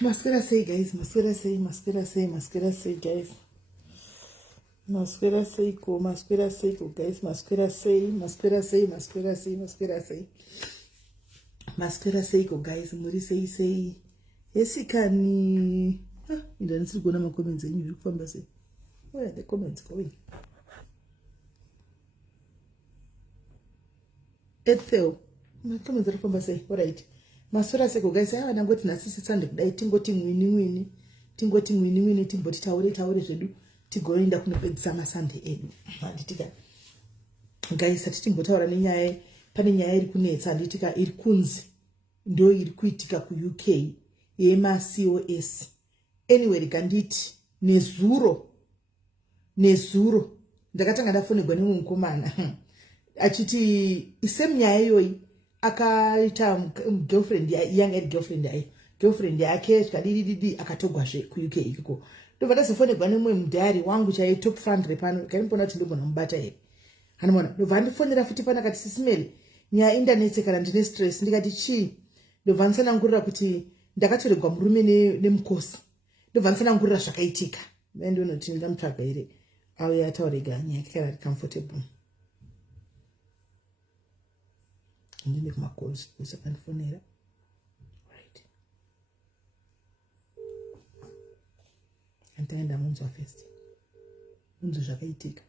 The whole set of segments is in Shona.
Mascara say, guys. Mascara say, guys. Mascara say, guys. Mascara say, guys. Mascara say, guys. Muri say. Esikani. Don't see gonna comments and you from the say. Where are the comments going? Ethel. My comments are from the say. All right. Masora seko guys aya nangoti nasisi sande kudai tingoti mwini timboti taure zvedu tigoenda kunopedzisa masande edu handitika guys ati timbotaura nenyaya pane nyaya iri kunetsa handitika iri kunzi ndo iri kuitika ku UK yemaCOS anyway rikanditi nezuro ndakatanga ndafonegwa nemukomana achiti isemnyaya iyoyi akaita girlfriend girlfriend yake kadididi akatogwazve ku UK ikiko ndobva ndazofonegwa nemwe mudhari wangu chai top front repano kanipona kuti ndogona mubata here hanimona ndobva ndifonera futi pana kati SIS MELLY nyaya internet kana ndine stress ndikati chi ndobva nditsanangurira kuti ndakatoregwa murume nemaCOS ndobva nditsanangurira zvakaitika ndonoti ndamutsvaga here auya ataurega nyaya yake kana comfortable ndine kumaCOS usakandifonera right antaenda munzwa first munzwa zvakaitika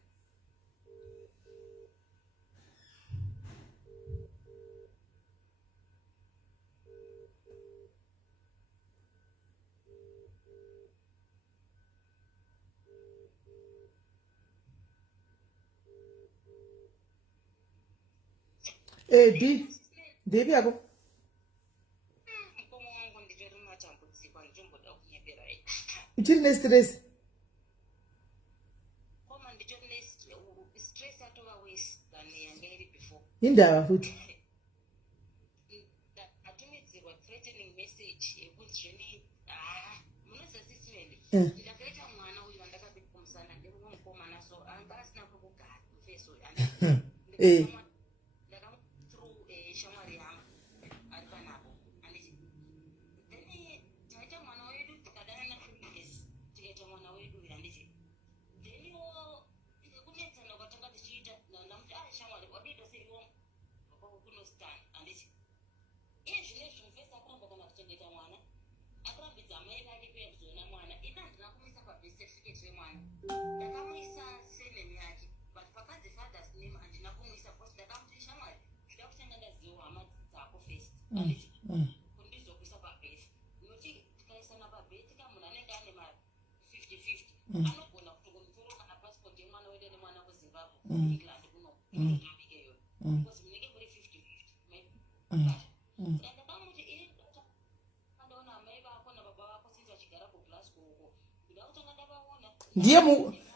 Devi yako uchiri nestress indava futi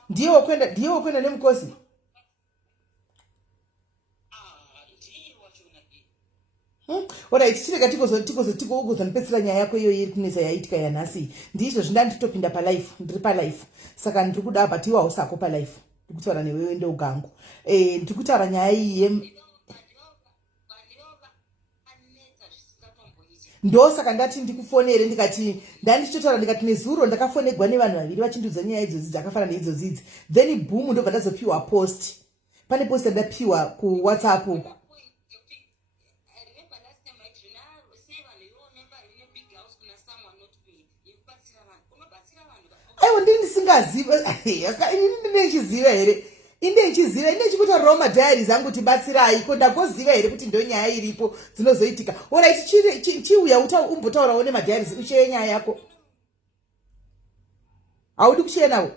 ndiye wakwenda nemaCOS alright chireka tikozotikouguzanipetsera nyaya yako iyo iri kunesa yaitika yanhasi ndizvo zvindanditopinda palife ndiri palife saka ndiri kuda but iwawo sako palife ndiri kutaura newewe ndeugangu ndiri kutaura nyaya iyi ndosaka ndati ndikufonere ndikati ndandichitotaura ndikati nezuro ndakafonegwa nevanhu vaviri vachindiudza nyaya idzodzi dzakafanana neidzodzi then boom ndobva ndazopiwa post pane post yandapiwa kuWhatsApp uku aiwa ndiri ndisingaziva ndinechiziva here indechiziva indechikutaurawo madhayari zangu tibatsirai ko ndagoziva here kuti ndo nyaya iripo dzinozoitika alright chiuya umbotaurawo nemadhayari usheye nyaya yako haudi kusheye nawo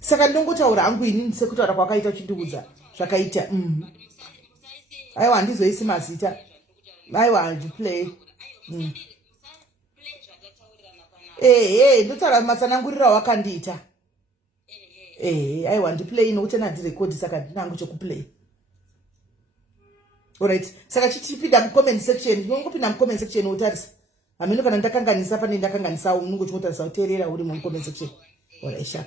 saka ndinongotaura hangu ini sekutaura kwakaita uchindiudza zvakaita aiwa handizoisi mazita aiwa handiplay ndotaura matsanangurira wakandiita aiwa ndiplay nokuti nandirekodi saka ndinangu chokuplay alright saka chichipinda mucomment section ndinongopinda mucomment section wotarisa hameno kana ndakanganisa pane ndakanganisawo munongochotarisa uteerera uri mucomment section alright sharp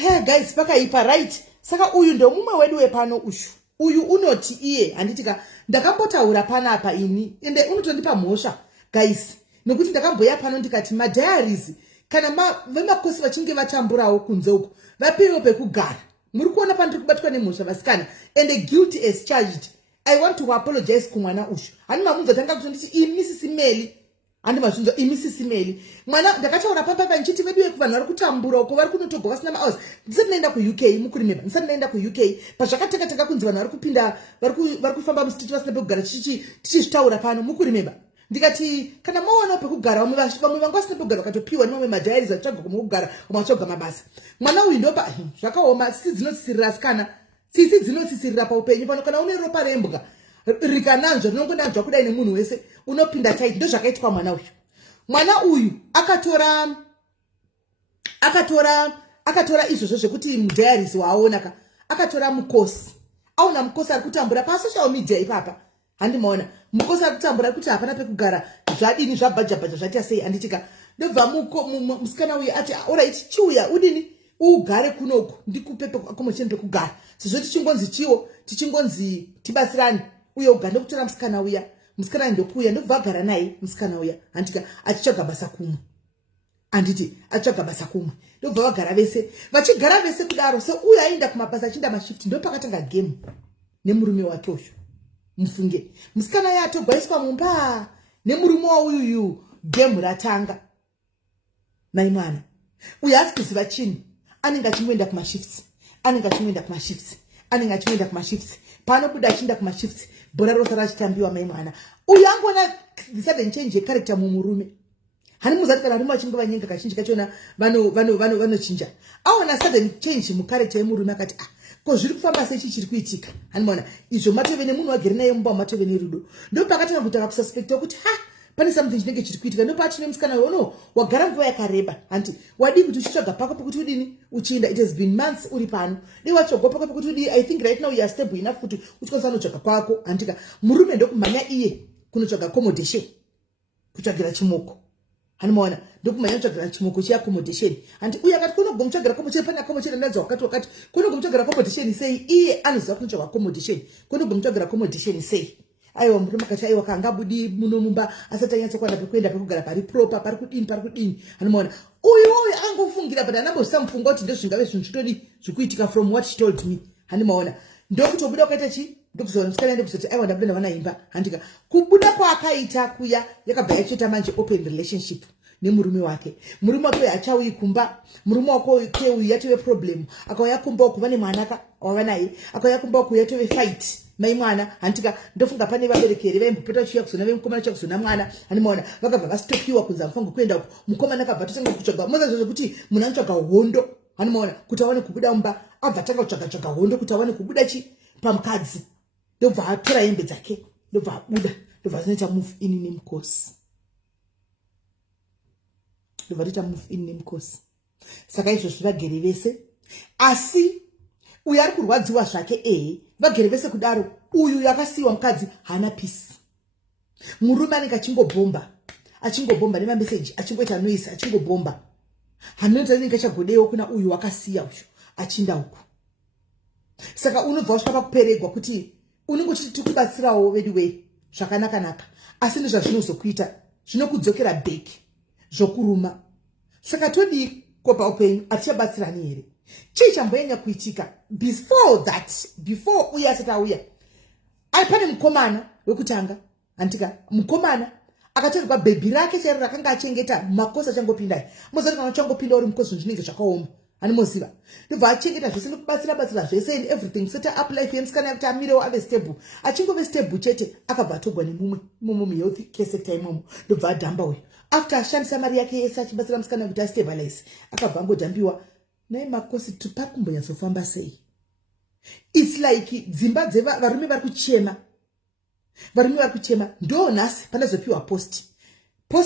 hey guys pakaipa right saka uyu ndo mumwe wedu wepano ushu uyu unoti iye handitika ndakambotaura panapa ini ende unotondipa mhosva guys nekuti ndakamboya pano ndikati madiaries kana vemakosi vachinge vatamburawo kunze uko vapiwewo pekugara. Muri kuona pano tiri kubatwa nemhosva vasikana ende guilty as charged. I want to apologize kumwana ushu. Hani mamunza tanga kutonditi imisisi Melly. Handi mazvinzo imisisi Melly. Mwana ndakataura papa nchiti vedu vekuvanhu vari kutambura uko vari kunotogwa vasina maOS. Ndisati naenda ku-UK mukurimemba. Ndisati naenda ku-UK pazvakateka kunzi vanhu vari kupinda vari kufamba musititi vasina pekugara tichizvitaura pano mukurimemba. Ndikati kana maona pekugara vamwe vangu vasina pekugara vakatopiwa nemamwe madiaries atsvaga kumugara vamwe vatsvaga mabasa. Mwana uyu ndopa zvakaoma tsitsi dzinotsitsirira asikana. Tsitsi dzinotsitsirira paupenyu pano kana une ropa rembwa rikananzva rinongonanzva kudai nemunhu wese unopinda tight. Ndo zvakaitwa mwana uyu. Mwana uyu akatora izvozvo zvekuti mudiaries waaona akatora mukosi. Aona mukosi ari kutambura pasocial media ipapa. Handimaona mukosi ari kutambura kuti hapana pekugara zvadini zvabhajabhaja zvati sei handitika ndobva musikana uyu ati alright chiuya udini ugare kunoku ndikupe accommodation pekugara sezvo tichingonzi tibatsirane uye ugande kutora musikana uya musikana ndokuya ndobva agara naye musikana uya handika achichaga basa kumwe handiti achichaga basa kumwe ndobva vagara vese vachigara vese kudaro so uye aenda kumabasa achinda mashift ndopakatanga game nemurume wake uyu. Mfunge musikana yatogwaiswa mumba nemurume wauyu game ratanga nai mwana uyu asi kuziva chinhu anenge achimboenda kumashifts panobuda achienda kumashifts bhora rose rachitambiwa mai mwana uyu angona sudden change yecharacter mumurume. Hani muzati kana rume achinge vanyenga kazhinji kachona vanochinja aona sudden change mucharacter yemurume akati ko zviri kufamba sei chiri kuitika. Hanimona izvo matove nemunhu wagere naye mumba matove nerudo ndopakatanga kutanga kususpecta kuti pane something chinenge chiri kuitika ndopati nemusikana uno wagara nguva yakareba hanti wadi kuti uchitsvaga pako pekuti udini uchienda. It has been months uri pano dei watsvagwa pako pekuti udini. I think right now you are stable enough kuti uchikwanisa kunotsvaga kwako handika murume ndokumhanya iye kunotsvaga accommodation kutsvagira chimoko. Hanimona ndokumhanya kutsvagira chimoko cheaccommodation handi uye akati kunogomutsvagira accommodation pane accommodation anadza wakati kunogomutsvagira accommodation sei iye anoziva kunotsvaga accommodation kunogomutsvagira accommodation sei. Aiwa murume akati aiwa kangabudi muno mumba asati anyatsokwana pekuenda pekugara pari proper pari kudini. Hanimona uyu angofungira but anambosisa mufunga kuti ndozvingave zvinhu zvitodi zvikuitika from what she told me. Handimaona ndokutobuda ukaita chi ndokuzoona musikana ndokuzoti aiwa ndabuda ndavana imba handika kubuda kwaakaita kuya yakabva yachoita manje open relationship nemurume wake. Murume wake hachauyi kumba murume wake uyu yatove problem akauya kumba kuva nemwana wava naye akauya kumba uku yatove fight mai mwana handika ndofunga pane vaberekeri vaimbopota chiya kuzona vemukomana chiya kuzona mwana. Handimaona vakabva vastopiwa kunzi hamufange kuenda uku mukomana akabva atotanga kutsvaga moza zvekuti munhu anotsvaga hondo. Handimaona kuti awane kubuda mumba abva atanga kutsvaga hondo kuti awane kubuda pamukadzi ndobva atora hembe dzake ndobva abuda ndobva zvinoita move in nemaCOS saka izvozvo vagere vese asi uyu ari kurwadziwa zvake vagere vese kudaro uyu yakasiyiwa mukadzi hana peace. Murume anenge achingobhomba nemameseji achingoita noise achingobhomba hanoti anenge achagodewo kuna uyu wakasiya uyu achinda uku. Saka unobva usvika kuperegwa kuti unenge uchiti tikubatsirawo vedu wei zvakanaka asi ndozvazvinozokuita zvinokudzokera back zvokuruma. Saka todi kopa upenyu atichabatsirani here chii chamboenya kuitika before uya asati auya pane mukomana wekutanga handika mukomana akatorerwa bhebhi rake chairo rakanga achengeta makosi achangopindai mozoti kana uchangopinda uri mukosi zvinenge zvakaoma hanimoziva ndobva achengeta zvese nekubatsira zvese and everything seta up life yemusikana yakuti amirewo ave stable achingove stable chete akabva atogwa nemumwe health care sector imomo ndobva adhamba uyu after ashandisa mari yake yese achibatsira musikana kuti astabilize akabva angodhambiwa nemaCOS pari kumbonyatsofamba sei. It's like dzimba varume vari kuchema ndo nhasi pandazopiwa post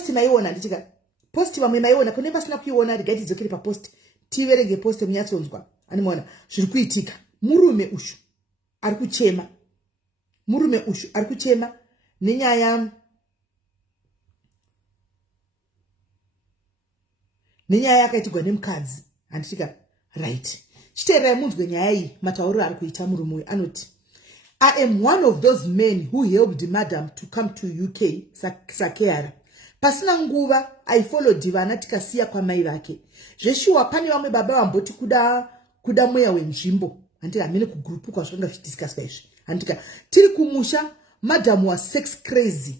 maiona nditika post vamwe maiona kune vasina kuiona regai tidzokere papost tiverenge post munyatsonzwa. Hanimona zviri kuitika murume ushu ari kuchema nenyaya yakaitigwa nemukadzi handitika right chiteerai munzwe nyaya iyi matauriro ari kuita murume uyu anoti I am one of those men who helped madam to come to UK Sakeara. Pasina nguva I followed vana tikasiya kwa mai vake. Zveshuwa pane vamwe baba vamboti kuda mweya wenzvimbo. Andika amene ku group kwa zvanga discuss izvi. Andika tiri kumusha madam was sex crazy.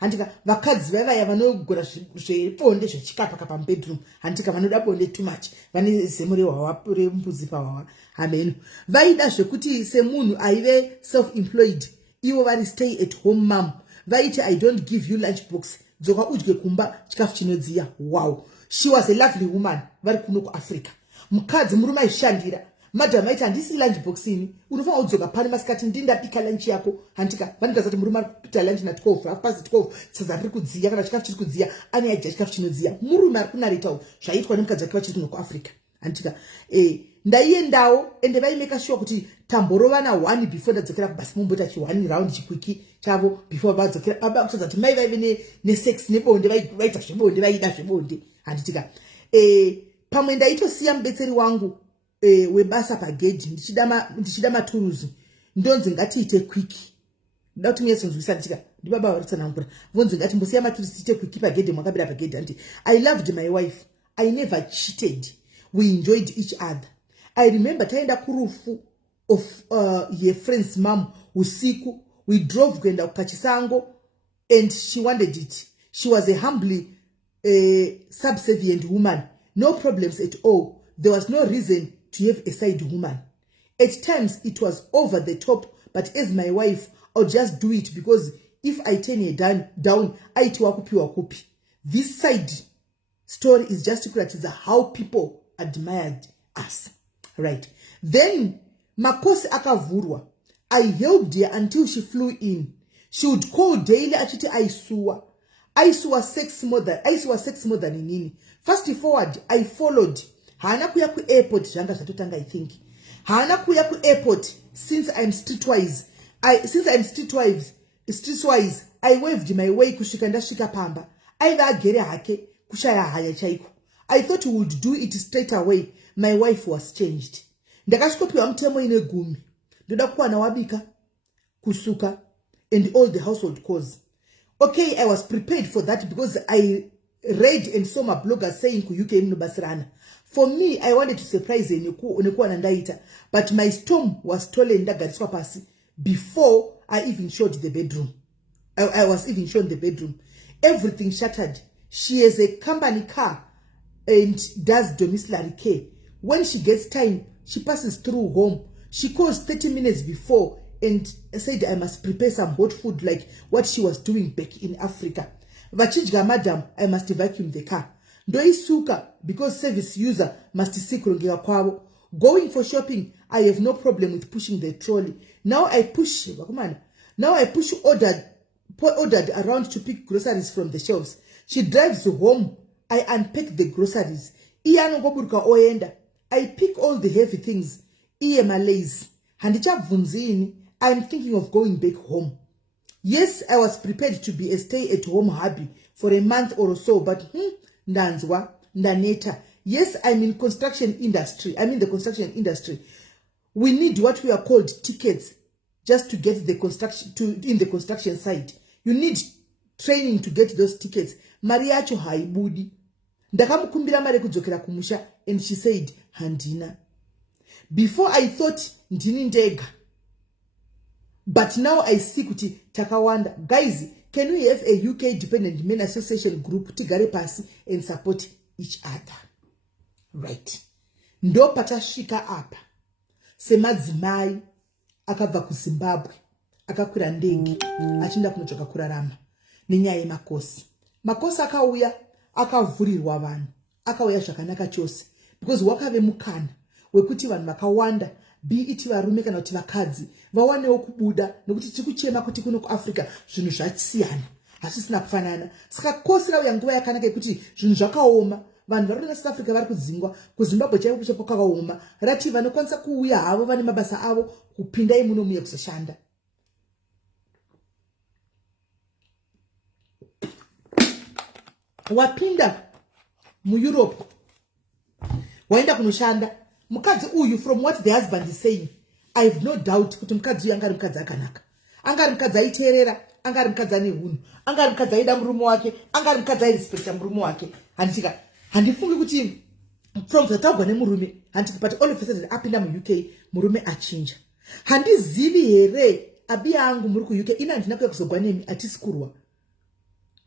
Andika vakadzi vaya vanogora zveponde zvechikapa kapa bedroom. Andika vanoda bonde too much. Vane zemure wawa rembuzi pawawa. Amen. Vaida zvekuti semunhu aive self-employed. Ivo vari stay at home mom. Vaiti I don't give you lunch box. Dzoka udye kumba chikafu chinodziya. Wow. She was a lovely woman. Vari kuno ku Africa. Mukadzi murume aishandira. Madam aiti handisi lunch box ini. Unofanira kudzoka pane masikati ndindabika lunch yako. Handika vanika zati murume ari kupita lunch na 12 past 12 sadza riri kudziya kana chikafu chiri kudziya ani aidya chikafu chinodziya. Murume ari kunaretawo zvaitwa nemukadzi wake vachiri kuno ku Africa. Handika ndaiendawo ende vaimeka sure kuti tamborovana 1 before ndadzokera kubasi mumbota chi 1 round chikwiki chavo before vadzokera baba kutodza kuti mai vaive nesex nebonde vaita zvebonde vaida zvebonde. Handitika pamwe ndaitosiya mubetseri wangu webasa pagedhi ndichida maturuzi ndonzi ngatiite kwiki. Ndoda kuti munyetsonzwisa nditika ndibaba varitsanangura vonzi ngati mbosiya maturuzi tiite kwiki pagedhi mwakabira pagedhi. Handiti I loved my wife. I never cheated. We enjoyed each other. I remember taenda kurufu of your friend's mom usiku. We drove kuenda kukachisango and she wanted it. She was a humbly subservient woman. No problems at all. There was no reason to have a side woman. At times it was over the top, but as my wife, I'll just do it because if I turn her down, I wakupi. This side story is just to criticize how people admired us. Right. Then nemaCOS akavurwa. I helped her until she flew in. She would call daily achiti aisuwa sex more than inini. Fast forward, I followed. Hana kuya ku airport janga zvatotanga I think. Hana kuya ku airport since I'm streetwise. Streetwise, I waved my way kusvika ndasvika pamba. Aiva agere hake kushaya haya chaiko. I thought we would do it straight away. My wife was changed. Ndakasvikopiwa mutemo ine gumi. Ndoda kuwana wabika, kusuka, and all the household chores. Okay, I was prepared for that because I read and saw my blogger saying ku UK mnobasirana. For me, I wanted to surprise her nekuwa nandaita, but my storm was stolen ndagariswa pasi before I even showed the bedroom. I was even shown the bedroom. Everything shattered. She has a company car and does domiciliary care. When she gets time, she passes through home. She calls 30 minutes before and said I must prepare some hot food like what she was doing back in Africa. Vachijga madam, I must vacuum the car. Ndoisuka because service user must sikurongea kwabo. Going for shopping, I have no problem with pushing the trolley. Now I push ordered around to pick groceries from the shelves. She drives home. I unpack the groceries. I pick all the heavy things. Malays. I'm thinking of going back home. Yes, I was prepared to be a stay-at-home hubby for a month or so, but ndanzwa, ndaneta. Yes, I'm in the construction industry. We need what we are called tickets just to get the construction site. You need training to get those tickets. Mariacho haibudi. Ndakamukumbira mare kudzokera kumusha and she said handina. Before I thought ndini ndega. But now I see kuti takawanda. Guys, can we have a UK dependent men association group tigare pasi and support each other? Right. Ndo patashika apa. Semadzimai akabva kuZimbabwe akakwira ndege achinda kunotsvaka kurarama nenyaya yemaCOS. maCOS akauya akavhurirwa vanhu akauya zvakanaka chose because wakave mukana wekuti vanhu vakawanda be it varume kana kuti vakadzi vawanewo kubuda nekuti tikuchema kuti kuno kuAfrica zvinhu zvasiyana hasisina kufanana. Saka COS rauya nguva yakanaka yekuti zvinhu zvakaoma. Vanhu vari kuno South Africa vari kudzingwa kuZimbabwe chaiko kwakaoma. Rati vanokwanisa kuuya havo vane mabasa avo kupinda imuno muye kuzoshanda. Wapinda mu Europe waenda kunoshanda mukadzi uyu from what the husband is saying I have no doubt kuti mukadzi uyu angari mukadzi akanaka, angari mukadzi aiteerera, angari mukadzi ane hunhu, angari mukadzi aida murume wake, angari mukadzi airespekta murume wake. Handifungi kuti from zvataugwa nemurume handiti, but all of a sudden apinda muUK murume achinja. Handizivi here abi angu muri kuUK ina handina kuya kuzogwa nemi atisikurwa.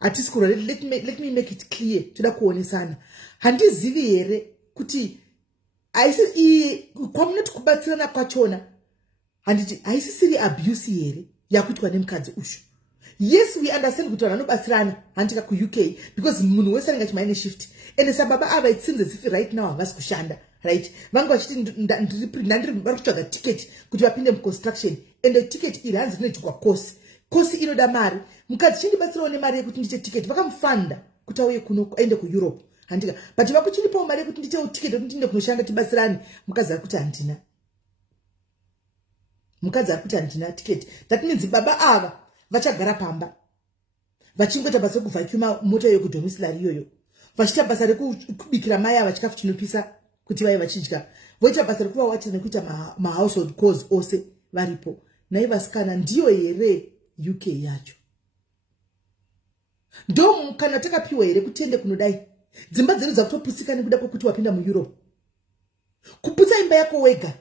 Let me make it clear. Toda kuonesana. Handizivi here kuti aisi kwamunoti kubatsirana kwachona handiti aisi siri abuse here yakuitwa nemukadzi ushu. Yes, we understand kuti vanhu vanobatsirana handika kuUK because munhu wese anenge achimaine shift. And sababa ava it seems as if right now havasi kushanda, right? Vangu vachiti ndiri vari kutsvaga ticket kuti vapinde muconstruction, and the ticket iri hanzi rinoitirwa kosi. Kosi inoda mari. Mukadzi chindibatsirawo nemari yekuti ndiite ticket. Vakamufanda kuti auye kuno aende kuEurope. Handika. But vakuchilipawo mari yekuti ndiitewo ticket yekuti ndiende kunoshanda tibatsirane. Mukadzi ari kuti handina. Mukadzi ari kuti handina ticket. That means baba ava vachagara pamba. Vachingoita basa rekuvhakyuma mota yokudomiciliary iyoyo. Vachiita basa rekubikira mai ava chikafu chinopisa kuti vaive vachidya. Voita basa rekuvawatira nekuita mahousehold chores ose varipo. Naivasikana ndiyo here UK yacho. Ndo kana takapiwa here kutende kunodai. Dzimba dzedu dzakutopusika nekuda kwokuti wapinda muEurope. Kuputsa imba yako wega.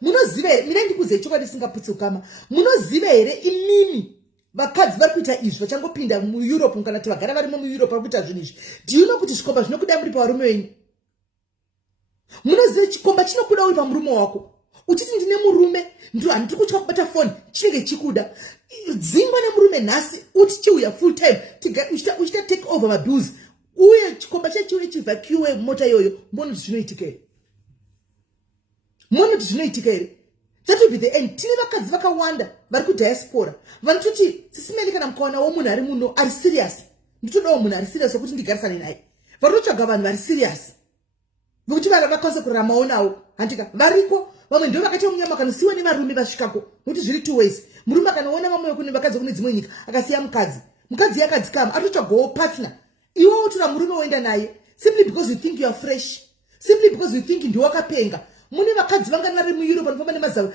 Munoziva here, mina ndikuze chokwadi singaputsa. Munoziva here imimi vakadzi vari kuita izvi vachangopinda muEurope kana kuti vagara varimo muEurope vari kuita zvinhu izvi. Do you know kuti chikomba zvinokuda muri pavarume venyu? Munoziva chikomba chinokuda uri pamurume wako. Uchiti ndine murume ndo handiri kutya kubata phone chinenge chikuda. Dzingwa nemurume nhasi uti chiuya full time uchita take over mabills. Uye chikomba chechiuye chivhakiwe mota iyoyo. Mbona kuti zvinoitika here? Mbona kuti zvinoitika here? That will be the end. Tine vakadzi vakawanda vari kudiaspora vanototi SIS-MELLY kana mukaonawo munhu ari muno ari serious. Nditodawo munhu ari serious wekuti ndigarisane naye. Varitotsvaga vanhu vari serious vokuti vakwanisa kuraramawo nawo. Handika variko vamwe ndio vakaita munyama kanosiyiwa nevarume vasvikako nokuti zviri two ways. Murume akanoona vamwe kune vakadzi kune dzimwe nyika akasiya mukadzi yakadzikama atotsvagawo partner. Iwe wotora murume woenda naye simply because you think you are fresh, simply because you think ndiwe wakapenga. Mune vakadzi vangani vari muEurope vanofamba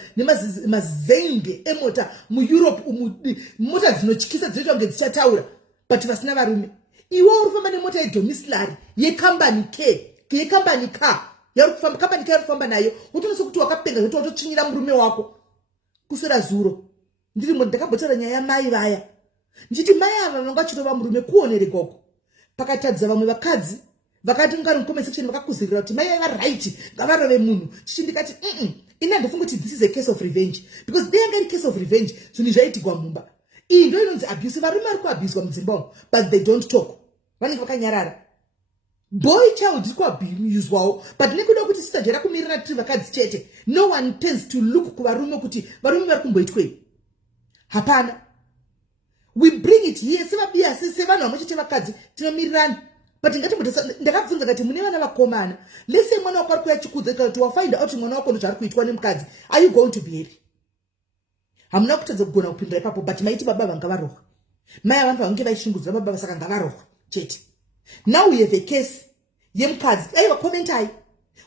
nemazenge emota muEurope mota dzinotyisa dzinoita kunge dzichataura but vasina varume. Iwe uri kufamba nemota yedomiciliary yecompany car yarikufamba company car yarikufamba nayo utonoso kuti wakapenga kuti watochinyira murume wako. Kusera zuro ndiri ndakabhotera nyaya yamai vaya nditi mai ava vanga chitova murume kuonere goko pakatadza vamwe vakadzi vakati ngari comment section vakakuzirira kuti mai vaiva right ngavarove munhu chichindikati ina ndofunga kuti this is a case of revenge because they are a case of revenge. Zvinhu zvaitigwa mumba iyi ndo inonzi abuse. Varume vari kuabhizwa mudzimba umu but they don't talk. Vanenge vakanyarara. Boy child is kuabhizwawo but nekuda kuti sitajera kumirira tiri vakadzi chete. No one tends to look kuvarume kuti varume vari kumboitwei. Hapana. We bring it here sevabia sevanhu vamwe chete vakadzi tinomirirana. But ndakabvunza kuti mune vana vakomana. Let's say mwana wako ari kuya chikudza kuti wafind out mwana wako ndo zvari kuitwa nemukadzi. Are you going to be happy? Hamuna kutadza kugona kupindura ipapo but maiti baba vanga varohwa. Mai avanhu vange vaishungudzira baba saka ngavarohwa chete. Now we have a case yemukadzi. Aiwa comment hai.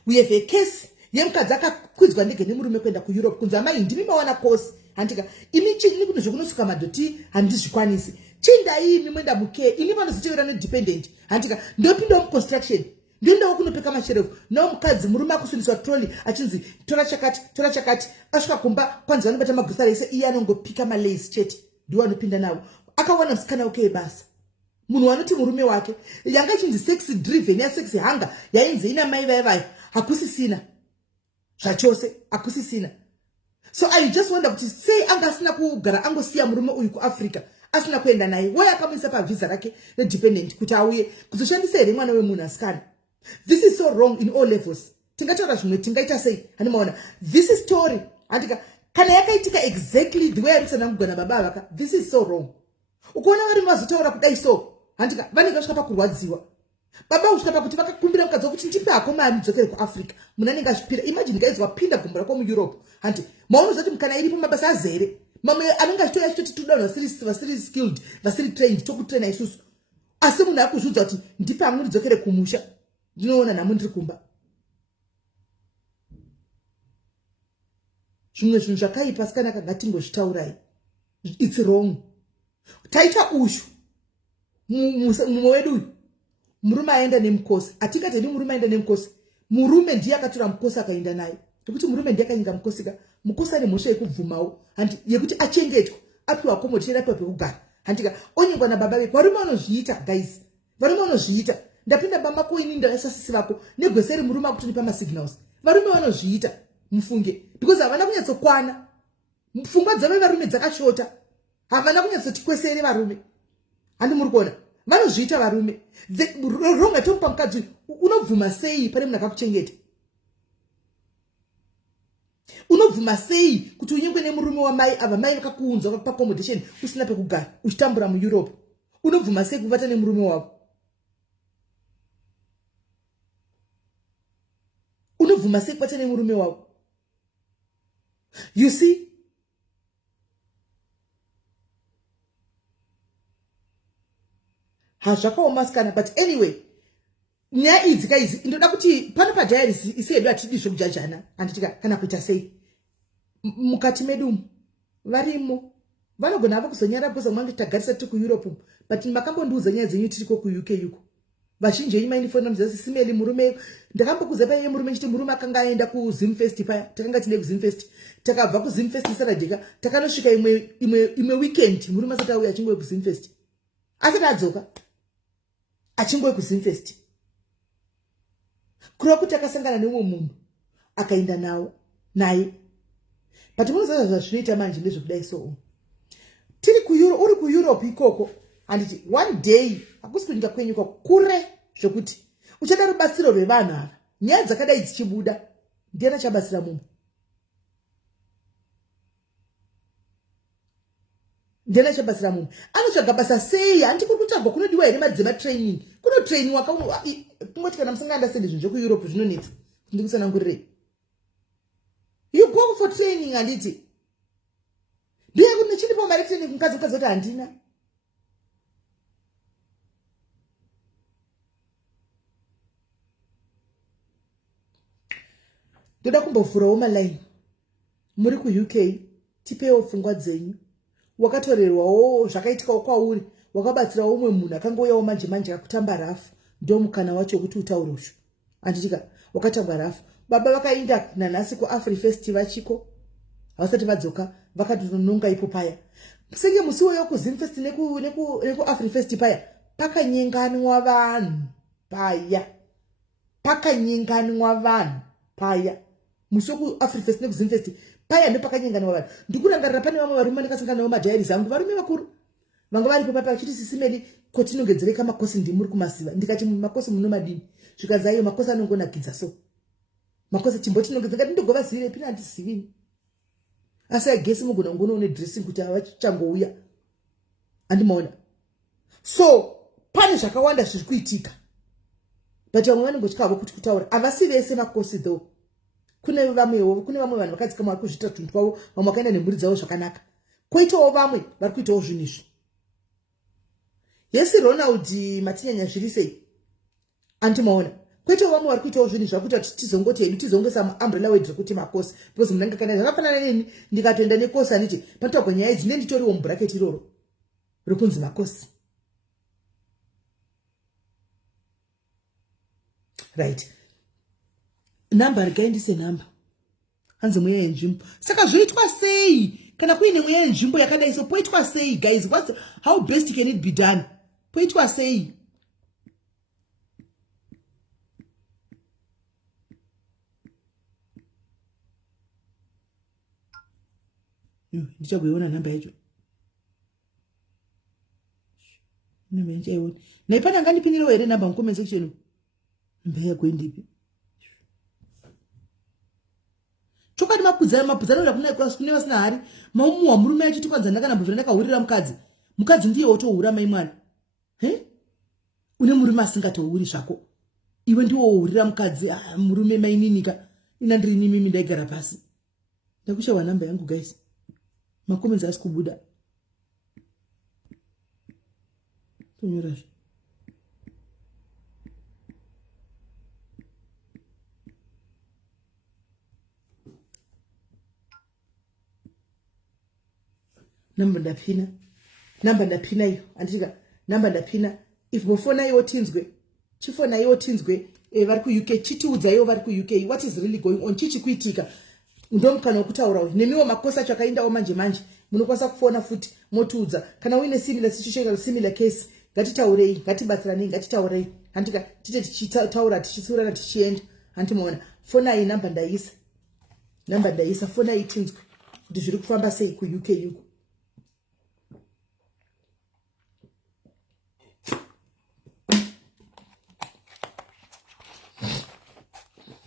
We have a case yemukadzi akakwidzwa ndege nemurume kuenda kuEurope kunzi amai ndimi mawana kosi. Handika imi chini kuti zvokunosuka madhoti handizvikwanisi. Chinda imi mwenda muke ini vanozoteura nedependent. Handika ndopinda muconstruction ndoendawo kunopeka masherefu. Nawo mukadzi murume akusundiswa troli achinzi tora chakati asvika kumba kwanzi vanobata magusara ese iye anongopika malace chete ndiwo anopinda nawo. Akawana musikana wake basa munhu wanoti murume wake yanga chinzi sex driven ya sex hunger yainzi ina mai vaivai hakusisina zvachose hakusisina. So I just wonder kuti sei anga asina kugara angosiya murume uyu kuAfrica asina kuenda naye. Why akamuisa pavisa rake redependent kuti auye kuzoshandisa here mwana wemunhu asikana. This is so wrong in all levels. Tingataura zvimwe tingaita sei hanimaona this is story handika kana yakaitika exactly the way arisana kugona baba vaka. This is so wrong. Ukoona vari mazotaura kudai so handika vanenge vasvika pakurwadziwa. Baba usvika pakuti vakakumbira mukadzi wokuti ndipe hako mari mudzokere kuAfrica. Munhu anenge achipira. Imagine guys wapinda gumbo rako muEurope. Handi maunozoti mukana iripo mabasa azere. Mamwe anenge achitoya achitoti tudano vasiri skilled vasiri trained tokutraina isusu. Asi munhu akuzvidza kuti ndipe hangu ndidzokere kumusha. Ndinoona namu ndiri kumba. zvimwe zvinhu zvakaipa sikanaka ngatingozvitaurai. It's wrong. Taita ushu mumwe wedu uyu murume aenda nemukosi. Atingatedi murume aenda nemukosi. Murume ndiye akatora mukosi akaenda naye. Nekuti murume ndiye akanyika mukosika. Mukosi ane mhosva yekubvumawo yekuti achengetwa apiwa komoti apiwa pekugara. Handika onyengwa nababa veko. Varume vanozviita guys. Varume vanozviita. Ndapinda bamba koini ndasasisi vako negweseri murume akutonipa masignals. Varume vanozviita mufunge because havana kunyatsokwana. Pfungwa dzave varume dzakashota. Havana kunyatsotikwesere varume. Handi muri kuona. Vanozviita varume. Ronga tomupa mukadzi unobvuma sei pane munhu akakuchengeta. Unobvuma sei kuti unyengwe nemurume wamai ava mai vakakuunza pa accommodation usina pekugara uchitambura muEurope. Unobvuma sei kuvata nemurume wavo. Unobvuma sei kuvata nemurume wavo. You see? Hazvakaomasikana but anyway nyaya idzi kaizi indoda kuti pano padiaries isi yedu atidi zvokujajana anditika kana kuita sei mukati medu varimo vanogona havo kuzonyara because mwangu tagarisa tiri kuEurope but makambondiudza nyaya dzenyu tiriko kuUK yuko vazhinji yenyu mainifona SIS MELLY murume ndakambokuza paiye murume chiti murume akanga aenda kuZimfest paya takanga tine kuZimfest takabva kuZimfest Saturday takanosvika imwe weekend murume asati auya achingwe kuZimfest asati adzoka achingwe kuZimfest kuri kuti akasangana neumwe munhu akaenda nawo naye but munoziva zvazvinoita manje ndezvekudai so tiri uri kuEurope ikoko handiti one day hakusi kunyika kwenyu kure zvokuti uchada rubatsiro rwevanhu ava nyaya dzakadai dzichibuda ndiana chabatsira mumwe ndiana chabatsira mumwe anotsvaga basa sei handiti kuri kutsvagwa kunodiwa here madzima training kuno training kungoti kana musanganda sendi zvinhu zvekuEurope zvinonetsa ndikusanangurirei you go for training handiti ndiye kuti nechilipo mari training mukadzi kuti handina ndoda kumbovhurawo malaini muri kuUK tipewo pfungwa dzenyu wakatorerwawo zvakaitikawo kwauri wakabatsirawo umwe munhu akanga uyawo manje manje akutamba rafu ndo mukana wacho kuti utaure usho anditika wakatamba rafu baba vakaenda nanhasi kuAfrifest vachiko havasati vadzoka vakatononga ipo paya senge musi woyo kuZimfest nekuAfrifest paya pakanyenganwa vanhu paya musi wokuAfrifest nekuZimfest paya nepakanyenganwa vanhu ndikurangarira pane vamwe varume ndakasangana navo madhairies angu varume vakuru vanga varipo papa vachiti SIS MELLY kotinongedzereka makosi ndimuri kumasiva ndikati makosi munomadini zvikanzi aiyo makosi anongonakidza so makosi chimbotinongedzera ndindogovazivire pina handisivini asi agesi mugona ngonoone dressing kuti avachangouya andimaona so pane zvakawanda zviri kuitika but vamwe vanongotyavo kuti kutaura havasi vese makosi though kune vamwe vanhu vakadzika vari kuzviita tunhu twavo vamwe vakaenda nemhuri dzavo zvakanaka koitawo vamwe vari kuitawo zvinhu izvi yesi Ronald matinyanya zviri sei andimaona koitawo vamwe vari kuitawo zvinhu zvakuita kuti tizongoti hedu tizongesa umbrella word rekuti makosi because munhu angakana zvakafanana neni ndikatoenda nekosi anditi patogwa nyaya idzi nenditoriwo mubhuraketi iroro rekunzi makosi right namba rikaendise namba hanzi mweya yenzvimbo saka zvoitwa sei kana kuine mweya yenzvimbo yakadai so poitwa sei guys how best can it be done poitwa sei ndichagoiona namba yacho namba yanchaiona naipana angandipinirawo here namba mucomment section mbeya kuendipi chokati mapudzano kune vasina hari maumuwa murume achiti kwanza ndakanambovira ndakahurira mukadzi ndiye wotohura mai mwana une murume asingatohuri zvako iwe ndiwo wohurira mukadzi murume maininika ina ndirini mimi ndaigara pasi ndakushawa namba yangu guys makomenzi asi kubuda tonyorazve namba ndapina iyo anditika namba ndapina if mofona iwo tinzwe chifona iwo tinzwe vari ku-UK chitiudzayo vari ku-UK what is really going on chichi kuitika ndomukana wekutaura uyu nemiwo makosi acho akaendawo manje munokwanisa kufona futi motiudza kana uine similar situation similar case ngatitaurei ngatibatsiranei ngatitaurei handika tite tichitaura tichitsiurana tichienda handimoona fonai namba ndaisa fonai tinzwe kuti zviri kufamba sei ku-UK yuko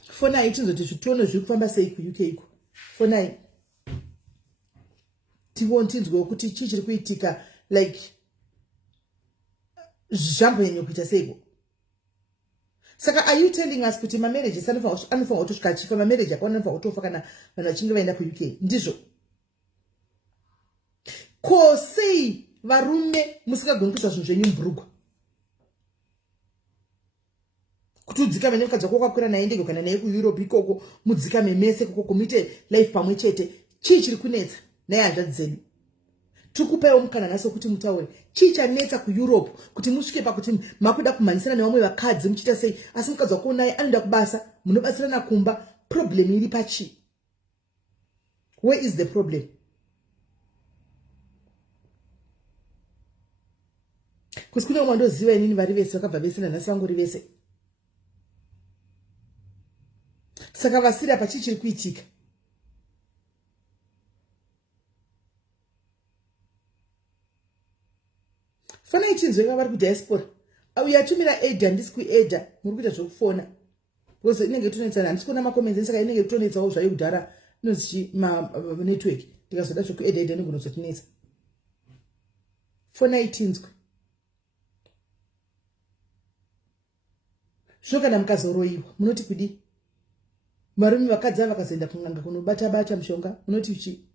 fonai tinzwe kuti zvitono zviri kufamba sei ku-UK yuko fonai tinzwe kuti chii chiri kuitika like zvamboenye kuita seibo saka are you telling us kuti mamarriages anofanira kutosvika achifa mamarriage akona anofanira kutofa kana vanhu vachinge vaenda ku-UK ndizvo ko sei varume musingagoni kuisa zvinhu zvenyu mubhurugwa kuti udzikame nemukadzi wako wakakwira naye ndege kana naye kueurope ikoko mudzikame mese koko muite life pamwe chete chii chiri kunetsa naye hanzvadzi dzenyu tikupaiwo mukana naso kuti mutaure chii chanetsa kueurope kuti musvike pakuti makuda kumhanyisana nevamwe vakadzi muchiita sei asi mukadzi wako naye anoenda kubasa munobatsirana kumba problem iri pachii where is the problem kuti kune umwe ndoziva inini vari vese vakabva vese nanhasi vangori vese saka vasiri apa chii chiri kuitika fona ichinzweka vari kudiaspora uyo atumira aid handisi kuaida muri kuita zvokufona because inenge itonetsana handisi kuona makomenti saka inenge itonetsawo zvayo kudhara inonzi network ndikazoda zvokuaida aid anogona fona ichinzwe zvo kana mukazoroyiwa munoti kudi marume vakadzi ava vakazoenda kun'anga kunobata mushonga munoti chii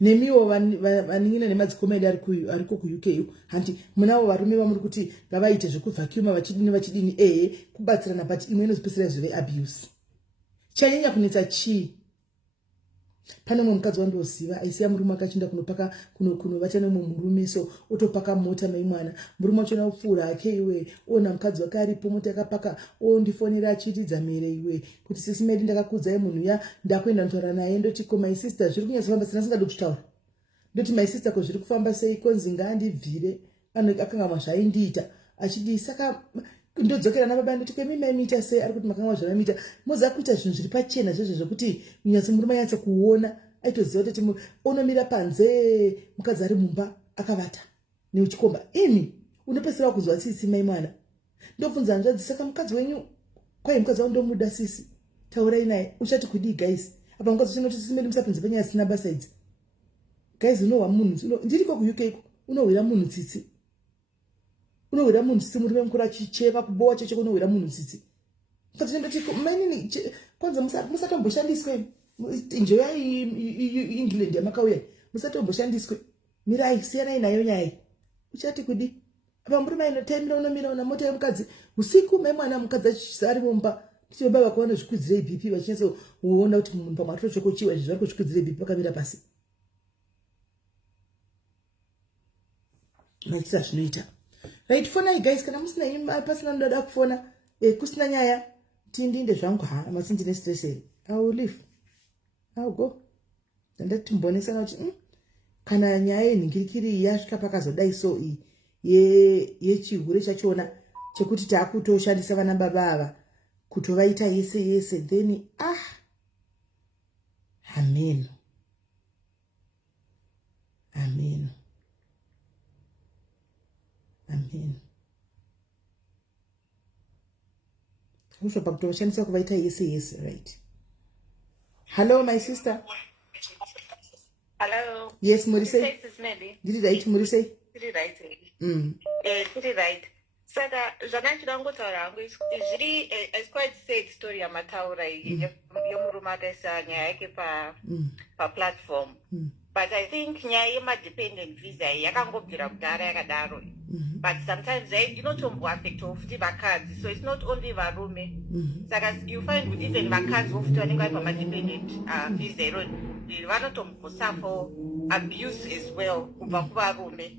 nemiwo vaningina nemadzikomedi ariko ku-UK handi munavo varume vamuri kuti ngavaite zvekuvhakiuma vachidini kubatsirana but imwe inozopedzisira zvive abuse chanyanya kunetsa chii pane mumwe mukadzi wandoziva aisiya murume akachienda kunovata nemumwe murume so otopaka mota maimwana murume achiona kupfuura ake iwe ona mukadzi wake aripo mota yakapaka ondifonera achiitidza mhere iwe kuti SIS MELLY ndakakudzai munhu ya ndakuenda ndotaura naye ndoti ko my sister zviri kunyatsofamba sina singadi kutaura ndoti my sister ko zviri kufamba sei konzi ngaandibvire akanga zvaindiita achidi saka ndodzokera nababa ndoti kwemi maimita sei ari kuti makanga zvamamita moza kuita zvinhu zviri pachena zvezvo zvokuti munyatso murume anyatsa kuona aitoziva kuti unomira panze mukadzi ari mumba akavata neuchikomba imi unopesera kuzwa tsitsi mai mwana ndobvunza hanzvadzi saka mukadzi wenyu kwai mukadzi wandomuda sisi taurai naye uchati kudii guys apa mukadzi chinoti SIS MELLY musapinze panyaya sina basa idzi guys unohwa munhu ndiriko ku-UK iko unohwira munhu tsitsi unohwira munhu tsitsi murume mukuru achicheva kubowa cheche unohwira munhu tsitsi katindoti mainini kwanza musatomboshandiswe njoyai England yamakauya musatomboshandiswe mirai siyanai nayo nyaya uchati kudi apa murume inotemira unomira una mota yemukadzi usiku maimwana mukadzi ari mumba tichibaba vakaona zvikwidzire BP vachinyaso uona kuti munhu pamwe chokochiwa zvari kuzvikwidzire BP vakamira pasi machisa zvinoita right fonai guys kana musina pasina ndoda kufona kusina nyaya tindinde zvangu masi ndine stress here I will leave I'll go ndatimbonesa kuti kana nyaya yenhingirikiri yasvika pakazodai so yechihure chachona chekuti taakutoshandisa vana baba ava kutovaita yese then amen usho pakutoshandisa kuvaita yese right. Hello my sister. Hello. Yes murise SIS MELLY. ndiri right murise Tiri right. Tiri right. Saka zvanachida ngotaura hangu zviri is quite sad story yamataura iyi yomurume akaisa nyaya yake pa platform. But I think nyaya yemadependent visa iyi yakangobvira kudhara yakadaro. but sometimes inotomboaffect futi vakadzi, so it's not only varume. Saka you find with even vakadzi vofuti vanenge vari pamadependent visa ironi vanotombosuffer abuse as well kubva kuvarume.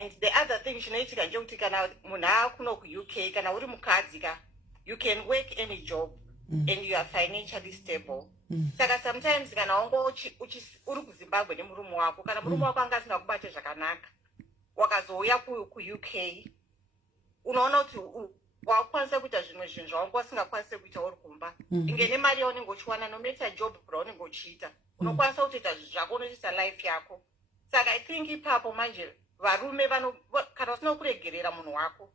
And the other thing chinoitika ndechekuti kana munhu akuno kuuk kana uri mukadzi ka, you can work any job and you are financially stable. Saka sometimes kana wango uri kuZimbabwe nemurume wako, kana murume wako anga asingakubate zvakanaka, wakazouya kuuk, unoona kuti wakwanisa kuita zvimwe zvinhu zvawanga wasingakwanisi kuita uri kumba. Inge nemari yaunenge uchiwana, no matter job raunenge uchiita, unokwanisa kutoita zvinhu zvako, unochiisa life yako. Saka I think ipapo manje varume kana usina kuregerera munhu wako,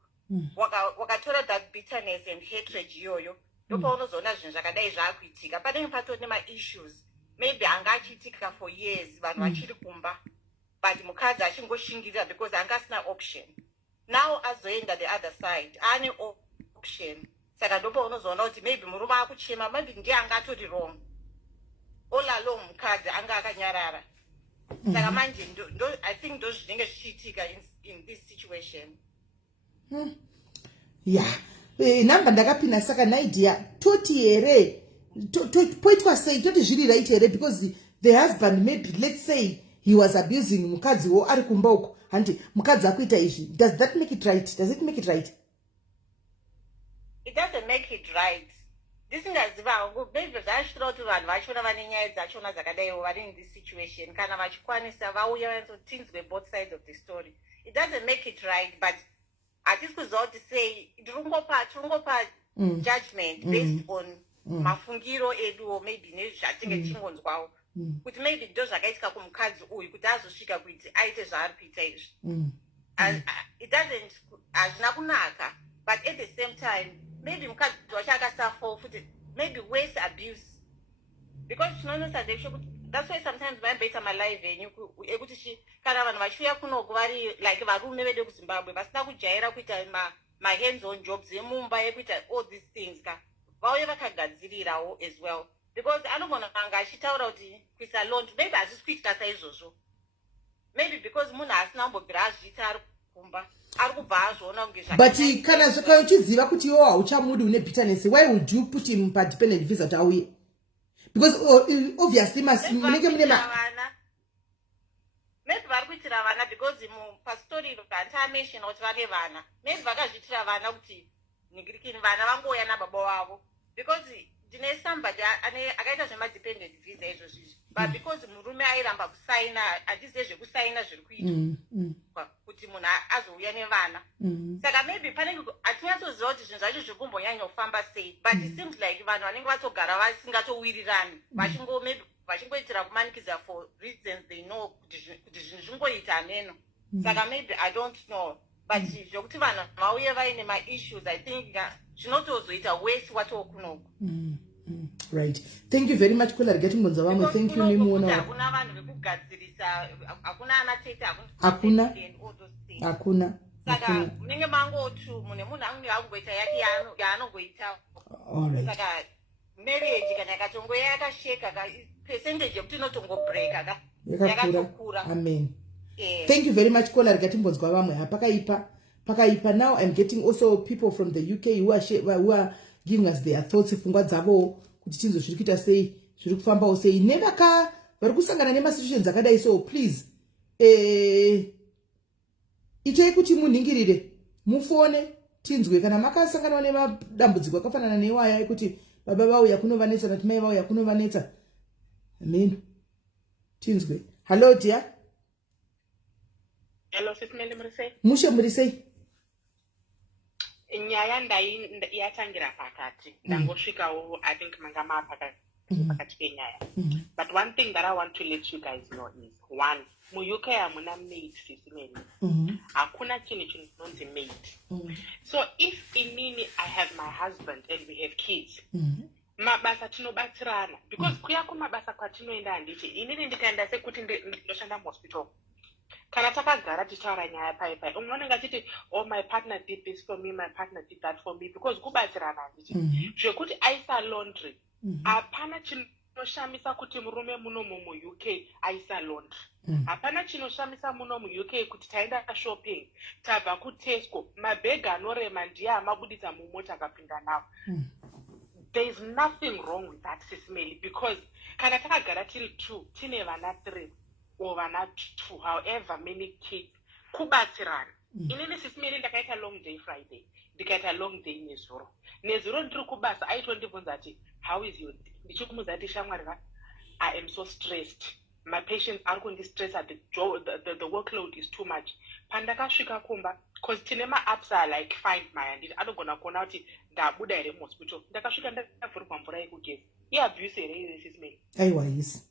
wakatora that bitterness and hatred iyoyo, ndopaunozoona zvinhu zvakadai zvaakuitika. Panenge patori nema-issues maybe anga achiitika for years, vanhu vachiri kumba, but mukadzi achingoshingirira because anga asina option. Now azoenda the other side, ane option. Saka ndopaunozoona kuti maybe murume akuchema, maybe ndiye anga atori wrong, all along mukadzi anga akanyarara. Saka manje I think ndo zvinenge zvichiitika in this situation. Yeah. Namba ndakapinda saka naidia toti here poitwa sei toti zviri right here, because the husband maybe let's say he was abusing mukadzi wo ari kumba uko, handi mukadzi akuita izvi. Does that make it right? Does it make it right? It doesn't make it right. Ndisingaziva maybe zvashira kuti vanhu vachona vane nyaya dzachona dzakadaiwo vari in this situation, kana vachikwanisa vauya vanotinzwe both sides of the story. It doesn't make it right, but hatisi kuziva kuti sei tiringopa judgment based on mafungiro edu, maybe nezvatinge tichingonzwawo kuti maybe ndo zvakaitika kumukadzi uyu kuti azosvika kuti aite zvaari kuita izvi. It doesn't, hazvina kunaka, but at the same time maybe mukadzi wacho akasuffer futi maybe worse abuse, because tinonosa ndekuti that's why sometimes vaimboita malive venyu ekuti kana vanhu vachiuya kunoku vari like varume vedu kuZimbabwe vasina kujaira kuita ma-hands on jobs emumba ekuita all these things ka, vauye vakagadzirirawo as well, because anogona anga achitaura kuti kuisa loan maybe hazisi kuitika saizvozvo, maybe because munhu asina kumbobvira azviita ari kumba ari kubva azviona kunge but kana zvakaya uchiziva kuti iwo hauchamudi une bitterness, why would you put him pa-dependent visa kuti auye? Because obviously munenge mune maybe vari kuitira vana, because pastori vantameshina kuti vane vana, maybe vakazviitira vana kuti ningirikini vana vangoya nababa wavo, because ndine somebody akaita zvema-dependent visa izvo zvizvi, but because murume airamba kusaina, handizive zvekusaina zviri kuitwa kuti munhu azouya nevana. Saka maybe panenge hatinatsoziva kuti zvinhu zvacho zviri kumbonyanya kufamba sei, but it seems like vanhu vanenge vatogara vasingatowiririrani, vachingoitira kumanikidza for reasons they know kuti zvinhu zvingoita hameno. Saka maybe I don't know, but zvokuti vanhu vauye vaine ma-issues, I think zvinotozoita worse watokunoku. Right. Thank you very much Kola getting bonza vamwe. Thank you nimuona. Hakuna vanhu vekugadzirisa, hakuna ana tete, hakuna. Saka munenge mangotu munhu anenge angoita yake yaanongoita. All right. Saka marriage kana yakatongoya yakasheka percentage yekuti inotongobreaka ka yakatokura. Amen. Yeah. Thank you very much Kola gatimbonzwa vamwe. Pakaipa. Now I'm getting also people from the UK who are giving us their thoughts, pfungwa dzavo kuti chinzo zviri kuita sei, zviri kufambawo sei, nevaka vari kusangana nemasituations akadai. So please itai kuti munhingirire, mufone, tinzwe kana makasangana nemadambudziko akafanana newaya ekuti baba vauya kunovanetsa nati mai vauya kunovanetsa. Amen. Tinzwe. Hello dear. Hello SIS MELLY murisei. Mushe murisei. Nyaya yatangira pakati ndangosvikawo I think manga pakati penyaya. But one thing that I want to let you guys know is, one, mu UK hamuna maid SIS MELLY. Hakuna chinhu chinonzi maid. So if inini I have my husband and we have kids, mabasa tinobatsirana, because kuya kumabasa kwatinoenda handiti inini ndikaenda sekuti ndoshanda muhospital, kana takagara tichitaura nyaya pai unonenge achiti oh my partner did this for me, my partner did that for me, because kubatsirana handiti zvekuti aisa laundry hapana chinoshamisa kuti murume muno mu-UK aisa laundry. Hapana chinoshamisa muno mu-UK kuti taenda shopping, tabva kuTesco, mabhegi anorema ndiye amabudisa mumota akapinda nawo. There is nothing wrong with that, Sis Melly, because kana takagara tiri 2, tine vana 3 or vana 2, however many kids, kubatsirana. Inini Sis Melly ndakaita long day Friday, ndikaita long day nezuro. Nezuro ndiri kubasa aitondibvunza ati, how is your day? Ndichikumuudza ati shamwari, I am so stressed. My patients are going to stress at the workload is too much. Pandakasvika kumba, because tinema apps are like find my and I don't gonna go out ndabuda ere hospital. Ndakasvika ndavhurwa mvura yekugeza. Abuse ere Sis Melly. Aiwa yes.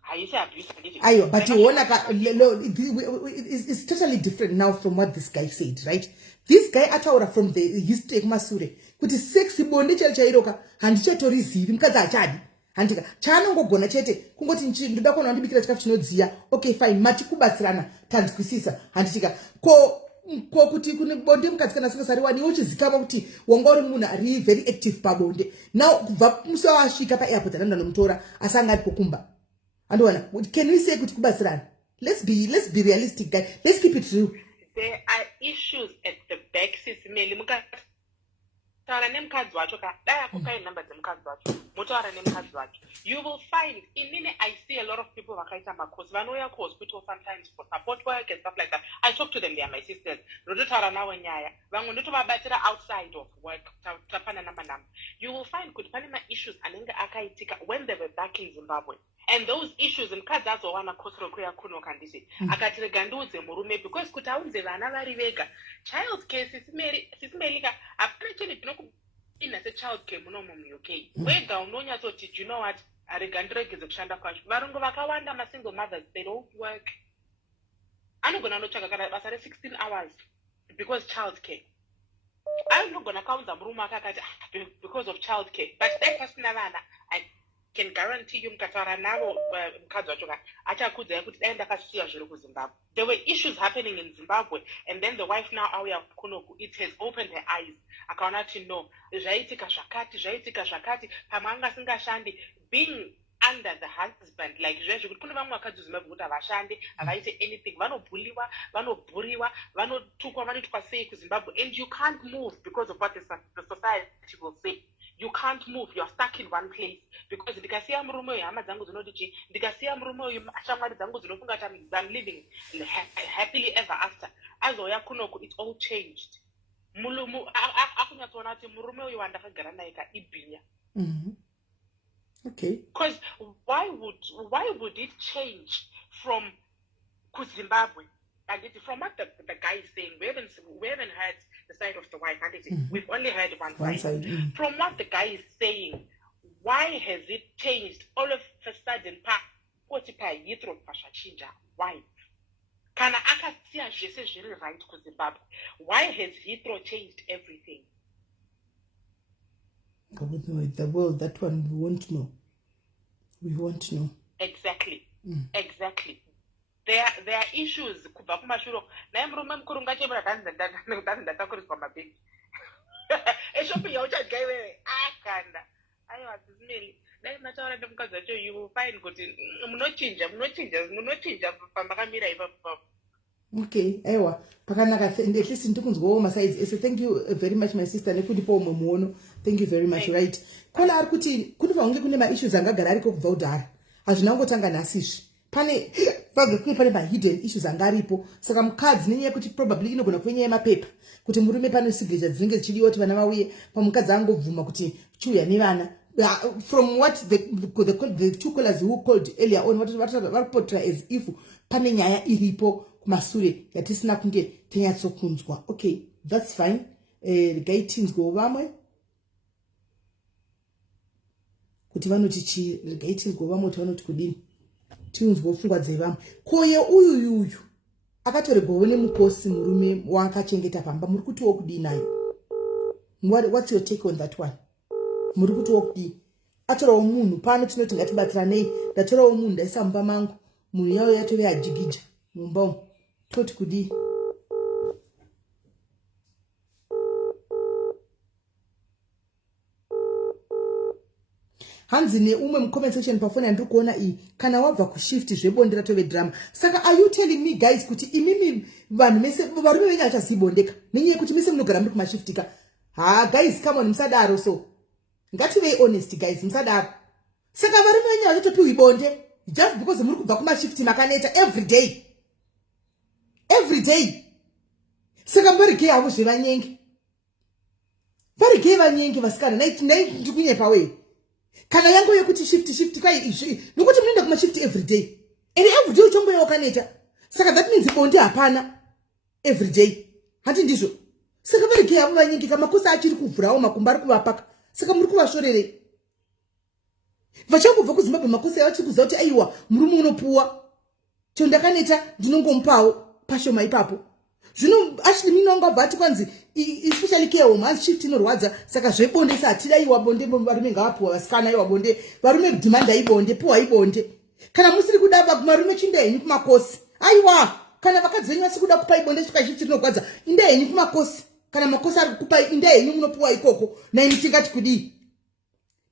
Haisi abuse nditi. Aiwa, but you wanna it's totally different now from what this guy said, right? This guy ataura from the history ekumasure kuti sex bonde chairoka handichatorizivi mukadzi achadi. Handika chaanongogona chete kungoti ndoda kuona ndibikira chikafu chinodziya. Okay fine, mati kubatsirana tanzwisisa. Handitika ko kuti kune bonde mukadzi kana sikasariwani uchizikama kuti wanga uri munhu ari very active pabonde. Now kubva musi wasvika pa-airport ananda nomutora asanga ari pokumba. Andona, can we say kuti kubatsirana? Let's be realistic, guys. Let's keep it real. There are issues at the back, Sis Melly. Mukataura nemukadzi wacho ka dai akupai number dzemukadzi wacho mutaura nemukadzi wacho. You will find inini I see a lot of people vakaita maCOS vanouya kuhospital sometimes for support work and stuff like that. I talk to them, they are my sisters. Ndototaura nawo nyaya vamwe ndotovabatsira outside of work tapana namanamba. You will find kuti pane ma-issues anenge akaitika when they were back in Zimbabwe. And those issues mukadzi azowana kosi rokuya kuno kandisi akati rega ndiudze murume because kuti audze vana vari vega child care Sis Melly ka hapana chinhu chinokupinda sechild care muno mu-UK wega unonyatsoti you know what rega ndiregedze kushanda kwacho. Varungu vakawanda ma-single mothers they don't work, anogona notsvaga kana basa re-16 hours because child care. Anogona kaudza murume akakati because of child care, but dai pasina vana I can guarantee you mukataura navo mukadzi wacho ka achakudzai kuti dai ndakasiya zviri kuZimbabwe. There were issues happening in Zimbabwe and then the wife now auya kunoku, it has opened her eyes. Akaona kuti no, zvaitika zvakati pamwe anga asingashandi being under the husband like zvezvo kuti kune vamwe vakadzi Zimbabwe kuti havashandi havaite anything, vanobhuliwa vanobhuriwa vanotukwa vanoitwa sei kuZimbabwe and you can't move because of what the society will say. You can't move, you're stuck in one place because ndikasiya murume uyu hama dzangu dzinoti ndikasiya murume uyu shamwari dzangu dzinofunga kuti I'm living happily ever after. Azoya kunoku it all changed. Mulumu akunyatsoona kuti murume uyu wandakagara naye ka ibhinya. Okay. Because why would it change from Zimbabwe? And from what the guy is saying, we haven't heard the side of the wife, and we've only heard one side. From what the guy is saying, why has it changed all of a sudden? Why? Kana akasiya zvese zviri right kuZimbabwe. Why has Heathrow changed everything? I would know it. The world, that one we won't know. We won't know. Exactly. Exactly. There are issues kubva kumashuro. Naye murume mukuru ngachebra ndatakuriswa mabhegi. Eshopi yauchadya iwewe akanda. Aiwa Sis Melly. Dai mataura nemukadzi wacho you will find kuti munochinja pamakamira ipapo. Okay, aiwa pakanaka at least ndikunzwawo masides ese. Thank you very much my sister nekundipawo mumwe muono. Thank you very much. Right. Kola ari kuti kune vange kune ma-issues angagara ariko kubva kudhara hazvinangotanga nhasizvi pane ma-hidden issues anga aripo. Saka mukadzi nenyaya yekuti probably inogona kuve nyaya yemapepa kuti murume pane signature dzinenge dzichidiwa kuti vana vauye pamukadzi angobvuma kuti chiuya nevana. From what the two callers who called earlier on varipotera as if pane nyaya iripo kumasure yatisina kunge tenyatsokunzwa. Okay, that's fine. Regai tinzwewo vamwe kuti vanoti chii. Regai tinzwewo vamwe kuti vanoti kudini. Tinzwewo pfungwa dzevamwe. Koye uyu akatoregwawo nemukosi murume waakachengeta pamba. Muri kutiwo kudii nayo? What's your take on that one? Muri kutiwo kudii? Atorawo munhu pano tinoti ngatibatsiranei. Ndatorawo munhu ndaisa mumba mangu. Munhu yawo yatove ajigija mumba umu. Toti kudii? hanzi neumwe mucomment section pafoni andiri kuona iyi kana wabva kushift zvebonde ratove drama. Saka are you telling me guys kuti imimi vanhu mese varume venyu havachazibondeka nenyaya yekuti mese munogara muri kumashiftika? Guys, come on, musadaro. So ngative honest guys, musadaro. Saka varume venyu havachatopiwi bonde just because muri kubva kumashifti makaneta every day. Saka mbarigei havo zvevanyenge, varigei vanyenge vasikana. Ndiri kunyepa we kana yangu yekuti shift kai nokuti munoenda kumashifti every day and every day uchongoya wakaneta. Saka that means bonde hapana every day, hati ndizvo? Saka varigei havo vanyenge kamakosi achiri kuvhurawo makumba ari kuvapaka. Saka muri kuvashorerei? Vachangobva kuZimbabwe makosi avachiri kuziva kuti aiwa murume unopuwa chondakaneta ndinongomupawo pashoma ipapo. Zvino actually mimi nanga bvati kwanzi especially care home shift inorwadza. Saka zvebonde satida iwa bonde varume ngawapuwa vasikana iwa bonde varume demand ibonde puwa ibonde. Kana musiri kuda marume chindaini kumakosi aiwa. Kana vakadzi venyu vasikuda kupa ibonde svika shift inorwadza indaini kumakosi. Kana makosi ari kukupa indaini munopuwa ikoko na ini tingati kudii?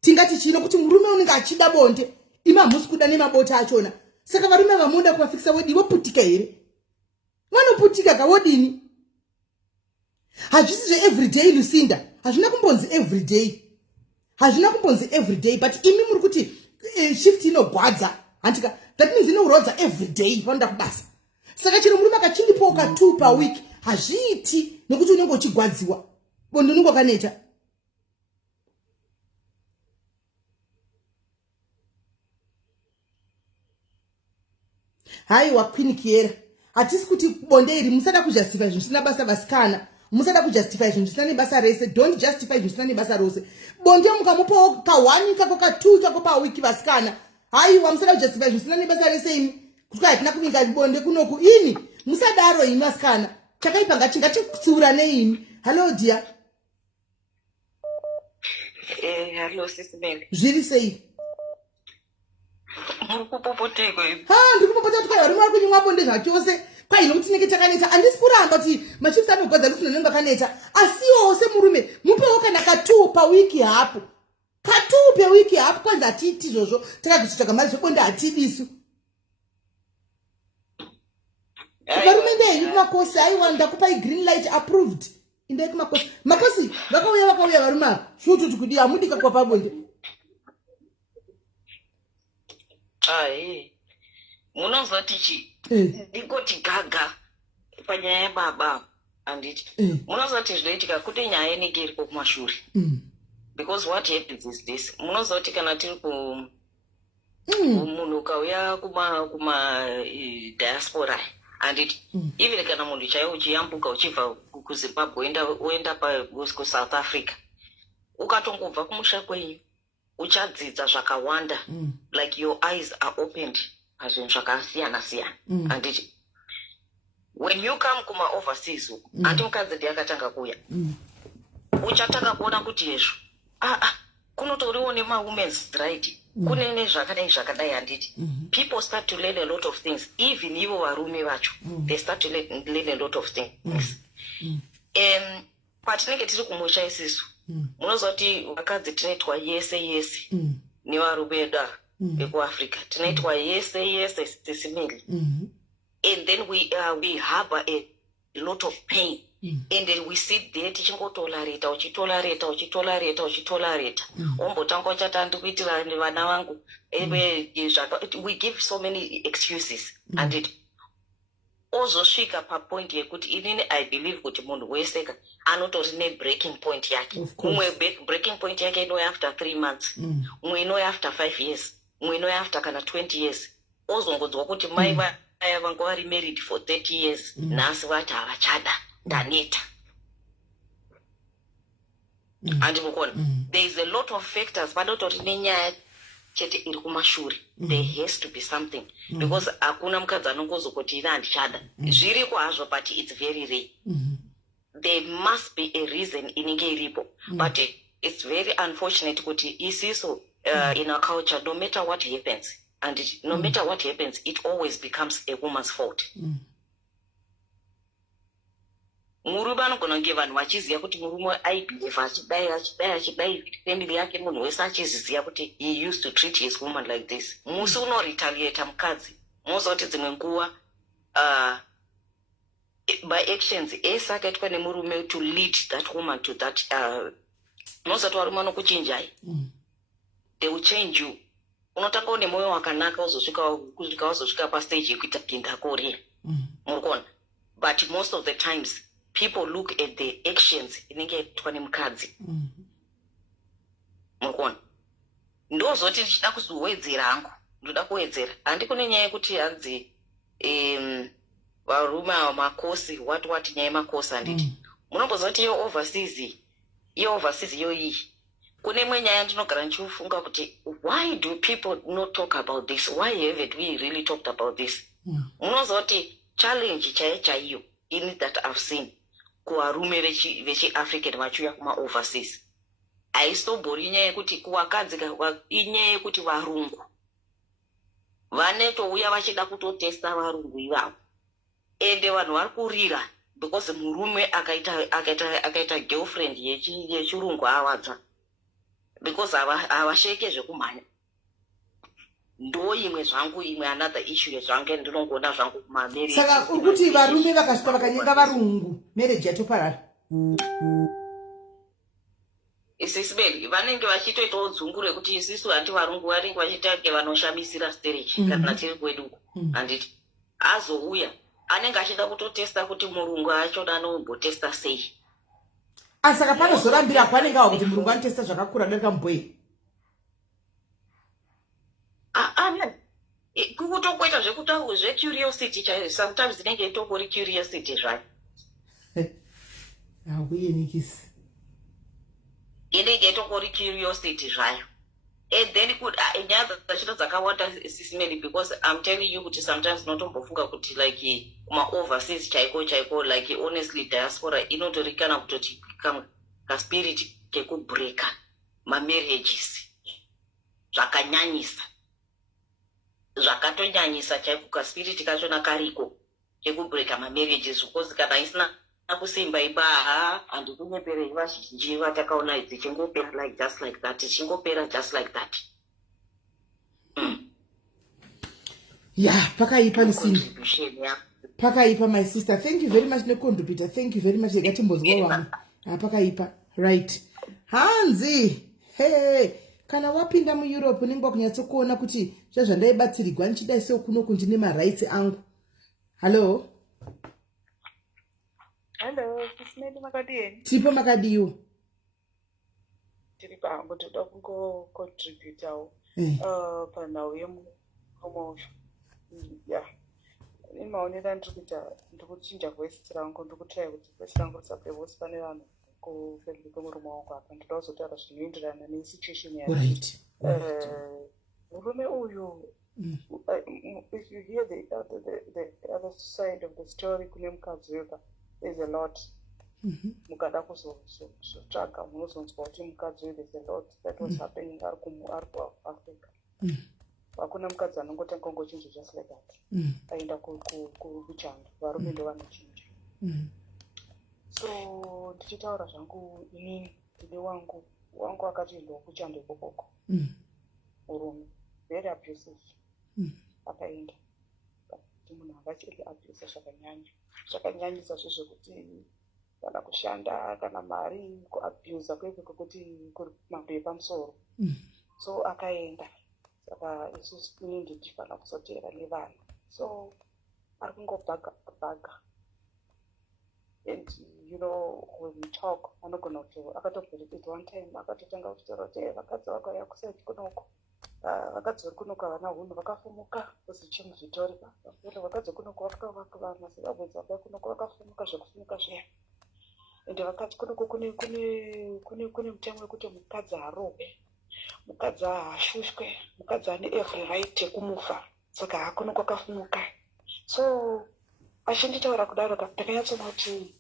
Tingati chino kuti murume unenge achida bonde ima musi kuda nemabota achona. Saka varume vamonda kuvafikisa wedi voputika here? Vanoputika kavodini? Hazvisi everyday Lucinda, hazvina kumbonzi everyday. Hazvina kumbonzi everyday, but imi muri kuti shift inogwadza. Handika that means inorodza everyday panoda kubasa. Saka chero murume akachindipowo ka 2 per week hazviiti nokuti unenge uchigwadziwa. Bonde unenge wakaneta. Haiwa Queen Kiera, hatisi kuti bonde iri musada kujustify zvinhu zvisina basa vasikana, musada kujustify zvinhu zvisina nebasa rese. Don't justify zvinhu zvisina nebasa rose. Bonde mukamupawo ka 1 kako ka 2 kako pa wiki vasikana. Haiwa musada kujustify zvinhu zvisina nebasa rese imi. Kuti hatina kuvinga bonde kunoku ini musadaro imi vasikana. Chakaipa ngachikutsiura neimi. Hello dear. Hello sis Melly. Zviri sei? Murikupopoteko ipi? Ndikupopota kuti varume vari kunyimwa bonde zvachose. Kwai nokuti tinenge takaneta. Handisi kuramba kuti machifti anogwadza lusina nenge akaneta. Asiwo semurume mupewo kana ka 2 per week hapo. Ka 2 per week hapo kwanza atiiti izvozvo. Takakutsvaga mari zvebonde hatidisu. Varume ndei kumakosi aiwa ndakupai green light approved. Indai kumakosi. Makosi vakauya varume ava. Shutu kudi amudika kwa pabonde. Munozoti chi ndingoti gaga panyaya yababa anditi munozoti zvinoitika kuti nyaya inenge iri kumashure. Because what happens is this, munozoti kana tiri munhu ukauya kuma diaspora anditi even kana munhu chaiwo uchiyambuka uchibva kuZimbabwe uenda kuSouth Africa ukatongobva kumusha kwenyu uchadzidza zvakawanda, like your eyes are opened pazvinhu zvakasiyana siyana. Anditi when you come kuma overseas ati mukadzi ndiyakatanga kuya uchatanga kuona kuti yezvo kunotoriwo nema-women's right, kune nezvakadai handiti. People start to learn a lot of things, even ivo varume vacho they start to learn a lot of things. Patinenge tiri kumusha isisu munozoti vakadzi tinoitwa yese nevarume da vekuAfrica tinoitwa yese sesimili. And then we harbor a lot of pain. And then we sit there tichingotolareta uchitolareta ombotanga uchatandi kuitira vana vangu we give so many excuses. And it ozosvika papoint yekuti inini I believe kuti munhu wese anotori nebreaking point yake. Umwe breaking point yake inoya after 3 months, umwe inoya after 5 years, umwe inoya after kana 20 years. Ozongodzwa kuti mai vaya vangu vari married for 30 years nhasi vati havachada ndaneta. Andimukona there is a lot of factors vanotori nenyaya chete iri kumashure. There has to be something because hakuna mukadzi anongozokoti ina handichada zviriko hazvo, but it's very rare. There must be a reason inenge iripo, but it's very unfortunate kuti isiso in our culture, no matter what happens, and no matter what happens, it always becomes a woman's fault. murume anogona kunge vanhu vachiziva kuti murume aibhilivha achidai family yake munhu wese achiziziva kuti he used to treat his woman like this. Musi unoretaliata mukadzi mozoti dzimwe nguva by actions ese akaitwa nemurume to lead that woman to that mozoti varume anokuchinjai they will change you. Unotaka une moyo wakanaka uzosvika pastage yekuita pinda korea murikuona. But most of the times people look at the actions inenge yaitwa nemukadzi murikuona. Ndozoti ndichida kuzowedzera hangu ndoda kuwedzera handi kune nyaya yekuti hanzi varume makosi wati nyaya yemakosi handiti munomboziva kuti iyo overseas iyo iyi kune imwe nyaya ndinogara ndichifunga kuti why do people not talk about this, why haven't we really talked about this. Munoziva kuti challenge chaiyo in that I've seen kuvarume vechiafrican vachiuya kuma-overseas haisitobhori inyaya yekuti kuvakadzi inyaya yekuti varungu vanetouya vachida kutotesta varungu ivavo ende vanhu vari kurira because murume akaita girlfriend yechirungu avatsva because havasheke zvekumhanya. Ndo imwe zvangu imwe another issue zvangu ndinongoona zvangu kumamarriage. Saka urikuti varume vakasvika vakanyenga varungu marriage yatoparara. SIS MELLY vanenge vachitoitawo dzungu rekuti isusu handi varungu vanenge vachitake vanoshamisira stage kana tiri kwedu handiti azouya anenge achida kutotesta kuti murungu achona anombotesta sei. Saka panozorambira kwanenge ava kuti murungu anotesta zvakakura darika mubwei. Kukutokuita zvekutaura zvecuriosity chaiyo sometimes inenge itongori curiosity zvayo. Auyenikisi. Inenge itongori curiosity zvayo. And then nyaya dzachito dzakawanda SIS MELLY because I'm telling you kuti sometimes notombofunga kuti like kuma-overseas chaiko like honestly diaspora inotorikana kutoti kaspirit kekubreka ma-marriages zvakanyanyisa zvakatonyanyisa chaiko kaspirit kachona kariko kekubreka ma-marriages because kana isina kusimba ipa handikunyepere vazhinji vatakaona dzichingopera like just like that ichingopera just like that. Yeah, pakaipa Lucinda. Pakaipa my sister. Thank you very much necontributor. Thank you very much. Yegatimbozwa wangu. Pakaipa. Right. Hanzi. Hey. Kana wapinda mu Europe ningwa kunyatsokuona kuti zvazvandaibatsirigwa nchidai seo kuno kundine ma-rights angu. Hello. Hello, SIS MELLY makadini. Tipo makadiyo. Tiri pangu toda kungocontributawo panhau yemupromotion. Yeah. Imaonera ndikuchinja voice rangu ndikutrai kuti voice rangu risabve voice pane vanhu kufembi kwemurume wangu apa ndoda kuzotaura zvinoenderana nesituation yayo. Right. Murume uyu if you hear the other side of the story kune mukadzi wega there's a lot. Mukada kuzotsvaga munozonzwa kuti mukadzi wega there's a lot that was happening ari kuafrica. Hakuna mukadzi anongotanga kungochinja just like that. Aenda kuchando varume ndo vanochinja. So ndichitaura zvangu inini ndine wangu akatoendwa kuchando ikokoko. Murume very abusive. Akaenda kuti munhu angachiri abuse zvakanyanyisa zvekuti kana kushanda kana mari kuabuse kweke kwekuti kuri mabwe pamusoro. So akaenda saka isusu inini ndichifana kuzotera nevana so ari kungobhaga. And you know when we talk anogona kuti akatobvira one time akatotanga kutaura kuti vakadzi vakauya kusaiti kunoko vakadzi vari kunoko havana hunhu vakafumuka kuzvichemuzvitori vakadzi kunoko vakavana sevabwedzi vakauya kunoko vakafumuka zvekufumuka zviya ende vakadzi kunoko kune mutemo wekuti mukadzi harohwe mukadzi haashushwe mukadzi ane every right yekumufa saka hakuno kwakafumuka. So achinditaura kudaro ndakanyatsoona kuti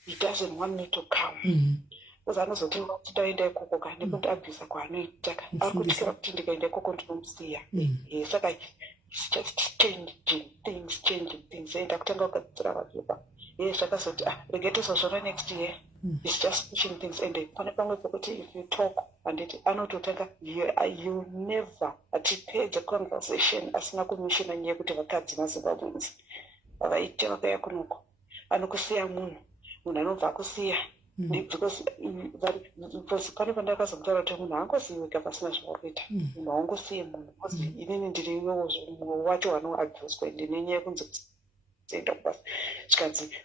he doesn't want me to come because anozoti titaenda ikoko kana nekuti abvisa kwaanoita ari kutyira kuti ndikaenda ikoko ndinomusiya. Saka it's just changing things enda kutanga kugadzira mapepa zvakazoti regai tozozvona next year. It's just pushing things. And pane pamwe pokuti if you talk handiti anototanga you never atipedze the conversation asina kumishina nyaya yekuti vakadzi mazimbabwenzi vaite vakaya kunoko anokusiya munhu anobva akusiya because pane pandakazomutaura kuti munhu haangosiyiwika pasina zvavakuita munhu haungosiye munhu because inini ndiriwo mumwe wacho vanoabhuswa ndine nyaya yekunzi kuenda kubasa zvikanzi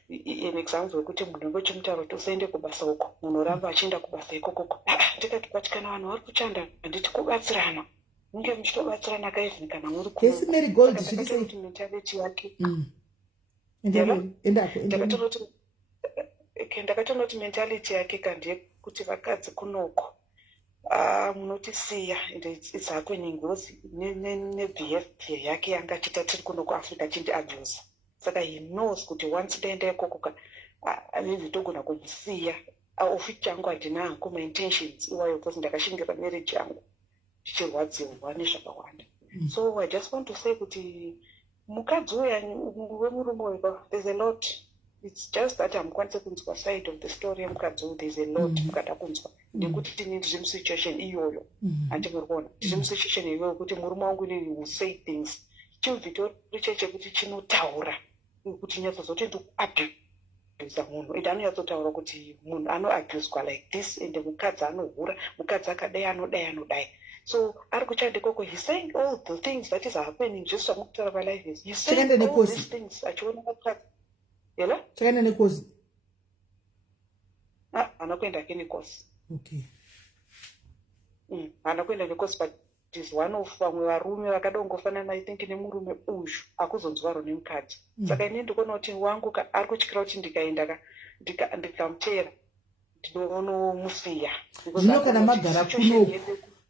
an example wekuti munhu ngochimutaura kuti usaende kubasa uko munhu oramba achienda kubasa ikokoko ndikati patikana vanhu vari kuchanda handiti kubatsirana munge muchitobatsirana akaivhinikana muri Yes, Mary Gold, kuti mentality yake ndakatonoti mentality yake kandie kuti vakadzi kunoko munotisiya and it's happening because nebehavior yake yanga achita tiri kuno kuafrica chindiabuse saka he knows kuti once ndaenda ikoko handizotogona kumusiya ofi changu handina hangu maintentions iwayo because ndakashingira marriage yangu ndichirwadziwa nezvakawanda. So I just want to say kuti mukadzi uya wemurume uyu there's a lot. It's just that hamukwanisi kunzwa side of the story yemukadzi uyu. There's a lot mukada kunzwa nekuti tini ndiri musituation iyoyo handimuri kuona ndiri musituation iyoyo kuti murume wangu ni will say things chimvitori chechekuti chinotaura kuti nyatsozoti ndikuabhusa munhu and anonyatsotaura kuti munhu anoabhuswa like this and mukadzi anohura mukadzi akadai anodai. So ari kuchande koko he's saying all the things that is happening just amukutaura palife is he's saying all these things achiona mukadzi yela chakaenda nekozi anakuenda kenekosi okay anakuenda nekosi but is one of vamwe varume vakadongofanana I think nemurume uyu akuzonzwaro nemukadzi saka ine ndikuona kuti wangu ari kutyira kuti ndikaenda ndikamutera ndinonomusiya zvino kana magara kuno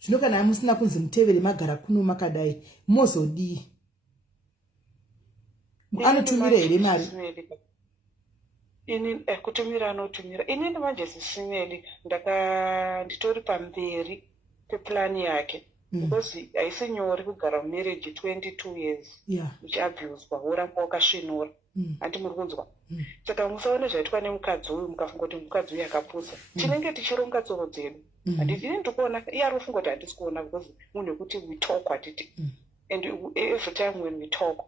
zvino kana musina kunzi mutevere magara kuno makadai mozodii anotumira here mari ini kutumira anotumira inini manje sisimeli nditori pamberi peplani yake because haisi nyori kugara mumarriage 22 years uchiabhuswa woramba wakasvinura handi muri kunzwa saka musaone zvaitwa nemukadzi uyu mukafunga kuti mukadzi uyu akapusa tinenge tichironga tsoro dzedu handiti ini ndikuona iye ari kufunga kuti handisi kuona because munhu wekuti we talk hatiti and every time when we talk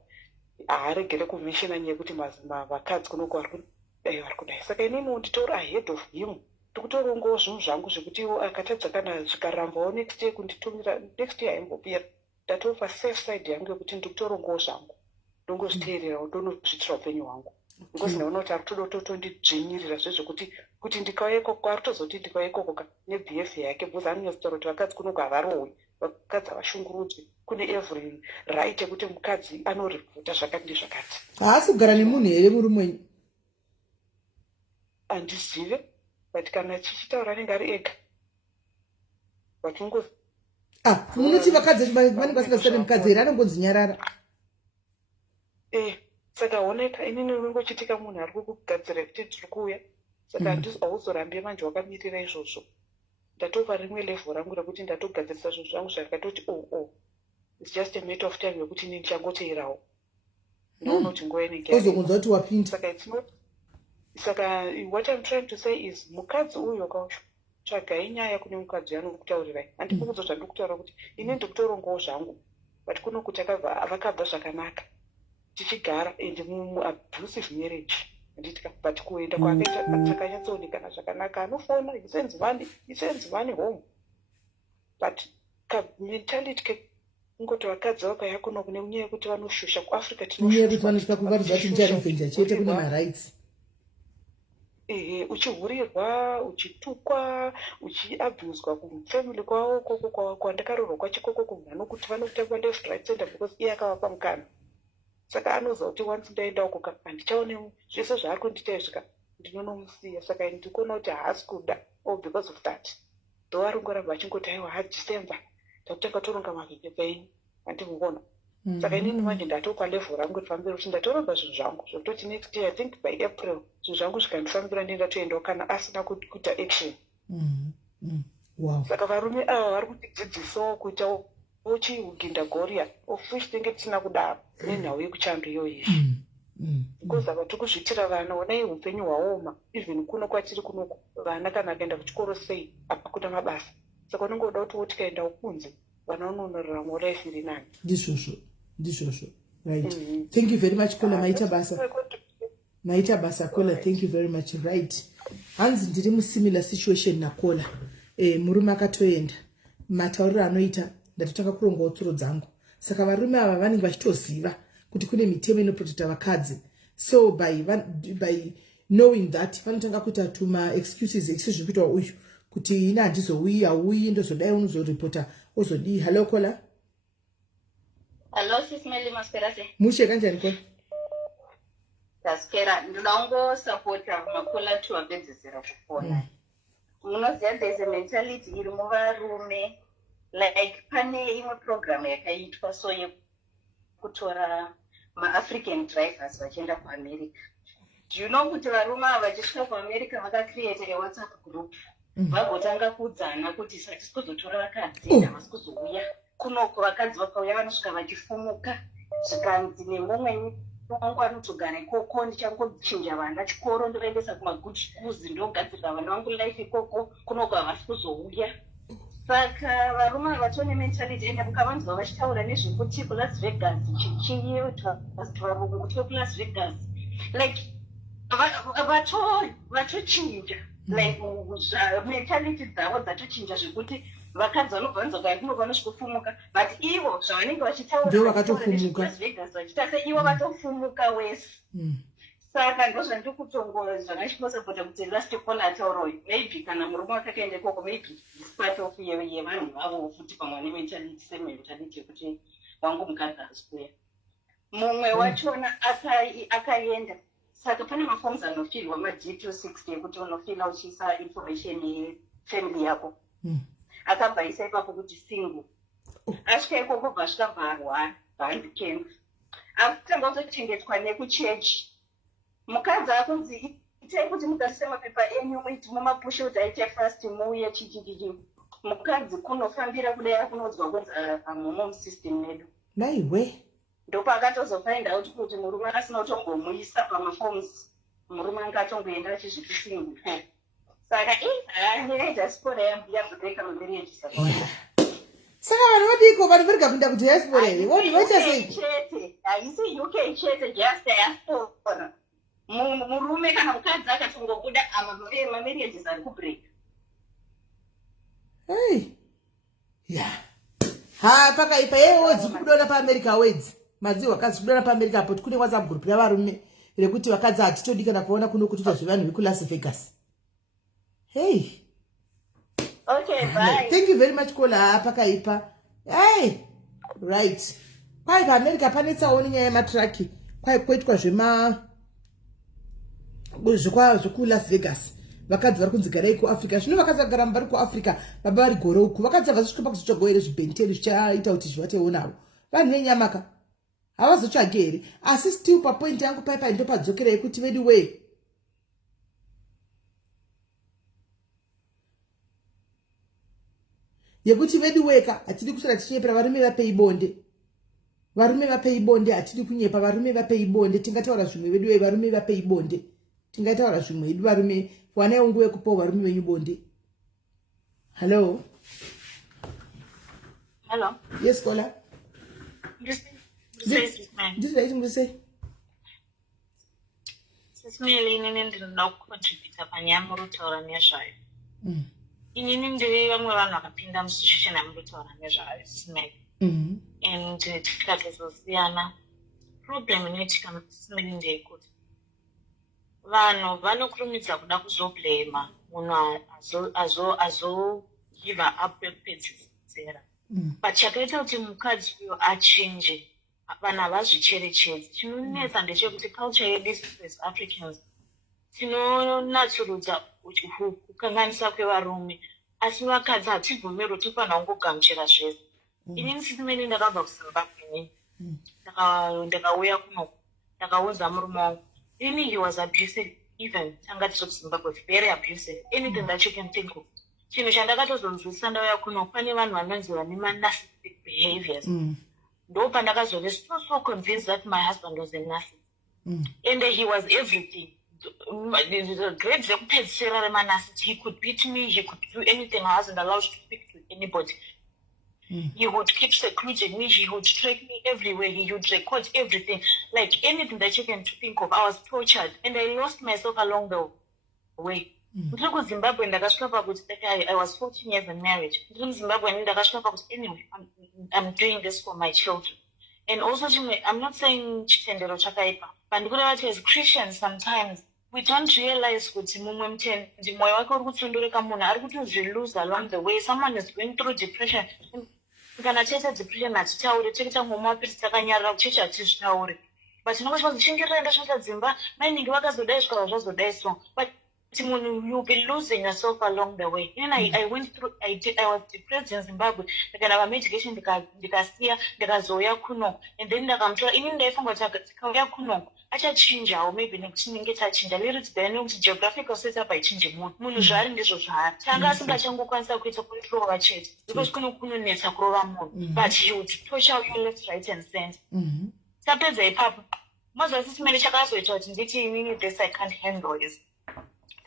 haaregere kumishina nyaya yekuti vakadzi kunoko vari kudai saka inini nditori ahead of him ndikutorongawo zvinhu zvangu zvekuti iwo akatadza kana zvikarambawo next year kunditumira next year aimbopera ndatopa safe side yangu yekuti ndikutorongawo zvangu ndongozviteererawo ndonozvitira upenyu hwangu because ndaona kuti ari kutotondidzvinyirira zvezvekuti kuti ndikauya ikoko ari kutozoti ndikauya ikoko nebehavior yake because anonyatsotaura kuti vakadzi kunoko havarohwi vakadzi havashungurudzwi kune every right yekuti mukadzi anoripota zvakati ndezvakati haasi kugara nemunhu here murumenyu handizive but kana chichitaura anenge ari ega vatingo munoti vakadzi vanenge vasingasitane mukadzi here anongonzi nyarara saka oneka inini unongochitika munhu ari kukugadzira kuti tiri kuuya saka hauzorambi manje wakamirira izvozvo ndatopa rimwe level rangu rekuti ndatogadzirisa zvinhu zvangu zvakatoti it's just a matter of time yekuti ini ndichangoteerawo ndinoona kuti nguva inenge ozokunzwa kuti wapinda saka it's not saka what I'm trying to say is mukadzi uyu wakausho tsvagai nyaya kune mukadzi anokutaurirai handiko kudzo zvandikutaura kuti ini ndikutorongawo zvangu but kuno kuti vakabva zvakanaka tichigara and muabusive marriage handitika but kuenda kwaakaita takanyatsoonekana zvakanaka anofona he sends money home but mentality kungoti vakadzi vakaya kuno kune nyaya yekuti vanoshusha kuafrica tinyaya yekuti vanosvika kuvaridza kuti ndicharevenja chete kune marights uchihurirwa uchitukwa uchiabhuswa kufamily kwavo koko kwandakarorwa kwachikoko kumunhu anokuti vanokutamba left right center because iye akavapa mukana saka anoziva kuti once ndaenda uko handichaone zvese zvaari kundita izvika ndinonomusiya saka ndikuona kuti haasi kuda because of that though ari ngoramba achingoti aiwa hadecember takutanga toronga mavhiki penyu handimuona saka inini manje ndatopa level rangu ripamberi kuti ndatoronga zvinhu zvangu zvokutoti next year I think by April zvinhu zvangu zvikandifambira ndendatoendawo kana asina kuita action saka varume ava vari kutidzidzisawo kuitawo chiuginda goria of which tinenge tisina kudaro nenhau yekuchando iyoyo izvi because havati kuzvitira vana onai upenyu hwaoma even kuno kwatiri kunoku vana kana akaenda kuchikoro sei apakuna mabasa saka unongoda kuti tikaenda kunze vana unonorarama life iri nani ndizvozvo right. Thank you very much Kola, maita basa Kola, thank you very much. Right, hanzi ndiri musimilar situation naKola. Murume akatoenda matauriro anoita ndatotanga kurongawo tsuro dzangu, saka varume ava vanenge vachitoziva kuti kune mitemo inoprotecta vakadzi, so by knowing that vanotanga kuita tuma excuses zviri kuitwa uyu kuti ina handizouyi, hauyi, ndozodai unozoripota ozodii. Hello Kola. Hello SIS MELLY masperase. Mushe kanjani Kola? Taskera ndinongo supporta makola tu abedzezera kufona. Munoziva there's a mentality iri muvarume, like pane imwe program yakaitwa so yekutora ma-African drivers vachienda kuAmerica. Do you know kuti varume ava vachisvika kuAmerica vakacreate a WhatsApp group vagotanga kuudzana kuti hatisi kuzotora vakadzi havasi kuzouya kunoko, vakadzi vakauya vanosvika vachifumuka zvikanzi nemumwe wangu anotogara ikoko ndichangodichinja vana chikoro ndovaendesa kumagood schools ndogadzirira vana vangu life ikoko kunoko havasi kuzouya. Saka varume vatone mentality ende mukavanzwa vachitaura nezvekuti kuLas Vegas chichiitwa varungu kuLas Vegas like vatochinja like mentality dzavo dzatochinja zvekuti vakadzi vanobvanza kaya kuno vanosvikofumuka but ivo zvavanenge vachitauraLas Vegas vachita seivo vatofumuka wese. Saka ndozvandiri kutongoa zvangachikosapota kuti last call ataura uyu maybe kana murume wakatoenda ikoko maybe this part of yevanhu vavo futi pamwe nementality sementality yekuti wangu mukadzi asikuya. Mumwe wachona akaenda, saka pane maforms anofilwa ma-G260 ekuti unofila uchiisa information yefamily yako. Akabvaisa ipapo kuti single. Asvika ikoko bvasvika bharwa handicamp. Akutanga kutochengetwa nekuchechi. Mukadzi akunzi itai kuti mugarise mapepa enyu muiti mumapushe kuti aite fast muuye chichichichi. Mukadzi kunofambira kudai kunonzwa kunzi hamumo musystem medu. Naiwe. Ndopa akatozofind out kuti murume asina kutombomuisa pamaforms. Murume anga atongoenda achizvipisingu. Saka nyaya diaspora yambudeka mamarriage saka. Saka vanhu vadiko vanhu varika kupinda kuti diaspora here. Voita sei? Chete. Haisi UK chete just diaspora. Murume kana mukadzi akatongobuda mamarriages ari kubreak. Hey. Yeah. Pakaipa wedzi kudona paAmerica wedzi. Madzi wakadzi kudona paAmerica apo kune WhatsApp group yavarume rekuti vakadzi hatitodi kana kuona kuno kutoita zvevanhu vekuLas Vegas. Hey. Okay, bye. Thank you very much Kola. Pakaipa. Hey. Right. Kwai paAmerica panetsawo nyaya yematraki. Kwai kweitwa zvekuLas Vegas. Vakadzi vari kunzigara kuAfrica. Zvino vakadzi vagara vari kuAfrica baba vari gore uku. Vakadzi havazosvika pakuzotsvaga here zvibhenteri zvichaita kuti zvivatewo navo. Vanhu venyamaka havazotsvagi here. Asi still papoint yangu paipa ndopadzokera yekuti vedi we. Yekuti vedi weka hatidi kusara tichepera varume vapei bonde. Varume vapei bonde hatidi kunyepa varume vapei bonde. Tingataura zvimwe vedi we varume vapei bonde. Tingataura zvimwe vedi varume wana ungu wekupo varume venyu bonde. Hello. Hello. Yes Kola. Just right muse. SIS MELLY inini ndinoda kucontributa panyaya muritaura nezvayo. Inini ndiri vamwe vanhu vakapinda musituation yamuritaura nezvayo SIS MELLY. And tikatozosiyana problem inoitika muSIS MELLY ndeyekuti vanhu vanokurumidza kuda kuzoblama munhu azogiva up kwekupedzisira. But chakaita kuti mukadzi uyo achinje vanhu havazvicherechedzi. Chinonetsa ndechekuti culture yedu as Africans tinonatsurudza kukanganisa kwevarume, asi vakadzi hatibvumirwi tofanira kungogamuchira zvese. Inini SIS MELLY ndakabva kuZimbabwe ndakauya kunoku ndakaudza murume wangu inini he was abusive, even tanga tiri kuZimbabwe very abusive, anything that you can think of. Chinhu chandakatozonzwisisa ndauya kunoku pane vanhu vanonzi vane narcissistic behaviors. Ndo pandakazove so convinced that my husband was a narcissist. and he was everything. The grades he could beat me, he could do anything. I wasn't allowed to speak to anybody. He would keep secluding me, he would track me everywhere, he would record everything. Like anything that you can think of, I was tortured and I lost myself along the way. Zimbabwe, I was 14 years in marriage. Anyway, I'm doing this for my children. And also, I'm not saying but as Christians, sometimes we don't realize that lose along the way. Someone is going through depression. But you'll be losing yourself along the way. And I went through, I was depressed in Zimbabwe. I have medication, and then I'm trying, acha chinja or maybe nekuchinengeta chinja lyrics then geographical setup aichinje munhu zvari ndizvo zvaari tanga asingachangokwanisa kuita control chete because kunonetsa kurova munhu but he would torture you left right and center tapedza ipapo mozosiya SIS MELLY chakazoita kuti nditi inini this I can't handle this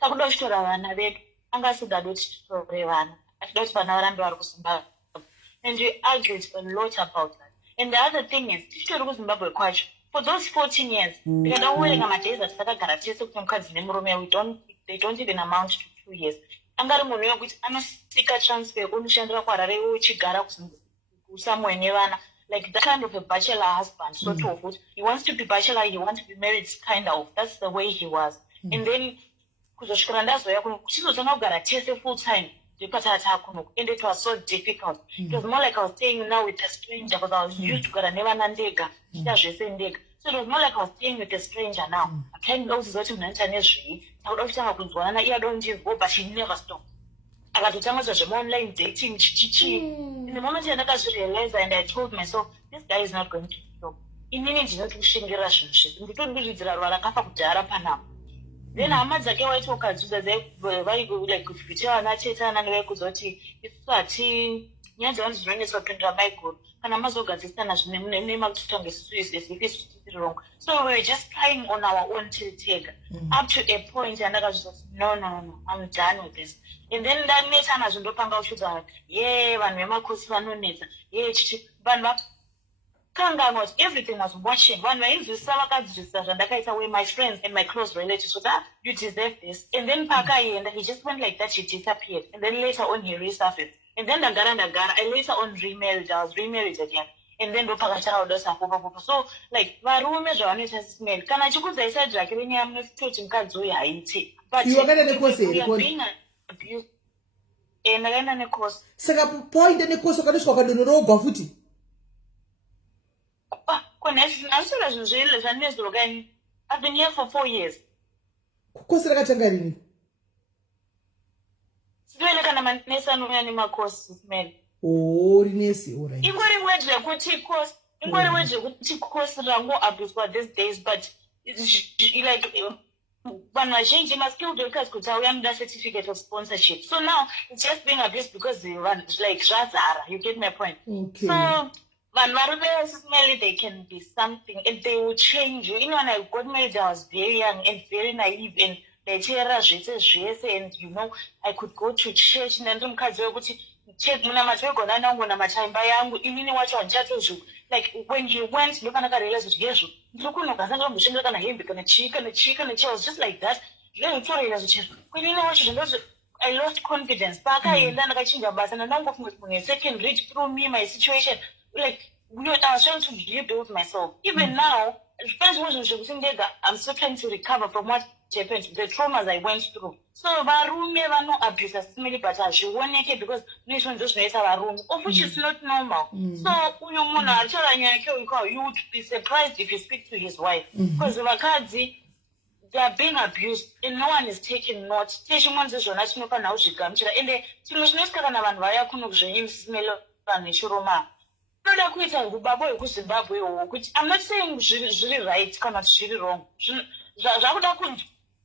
takuda kutora vana vedu anga asingadi kuti titore vana achida kuti vana varambe vari kuZimbabwe and we argued a lot about that. And the other thing is tichitori kuZimbabwe kwacho for those 14 years, they don't even amount to 2 years. Angari munhu wekuti anosika transfer unoshandira kwarare uchigara somewhere nevana, like that kind of a bachelor husband, sort of. He wants to be bachelor, he wants to be married, kind of. That's the way he was. And then kuzosvikira ndazoya kuno kuchizotanga kugara tese full time. And it was so difficult. It was more like I was staying now with a stranger because I was used to go nevana ndega. So it was more like I was staying with a stranger now. I'm trying to go to but she never stopped. I got to tell myself online dating. In the moment I realized and I told myself, this guy is not going to stop. Then amadzake waiti ukadzudza like kuficha vana chete ananiwe kuzoti isati nyanza vanhu zvinonetswa kupindura maiguru kana mazogadzisana zvine nemakuita ngesisiri wrong. So we were just trying on our own tega up to a point andakazviti no, I'm done with this. And then ndanetsana zvindopanga uchudza vanhu vemakosi vanonetsa chichi vanhu not everything was watching. One way with my friends and my close relatives, so that you deserve this. And then and he just went like that, she disappeared. And then later on he resurfaced. And then I later on remarried. I was remarried again. And then so like varume SIS MELLY. Can I just say like when I'm not touching Huyai? But you are being abused. And again nemaCOS. Saka point nemaCOS okadishwa kadonoro futi. I've been here for 4 years. Kosi rakatanga rini? Sidwele kana manesa nemaCOS SIS MELLY. Oh, rinesi, all right. Ingori wedge kuti course, ingori wedge kuti course rango abuswa these days, but it's like when I change my skill because could I am the certificate of sponsorship. So now it's just being abused because they run like Razara. You get my point? Okay. So when SIS MELLY, they can be something and they will change you. You know, when I got married, I was very young and very naive and you know, I could go to church and then like when you went, look at realize I was just like that. I lost confidence. Second read through me my situation. Like I was trying to rebuild myself. Even now, I'm still trying to recover from what happened, the traumas I went through. So varume vano abuse SIS MELLY, but azvioneke because nation just varume, of which is not normal. So you would be surprised if you speak to his wife because vakadzi, they are being abused and no one is taking note. And I'm not saying really right, cannot really wrong.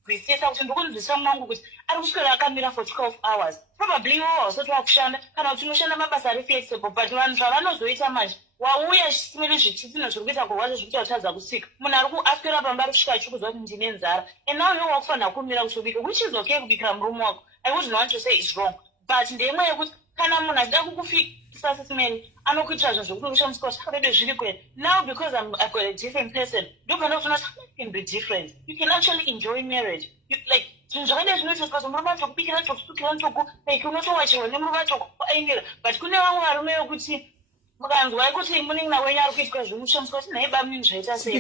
kunzwisisa kuti ndikunzwisisa mwangu kuti ari kuswera akamira for 12 hours probably iwo hausati wakushanda kana kuti unoshanda mabasa ari flexible but vanhu zvavanozoita manje wauya simeli zvitsitsino zviri kuita kurwadza zvekuti watadza kusvika munhu ari kuaswera pamba ari kusvika achikuudza kuti ndine nzara and now iwo wakufanira kumira kuchibika which is okay kubikira murume wako I wouldn't want to say it's wrong but ndemwe yekuti kana munhu achida kukufikisa sesimeni anokuitira zvinhu zvekuti ushamusika kuti akavedo zviri kwena now because I've got a different person ndobva kuti something can be different you can actually enjoy marriage like zvinhu zvakadai zvinoita kuti murume atokubikira atokupikira ntoku like unotowachirwa nemurume atokuainira but kune vamwe varume vokuti mukanzwa kuti munin'ina wenyu ari kuitwa zvimushamusika kuti nhaye bamini zvaita sei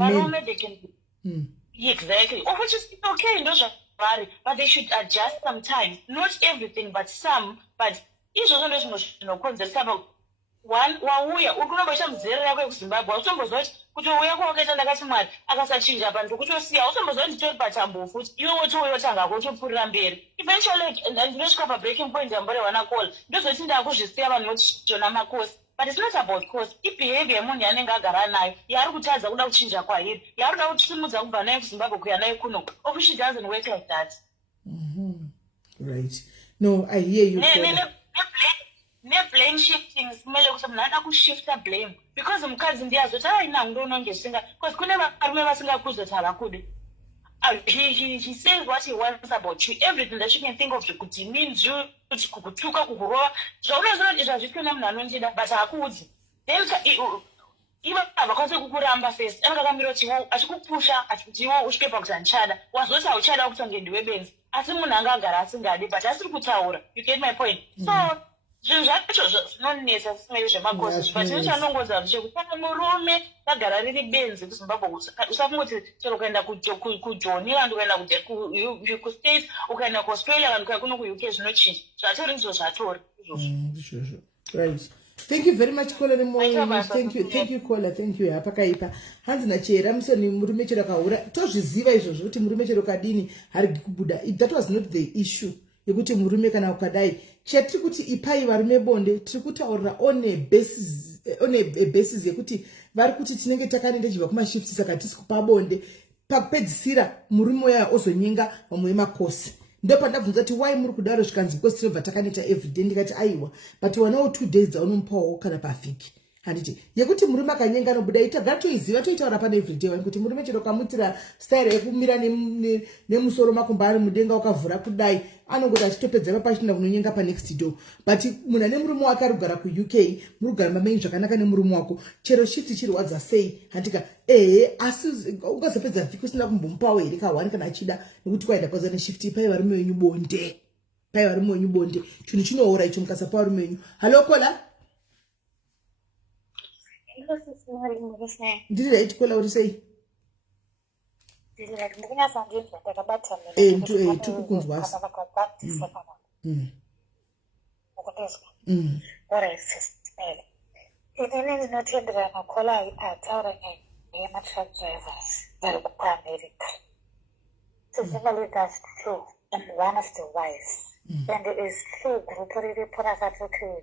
varume they can exactly of which is okay ndozvavari but they should adjust sometimes not everything but some but izvozvo ndozvimwe zvinokonzeresa one wauya uri kunomboita muzere yako yekuzimbabwe autombozwa kuti uya kwawakaita ndakati mwari akasachinja panhu tokutosiya autombozwa kuti nditori patambo futi iwe wotouya wotangako wotopfuurira mberi eventually ndinosvika pabreaking point yamborewana call ndozoti ndakuzvisiya vanhu votona makosi but it's not about course ibehavior yemunhu yanenge agara nayo yaari kutadza kuda kuchinja kwairi yaari kuda kusimudza kubva nayo kuzimbabwe kuya nayo kuno of she doesn't work like that right no I hear you ne-blame shifting simele kuti munhu ada kushifta blame because mukadzi ndiyazoti ainangu ndonongesinga because kune varume vasingakuzoti havakude he says what he wants about you everything that you can think of kuti ninju kuti kukutuka kukurova zvaunoziva kuti zvazvitona munhu anondida but hakuudzi then ivo havakwanise kukuramba first anenge akamira kuti iwo achikupusha achikuti iwo usvike pakuti handichada wazoti hauchada kuti ange ndiwe benzi asi munhu anga agara asingadi but asiri kutaura you get my point so zvinhu zvacho zvinonetsa simei zvemakosi but chino chanongodza ndechekuti kana murume agara riri benzi kuzimbabwe usafungoti chero ukaenda kujoni vantu ukaenda kustate ukaenda kuaustralia vantu kuya kuno kuuk zvinochinja zvatori ndizvo zvatori izvozvo right thank you very much caller thank you caller thank you hapakaipa hanzi nachera musoni murume chero akahura tozviziva izvozvo kuti murume chero kadini harigi kubuda that was not the issue yekuti murume kana ukadai chatiri kuti ipai varume bonde tiri kutaurira on a basis yekuti vari kuti tinenge takanenda chibva kumashifti saka tisi kupa bonde pakupedzisira murume uya ozonyenga vamwe vemakosi ndopandabvunza kuti why muri kudaro zvikanzi because tinobva takaneta everyday ndikati aiwa but wanawo 2 days dzaunomupawo kana pavhiki handiti yekuti murume akanyenga nobuda itagara toiziva toitaura pana everyday wani kuti murume chero kamutira style yekumira nemusoro makumba ari mudenga wakavhura kudai anongoti achitopedza papachina kunonyenga panext door but munhu ane murume wake ari kugara kuuk muri kugara mamenyu zvakanaka nemurume wako chero shifti chirwadza sei handika asi ungazopedza vhiki usina kumbomupawo here ka1 kana achida nekuti kwaenda kwaza neshifti pai varume wenyu bonde chinhu chinoora icho mukasapa varume wenyu halo kola ndiri right kola uri sei tikukunzwa inini ndinotenderana kola ataura yematruck drivers vari kuamerica SIS-MELLY does true and one of the wives and it is true gurupu riripo rakatokira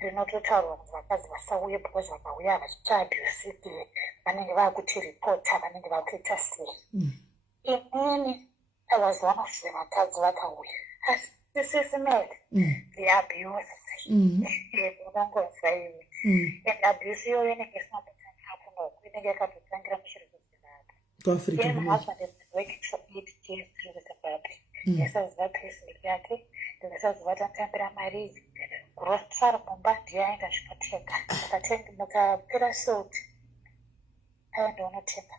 rinototaurwa kuti vakadzi vasauye because vakauya vachiabusively vanenge vakutiripota vanenge vakuita sei inini I was one of the vakadzi vakauya asi SIS-MELLY the abuse unongozva iwe and abuse iyoyo inenge isina kutanga kunoku inenge yakatotangira mushiri kuzimbabwe then my husband has been working for 8 years through Zimbabwe ndisaziva payslip yake ndisaziva tatambira mari grocery mumba ndiye aenda zvinoteka mukapera salt aenda unotenga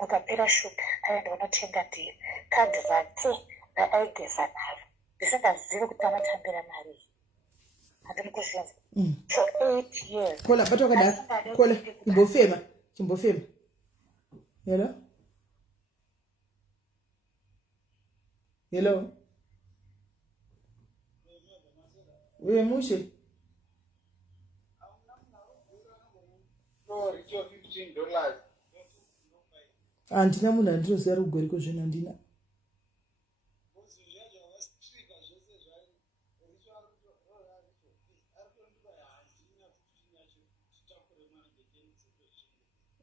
mukapera shuga aenda unotenga ndiyo kadhi rake raaigeza naro ndisingazivi kuti anotambira mari handini kuzvinza for 8 years kola patokada kola chimbofema hello uye mushe handina munhu andinoziva rugori kozvino handina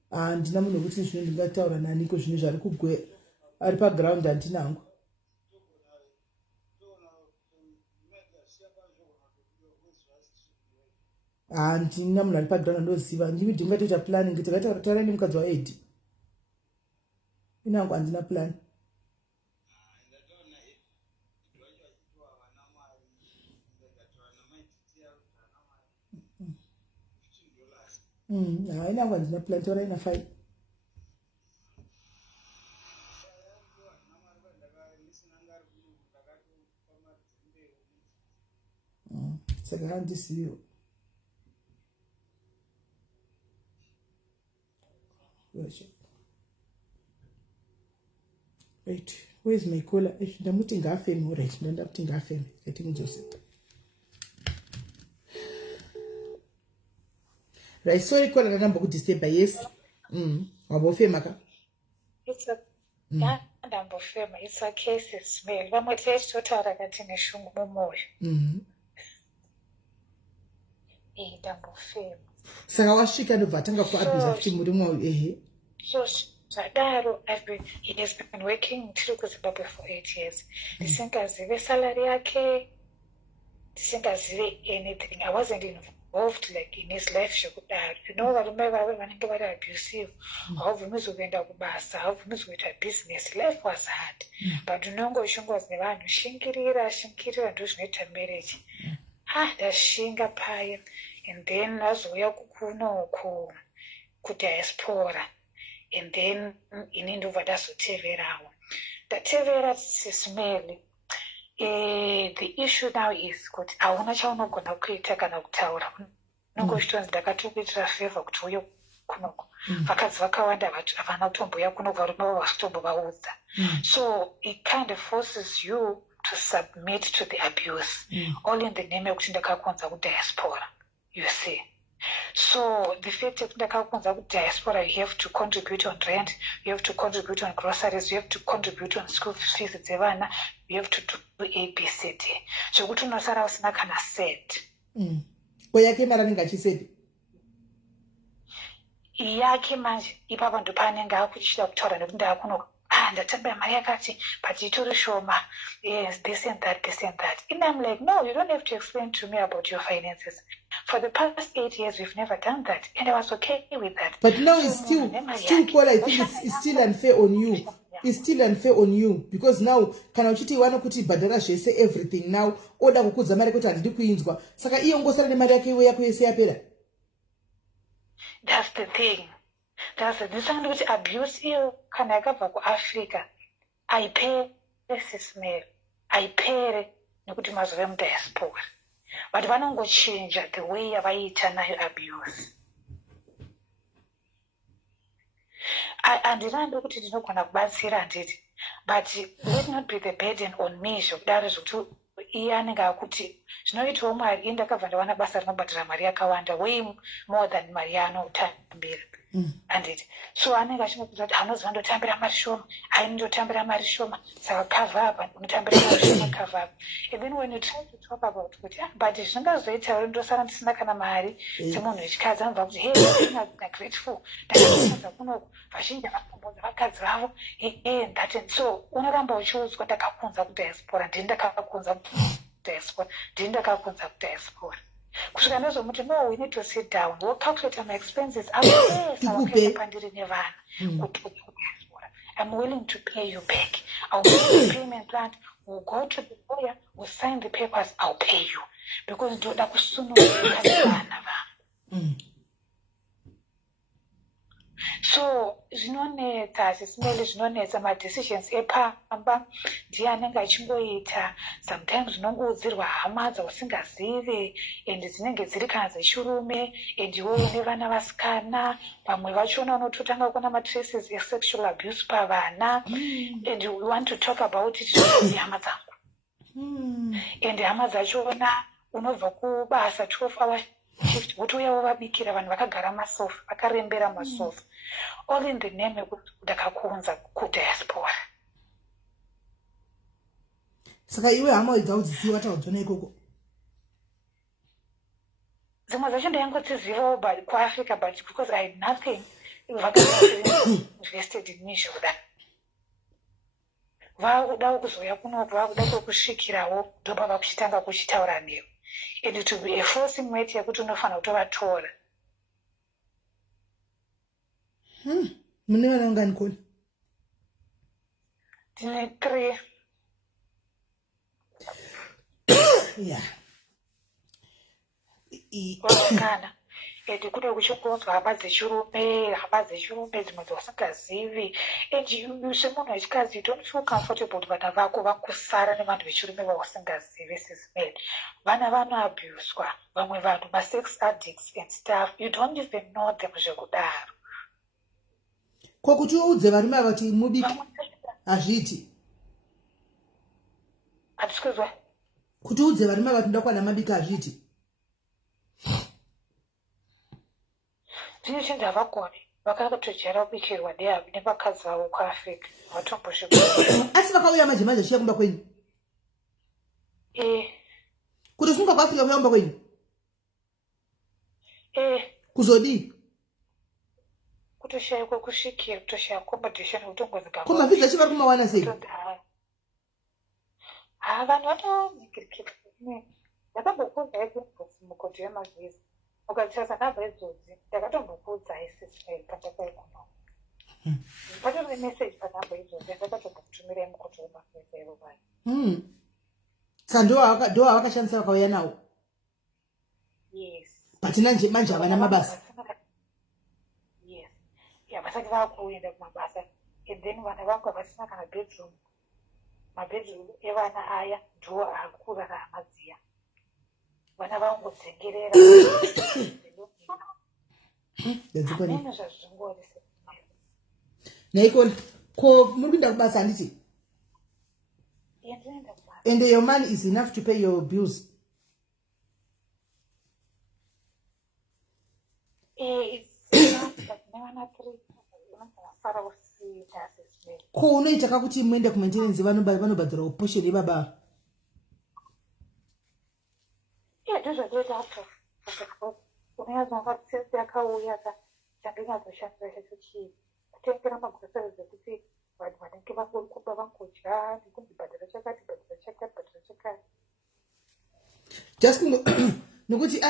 handina munhu wekuti zvino ndingataura naniko zvino zvari kugwera ari paground handinangu. Handina munhu ari paground andoziva. Ndimi ndingatoita planning kuti takataura nemukadzi waEdhi. Inangu handina plan. Inangu handina plan. Taura ina fine. Saka handisiyo. Right, where is my caller? Ndamuti ngafeme, right? Ndamuti ngafeme. Eti muzosiya. Right, sorry kwa ndamba kudisturb, yes. Wabofema ka? It's a ndambofema. It's a case smell. Vamwe teshotara kati neshungu mumoyo. Ndambofema. Saka wasvika ndobva atanga kuabuse kuti muri mwayo ehe. So Sadaro, he has been working tiri kuZimbabwe for 8 years. Ndisingazive salary yake, ndisingazive anything. I wasn't involved like in his life zvekudaro. You know, varume vave vanenge vari abusive. Haubvumidzwi kuenda kubasa, haubvumidzwi kuita business. Life was hard. But unongo ushongozi nevanhu shingirira ndo zvinoita marriage. Ndashinga paya. And then nazouya kuno kudiaspora. And then ini ndobva ndazoteverawo. Ndatevera SIS MELLY. The issue now is kuti hauna chaunogona kuita kana kutaura. Unongo uchitonzi ndakatokuitira favor kuti uye kunoko. Vakadzi vakawanda havana kutomboya kunoko, varume vavo vachitombovaudza. So it kind of forces you to submit to the abuse. All in the name yekuti ndakakonza kudiaspora. You see. So the fact that ndakakonza kudiaspora, you have to contribute on rent, you have to contribute on groceries, you have to contribute on school fees dzevana, you have to do ABCD. Zvekuti unosara usina kana set. Yake mara ninga chisedi. Yake manje ipapo ndo paanenge akuchida kutaura nekuti ndakuno ndatambira mari yakati but itori shoma, yes, this and that. And I'm like, no, you don't have to explain to me about your finances. For the past 8 years, we've never done that, and I was okay with that. But now it's still Paul, I think it's still unfair on you. Yeah. It's still unfair on you because now kana uchiti wana kuti badara zvese everything now oda kukudza mari kuti handidi kuinzwa. Saka iyo ngosara nemari yake yako yese yapera. That's the thing. Ndisanga kuti abuse iyo kana yakabva kuAfrica aipere SIS MELLY, aipere nekuti mazove mudiaspora. But vanongochinja the way yavaita nayo abuse. Handinandi kuti ndinogona kubatsira handiti, but let not be the burden on me zvekudaro zvokuti iye anenge akuti zvinoitawo Mwari. Ini ndakabva ndawana basa rinobhadhara mari yakawanda, way more than mari yaanotambira. Handiti. So anenge achinokuudza kuti hanoziva ndotambira mari shoma, haini ndotambira mari shoma, saka cover up, unotambira mari shoma cover up. And then when you try to talk about kuti but zvingazoita uri ndosara ndisina kana mari semunhu wechikadzi, anobva kuti hey, ndina grateful, ndakaza kunoko, vazhinji vakakombodza vakadzi vavo, that. So unoramba uchiudzwa ndakakunza kudiaspora, ndini ndakakunza kudiaspora, ndini ndakakunza kudiaspora. Kusvika nezomuti no, we need to sit down, we'll calculate my expenses. I'm willing to pay you back. I'll make a payment plan. We'll go to the lawyer, we'll sign the papers, I'll pay you. Because ndoda kusununguka nevana vangu. So zvinonetsa SIS MELLY, zvinonetsa madecisions epamba ndiye anenge achingoita. Sometimes unongoudzirwa hama dzausingazive and dzinenge dziri kana dzechirume and iwewe une vana vasikana. Vamwe vachona unototanga kuona matraces esexual abuse pavana and we want to talk about it hama dzangu. And hama dzachona unobva kubasa 12 hours shift, wotouya wovabikira vanhu vakagara masofa, vakarembera masofa. All in the name yekuti ndakakunza kudiaspora. Saka iwe hama dzaudziziva taudzona ikoko. Dzimwe dzacho ndaingodzizivawo kuAfrica, but because I had nothing, vakanga invested in me zvokuda. vakuda kuzoya kunoku vakuda kokusvikirawo ndopa vakuchitanga kuchitaura newe and to be a forcing weight yekuti unofanira kutovatora. Mune vana ungani koni? Ndine 3. Yeah. Wakana. And kuda kuchikonzwa hama dzechirume dzimwe dzawasingazivi. And semunhu wechikadzi you don't feel comfortable kuti vana vako vakusara nevanhu vechirume vawasingazivi. Sis Melly. Vana vanoabuswa. Vamwe vanhu ma-sex addicts and stuff. You don't even know them zvekudaro. Ko kuti uudze varume ava kuti mubiki hazviti. Hatisikuzwa. Kuti uudze varume ava kuti ndakwana mabiki hazviti. Zvine chinhu havagoni vakatotojera kubikirwa nevakadzi vavo kuAfrica vatombozvigona. Asi vakauya manje chiya kumba kwenyu. Kuti usunga kuAfrica kuya kumba kwenyu. Kuzodii? Kutoshaya kwekusvikira, kutoshaya accommodation, kutongozika. Koma visa chiva kumawana sei? Vanhu vanonikirikira. Ndakambokudza mukoti wemavhisi. Ukatitasa nhabva idzodzi ndakatombokuudza SIS MELLY pandakaigunawo. Patori nemeseji panhamba idzodzi ndakatombokutimirei mukoti wemavhisi evo vanhu. Saka ndo havakashandisa vakauya nawo? Yes. But manje havana mabasa? Yes. Yeah, vasati vakuenda kumabasa. And then vana vangu havasina kana bedroom. Mabedroom evana aya ndiwo akura kahama dziya. Vana vangu dzengerera. Hamene zvazvingori. Naikoni, ko muri kuenda kubasa handiti? Ndinoenda kubasa. And your money is enough to pay your bills? It's enough, but nevana 3 vanofara kusita SIS MELLY. Ko unoita kakuti muende kumaintenance vanobhadhira portion yebaba? Ndozvatoita apo. Unoyazi kuti yakauya chandingazoshandisa chekuti kutengera magroceries ekuti vanhu vanenge vangorikuba vangodya nekuzvibhadhira chakati. Just nokuti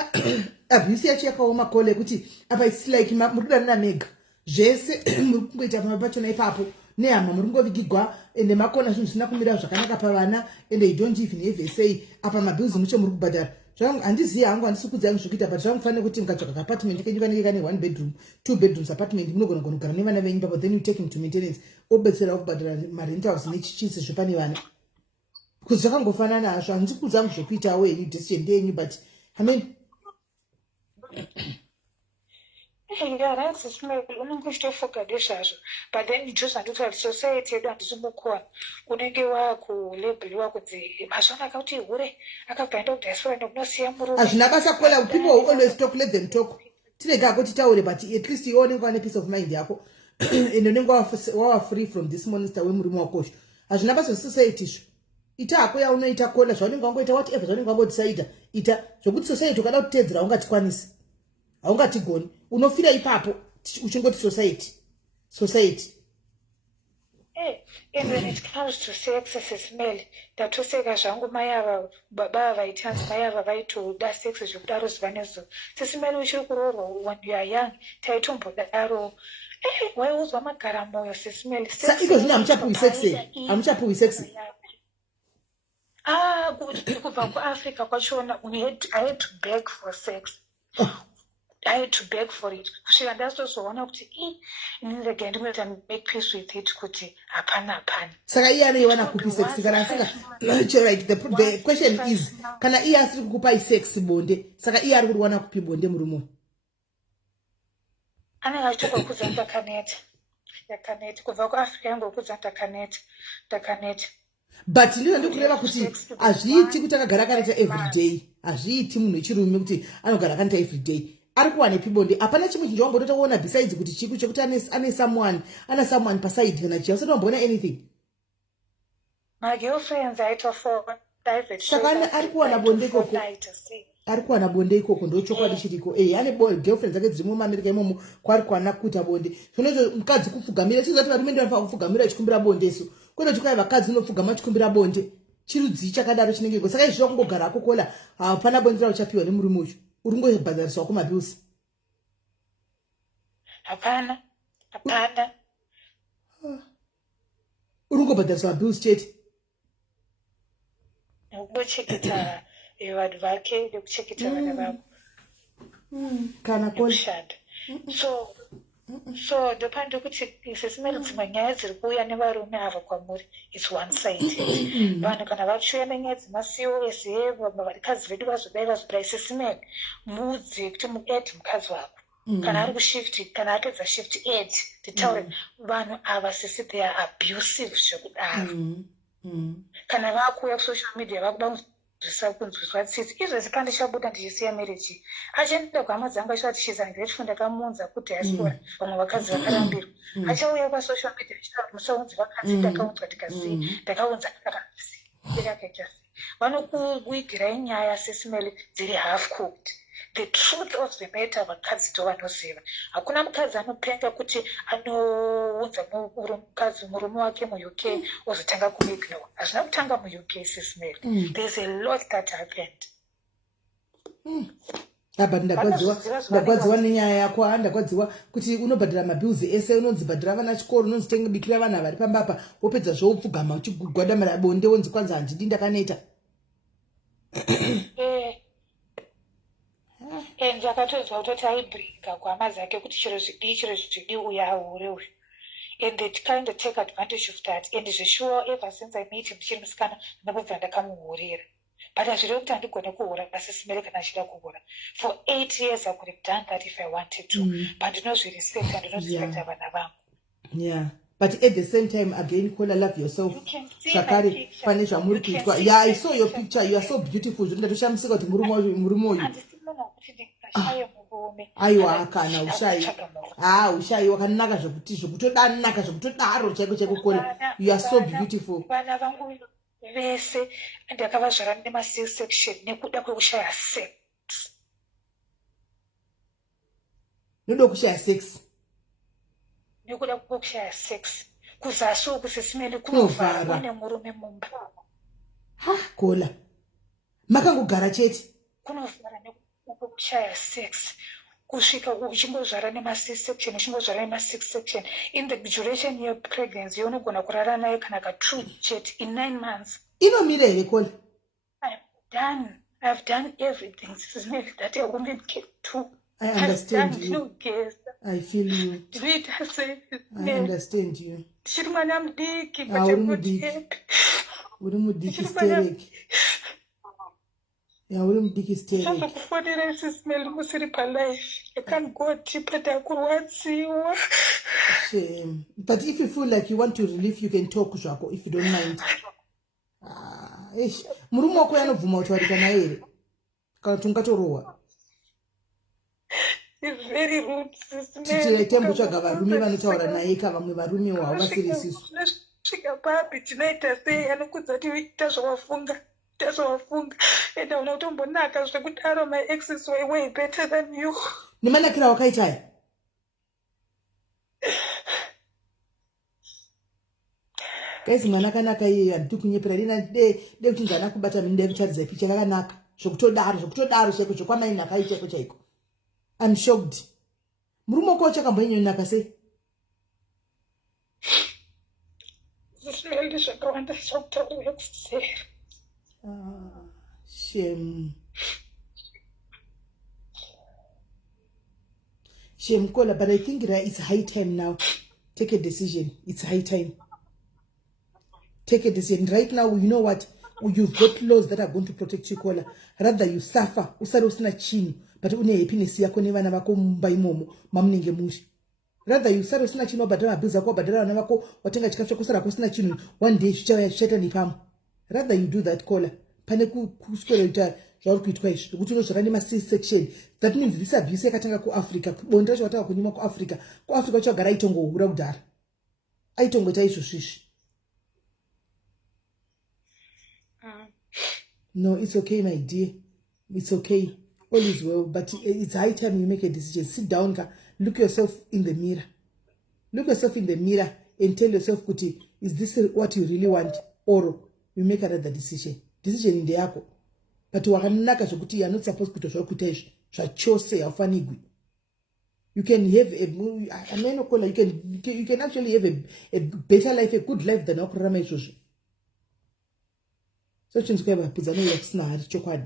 abuse yacho yakaoma kole kuti apa it's like muri kudanana mega zvese muri kungoita pamapachona ipapo nehama muri kungovigigwa ende makona zvinhu zvisina kumira zvakanaka pavana ende you don't even have a say apa mabills mucho muri kubhadhara. Zvangu handizivi hangu handisi kudzai zvekuita but zvangu fanira kuti mukatsvaka apartment kenyu kanenge kane 1 bedroom 2 bedrooms apartment munogona kugara nevana venyu ipapo then you take him to maintenance obetsera kubhadhara marentals nechisi zvepane vana kuti zvakangofanana hazvo. handisi kudzangu zvekuitawo henyu decision ndeyenyu but I mean right, SIS MELLY, unenge uchitofogadhe zvazvo but then ndozvandoti kuti society yedu handisi mukona unenge wakulabheliwa kunzi mazvona akakuti hure akabvaenda kudiaspora nekunosiya murume. hazvina basa kola. People who always talk, let them talk. Tirega akoti taure but at least iwe unenge wane peace of mind yako ende unenge wava free from this monster wemurume wakosho. hazvina basa society izvo. Ita hako yaunoita kola zvaunenge wangoita whatever zvaunenge wangodecida ita zvokuti society ukada kutedzera haungatikwanisi haungatigoni unofira ipapo uchingoti society. And when it comes to sex, SIS MELLY, ndatoseka zvangu mai ava baba vaitanzi mai ava vaitoda sex zvekudaro zuva nezuva. SIS MELLY uchiri kuroorwa when you are young taitombodaro. Waiudzwa magara moyo SIS MELLY. Iko zvino hamuchapuhwi sex. Kubva kuAfrica kwachona I had to beg for sex. I had to beg for it. Kusvika ndazozoona kuti ndirege ndinoita make peace with it kuti hapana. Saka iye anoiwana kupi sex kana asika right. The question is kana iye asiri kukupai sex bonde saka iye ari kuwana kupi bonde murume? Anenge achitoka kudza ndakaneta kubva kuAfrica yangokudza ndakaneta. But ndino ndokureva kuti hazviiti kuti akagara akaneta everyday. Hazviiti munhu wechirume kuti anogara akaneta everyday. Ari kuwana pibonde hapana chimwe chinhu chaumbotoona besides kuti chiku chekuti ane someone paside kana chiya usati wamboona anything. My girlfriends aitwa for private. Saka ari kuwana bonde ikoko. Ari kuwana bonde ikoko ndochokwadi chiriko. Ane girlfriends dzake dziri muAmerica imomo kwari kuwana kuita bonde. Zvinoizvo mukadzi kufugamira chizati varume ndivanofana kufugamira achikumbira bondeso kwenda tukai vakadzi unopfuga machikumbira bonde chirudzi chakadaro chinenge iko saka izvi wakungogara akokola hapana bonde rao chapiwa nemurume uyu uri ngobhadhariswa kumabhills hapana uri ngobhadhariswa mabhills chete nekuchengeta vanhu vake nekuchengeta vana vavo kana nekushanda so ndopanda kuti sesimeri dzimwe nyaya dziri kuuya nevarume ava kwamuri its one sided vanhu kana vachiuya nenyaya dzemacos vakadzi vedu vazobai sesimeri muudze kuti mued mukadzi wako kana ari kushifti kana apedza shift ed titaure vanhu ava sesi they are abusive zvekudaro kana vakuuya kusocial media vakuda kunzwiswa tsitsi izvesi pandichabuda ndichisiya mereji achaenda kuhama dzangu achiti chizangrefu ndakamunza kudhiaspora vamwe vakadzi vakarambirwa achauya pasocial media achita kuti musaunzi vakadzi ndakaunzwa ndikaziya ndakaunza ndakakaita vanokuigirai nyaya sesimeli dziri half cooked. The truth of the matter vakadzi ndovanoziva. Hakuna mukadzi anopenga kuti anounza mukadzi murume wake muuk ozotanga kumuignore. Hazvina kutanga muuk sesimeli. There's a lot that happened. But ndakwadziwa nenyaya yako ndakwadziwa kuti unobhadhira mabhills ese unonzibhadhira vana chikoro unonzitenga bikira vana vari pambapa wopedza zvopfugama uchigwadamira bonde wonzi kwanza handidi ndakaneta ndakatodzwa kutoti aibringa kuhama dzake kuti chiro zvidi uya ahure uyu and they kind of take advantage of that and zveshuwa ever since I meet him chiri musikana ndakabva ndakamuhurira but hazviri kuti handigone kuhura asisimere kana achida kuhura for 8 years I could have done that if I wanted to but ndinozvirespecta ndinozvirespecta vana vangu but at the same time again call love yourself shakari pane zvamuri kuitwa I saw your picture you are so beautiful ndatoshamisika kuti murume uyu aiwa kana ushayi wakanaka zvekutodanaka zvekutodaro chaiko chaikokona you are so beautiful vana vangu vese ndakavazvara nema6 section nekuda kwekushaya sex noda kushaya sex nekuda kwekushaya sex kuzasi uku sesimeli kunovhara nemurume mumba gola makangogara chete kunovhara nekushaya sex kusvika uchimbozvara nema6 section uchimbozvara nema6 section in the duration year pregnancy unogona kurara naye kana ka2 chete in 9 months inomira here kola I've done everything that a woman can do. I understand you. I feel you. I understand you. Uri mudiki stereki. Yeah, uri mudiki stereki. Shame. But if you feel like you want to relieve, you can talk, Shako, if you don't mind. Murume wako yanobvuma kutaurika naye here kana kuti ungatorohwa titembo tsvaga varume vanotaura naye ka vamwe varume wavo vasiri isisu svika papi tinoita sei anokudza kuti ita zvawafunga enda una kutombonaka zvekudaro my exes were way better than you nemanakira wakaitaya guys mwana kanaka iye handiti kunyepera rina de kuti nzana kubata minde vicharidza picha kakanaka zvekutodaro chaiko zvokwamaini akaita chaiko chaiko I'm shocked murume wako chakamboinyonaka sei zvimeli zvakawanda zvakutaurira kuseri shame Kola, but I think that it's high time now. Take a decision. It's high time. Take a decision. Right now, you know what? You've got laws that are going to protect you, Kola. Rather you suffer. Usari usina chini. But une happiness yako nevana vako mumbai momo. Mamnenge mushi. Rather you usari usina chini wabadala mabiza kwa badala wana vako watenga chikafu kusara kusina chini. One day shita ni pamu. Rather you do that, Kola. Pane kuskola uta zvaurikuitwa izvi kuti unozvara nema6 section. That means this abuse yakatanga kuAfrica. Bonde racho wataka kunyuma kuAfrica. KuAfrica chagara aitongohura kudhara. Aitongoita izvo svishi. No, it's okay, my dear. It's okay. All is well. But it's high time you make a decision. Sit down, look yourself in the mirror. Look yourself in the mirror and tell yourself kuti, is this what you really want, or you make another decision. Decision in the yako. But wakanaka shokuti you are not supposed to shokuta shachose afanigwi. You can have you can actually have a better life, a good life than okurama ishoshi. So chinskeba pizano yaksna hari chokwadi.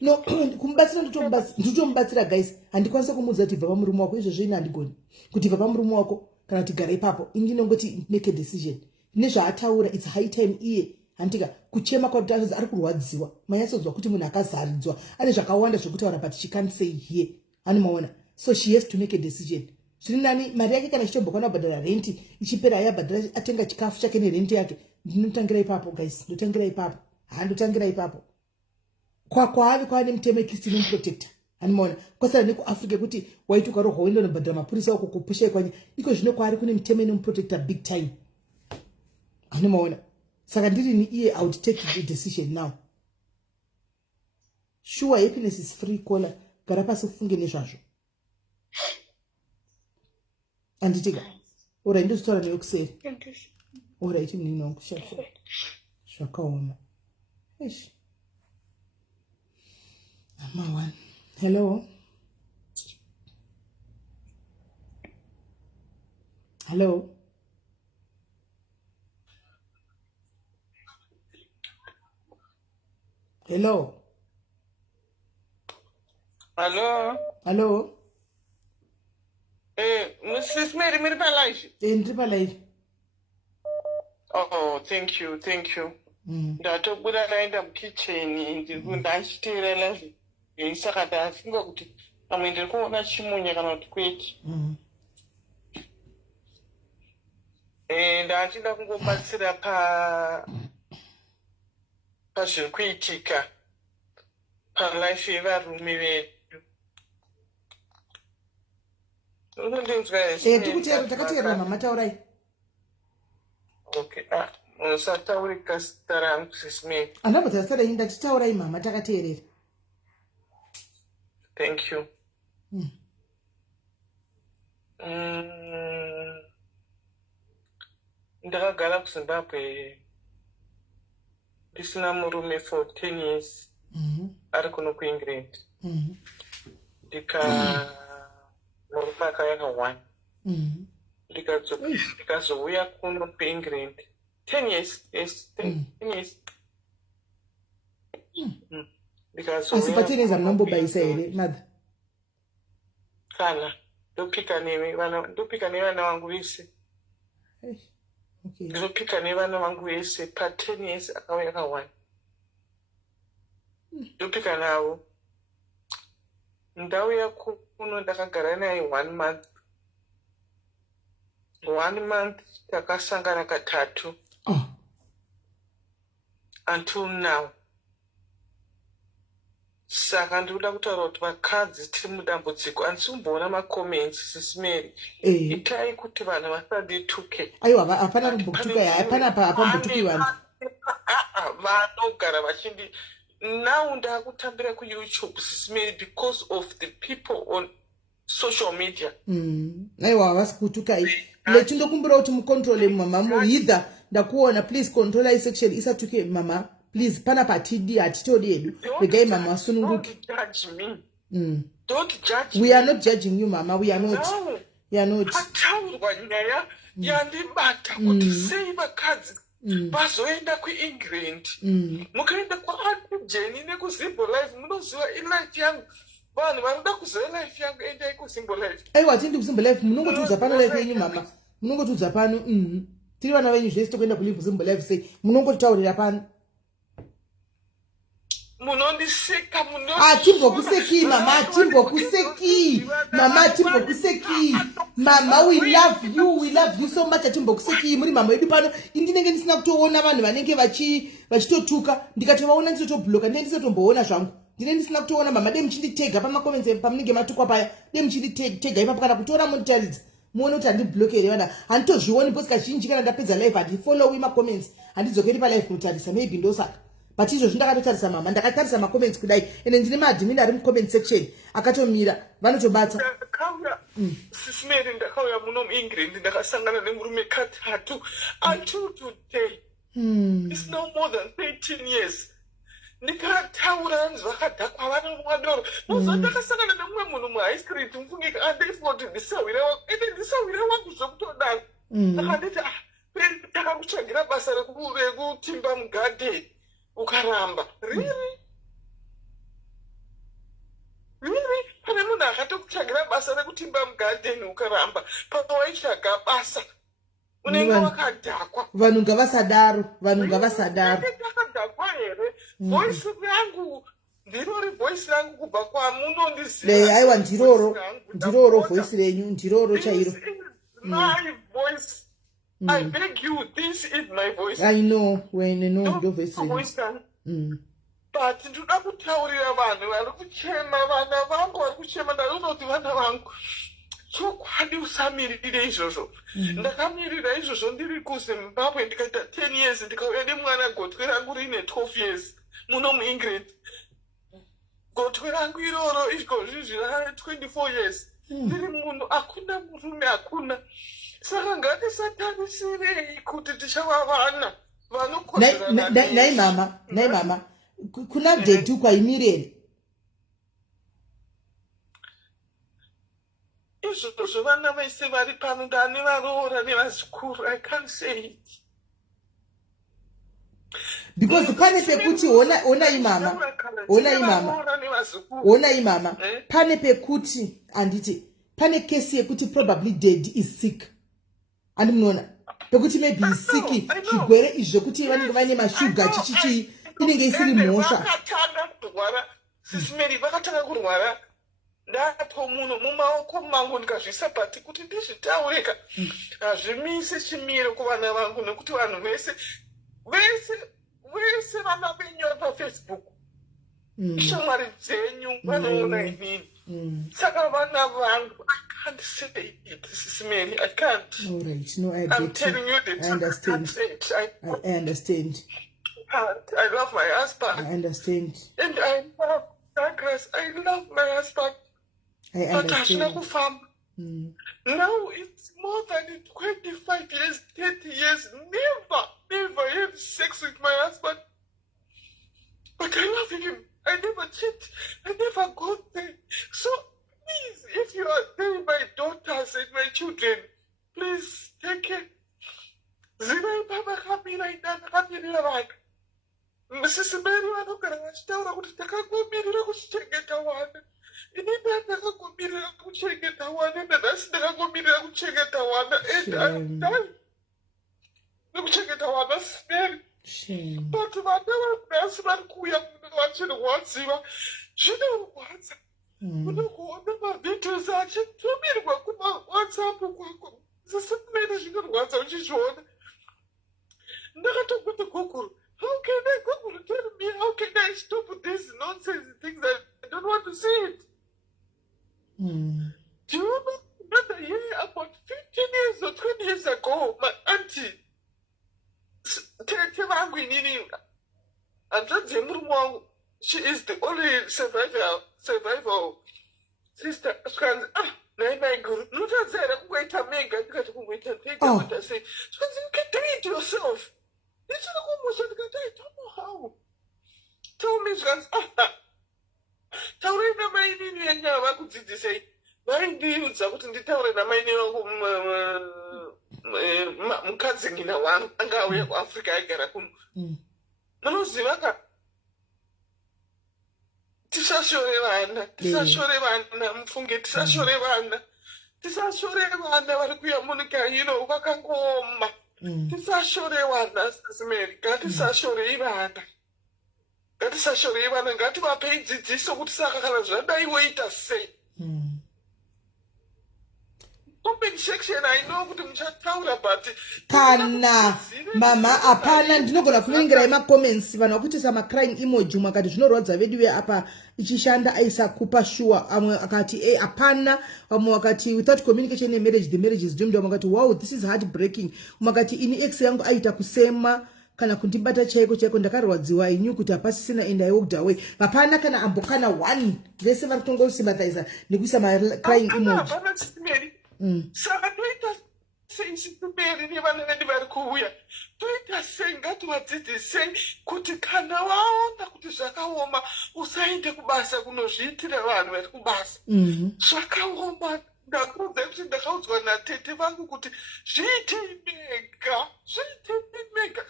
No, kumbatsira ndotombatsira guys. Handikwanisa kumudza kuti bva pamurume wako izvo zvino handigoni. Kuti bva pamurume wako kana kuti gara ipapo. Indinongoti make a decision. Nezvaataura it's high time iye. Handika kuchema kwa dutazi ari kurwadziwa. Manyatsonzwa kuti munhu akazaridzwa. Ane zvakawanda zvokutaura but she can't say here. Animaona. So she has to make a decision. Zviri nani mari yake kana ichitobva bhadhara renti ichipera yabhadhara atenga chikafu chake nerenti yake. Ndinotangira ipapo guys. Ndotangira ipapo. Handotangira ipapo. Kwaave kwaane mutemo Christian protector. Animaona. Kwasara nekuAfrica kuti waituka roho wendo nobhadhara mapurisa wako kupusha kwanya. Iko zvino kwaari kune mutemo protector big time. Animaona. Saka ndiri ni iye I would take the decision now. Sure, happiness is free caller. Gara pasi kufunge nezvazvo. Anditika. Ora ndostora neyokuseri. Ora ichi mnino kushafa. Zvakaoma. Eish. Number one. Hello. Hello. Hello. Hello. Hello. Mrs. Mary, Mary Palaish. Entry palai. Oh, thank you. Ndatobuda naenda mukitchen ndachiteera live. Saka ndafunga kuti pamwe ndiri kuona chimunya kana kuti kwete. Ndachida kungobatsira pazviri kuitika palife yevarume vedu. Takateerera mama taurai. Okay. Musataurika zita rangu sisime. Andambotaura ndatitaurai mama takateerera. Thank you. Ndakagara kuZimbabwe ndisina murume for 10 years. Ari kuno kuEngland. Murume akauya ka1. Ndikazouya kuno kuEngland 10 years. Yes, 10 years. Asi pateneza mnombobaisa here mother. Kana ndopika nevana vangu vese. Okay. Ndopika nevana vangu vese pa 10 years akauya ka1. Ndopika navo. Ndauya kuno ndakagara naye 1 month. 1 month takasangana katatu. Until now. Saka ndikuda kutaura kuti vakadzi tiri mudambudziko. Handisumboona macomments sisimeri. Itai kuti vanhu vasadituke. Aiwa hapana kumbotuka hapana pambotuki vanhu. Vanogara vachindi now ndakutambira kuYouTube sisimeri because of the people on social media. Aiwa havasi kutuka lechindokumbira kuti mucontrole mama either ndakuona please control I section isatuke mama. Please, pana patidi atitodi edu. Regai mama wasununguki. Don't judge me. Don't judge We are not judging you, mama. We are not. No. We are not. Kataurwa nyaya yandibata kuti sei vakadzi vazoenda kuEngland. Mukaenda kwaArtjeni nekuZimbo Life munoziva ilife yangu. Vanhu vanoda kuziva life yangu endai kuZimbo Life. Aiwa tindi kuZimbo Life munongotudza pano life yenyu mama. Munongotudza pano. Tiri vana venyu zvese tokuenda kulive kuZimbo Life sei munongotaurira pano. Munondiseka timbokuseki mama timbokuseki mama we love you so much timbokuseki muri mama yedu pano indinenge ndisina kutoona vanhu vanenge vachitotuka ndikatovaona ndisotobloka ndisotomboona zvangu ndisina kutoona mama dai muchinditega pamacomments pamunenge matukwa paya dai muchinditega ipapo kana kutora monitaridza muone kuti handiblokere vana handitozvioni because kazhinji kana ndapedza live handifollowi macomments handidzokeri palive kunotarisa maybe ndosaka but izvozvo ndakatotarisa mama ndakatarisa macomments kudai ende ndine maadmin ari mucomment section akatomira vanotobatsa ndakauya Sis Mary ndakauya muno muEngland ndakasangana nemurume katatu until today it's no more than 13 years ndikataura zvakadhakwa vana mwadoro nozo ndakasangana nemumwe munhu muhigh street mufungika andifoti ndisawira wangu zvokutodaro akanditi takakutsvagira basa rekutimba mugarden ukaramba really pane munhu akatokutsvagira basa rekutimba mugarden ukaramba pawaitsvaga basa unenge wakadhakwa vanhu ngavasadaro ndakadhakwa here voice yangu ndirori voice yangu kubva kwamunondiziva aiwa ndiroro voice renyu ndiroro chairo my voice I beg you, this is my voice. I know, when you know your voice. But ndoda kutaurira vanhu vari kuchema vana vangu vari kuchema ndarinoti vana vangu chokwadi usamirire izvozvo ndakamirira izvozvo ndiri kuZimbabwe ndikaita 10 years ndikauya nemwana gotwe rangu rine 12 years muno muEngland gotwe rangu iroro izvozvi rava 24 years ndiri munhu akuna murume akuna saka ngatisatarisirei kuti tichava vana vanokodzerana nai mama kuna dedhu kwaimirere izvozvo vana vese vari pano ndani varoora nevazukuru I can't say it because pane pekuti onai mama pane pekuti anditi pane kesi yekuti probably dead is sick and munoona pekuti maybe is sick zvigwere izvo kuti vanenge vaine mashuga chichichi inenge isiri mhosva vakatanga kurwara Sis Mary vakatanga kurwara ndapo muno mumaoko mangu ndikazvisa pati kuti ndizvitaurika hazvimisi chimiro kuvana vangu nekuti vanhu vese vana venyu paFacebook shamwari dzenyu vanoona inini saka vana vangu I can't say it Sis Mary I can't. All right, no, I'm telling you the truth. I understand. I love my husband. I understand. And I love Douglas. I love my husband. I understand. Now it's more than 25 years, 30 years. Never had sex with my husband. But I love him. I never cheat. I never go there. So please, if you are there, my daughters and my children, please take care. Zivai baba kamira indana kamirira vanhu. Sis Mary vanogara vachitaura kuti takagomirira kuchengeta wana. Inini ndakagomirira kuchengeta wana nanhasi ndakagomirira kuchengeta wana and I'm done nekuchengeta wana Sis Mary. But vana vanhasi vari kuuya muno vachirwadziwa zvinorwadza. Unokuona mavhidhios achitumirwa kumaWhatsApp kwako Sis Mary zvinorwadza uchizviona. Ndakatogoti Google, how can I Google tell me how can I stop these nonsense things that I don't want to see it? Do you know another year about 15 years or 20 years ago my auntie tete vangu inini hanzvadzi yemurume wangu she is the only survival sister skanzi nai guru munotadza here kungoita mega ndikati kungoita mega what I say skanzi you can do it yourself ndichiri kumusha ndikati I don't know how tell me skanzi taurei namai nini yenyaya vakudzidzisei vaindiudza kuti nditaure namai nini wangu mukadzi ngina wangu anga auya kuAfrica aigara kuno munoziva ka tisashore vana mufunge tisashore vana vari kuya munyika ino vakangoma tisashore vana Sis Mary ngatisashorei vana ngativapei dzidziso kuti saka kana zvadai woita sei comment section I know kuti muchataura but kana mama hapana ndinogona kuverengerai macomments vanhu vakuitisa macrying emoji umwe akati zvinorwadza vedu veapa ichishanda aisakupa sure amwe akati hapana vamwe wakati without communication in marriage the marriage is doomed vamwe wakati wow this is heartbreaking umwe akati ini ex yangu aita kusema kana kundibata chaiko ndakarwadziwa inyu kuti hapasisina enda yogdawe hapana kana ambokana one vese vari kutongosympathiza nekuisa macrying emoji. Saka toita seisitumeri nevana vedu vari kuuya toita sei ngativadzidzisei kuti kana vaona kuti zvakaoma usaende kubasa kunozviitira vanhu vari kubasa. Zvakaoma. Ndakuudza kuti ndakaudzwa natete vangu kuti zviitei mega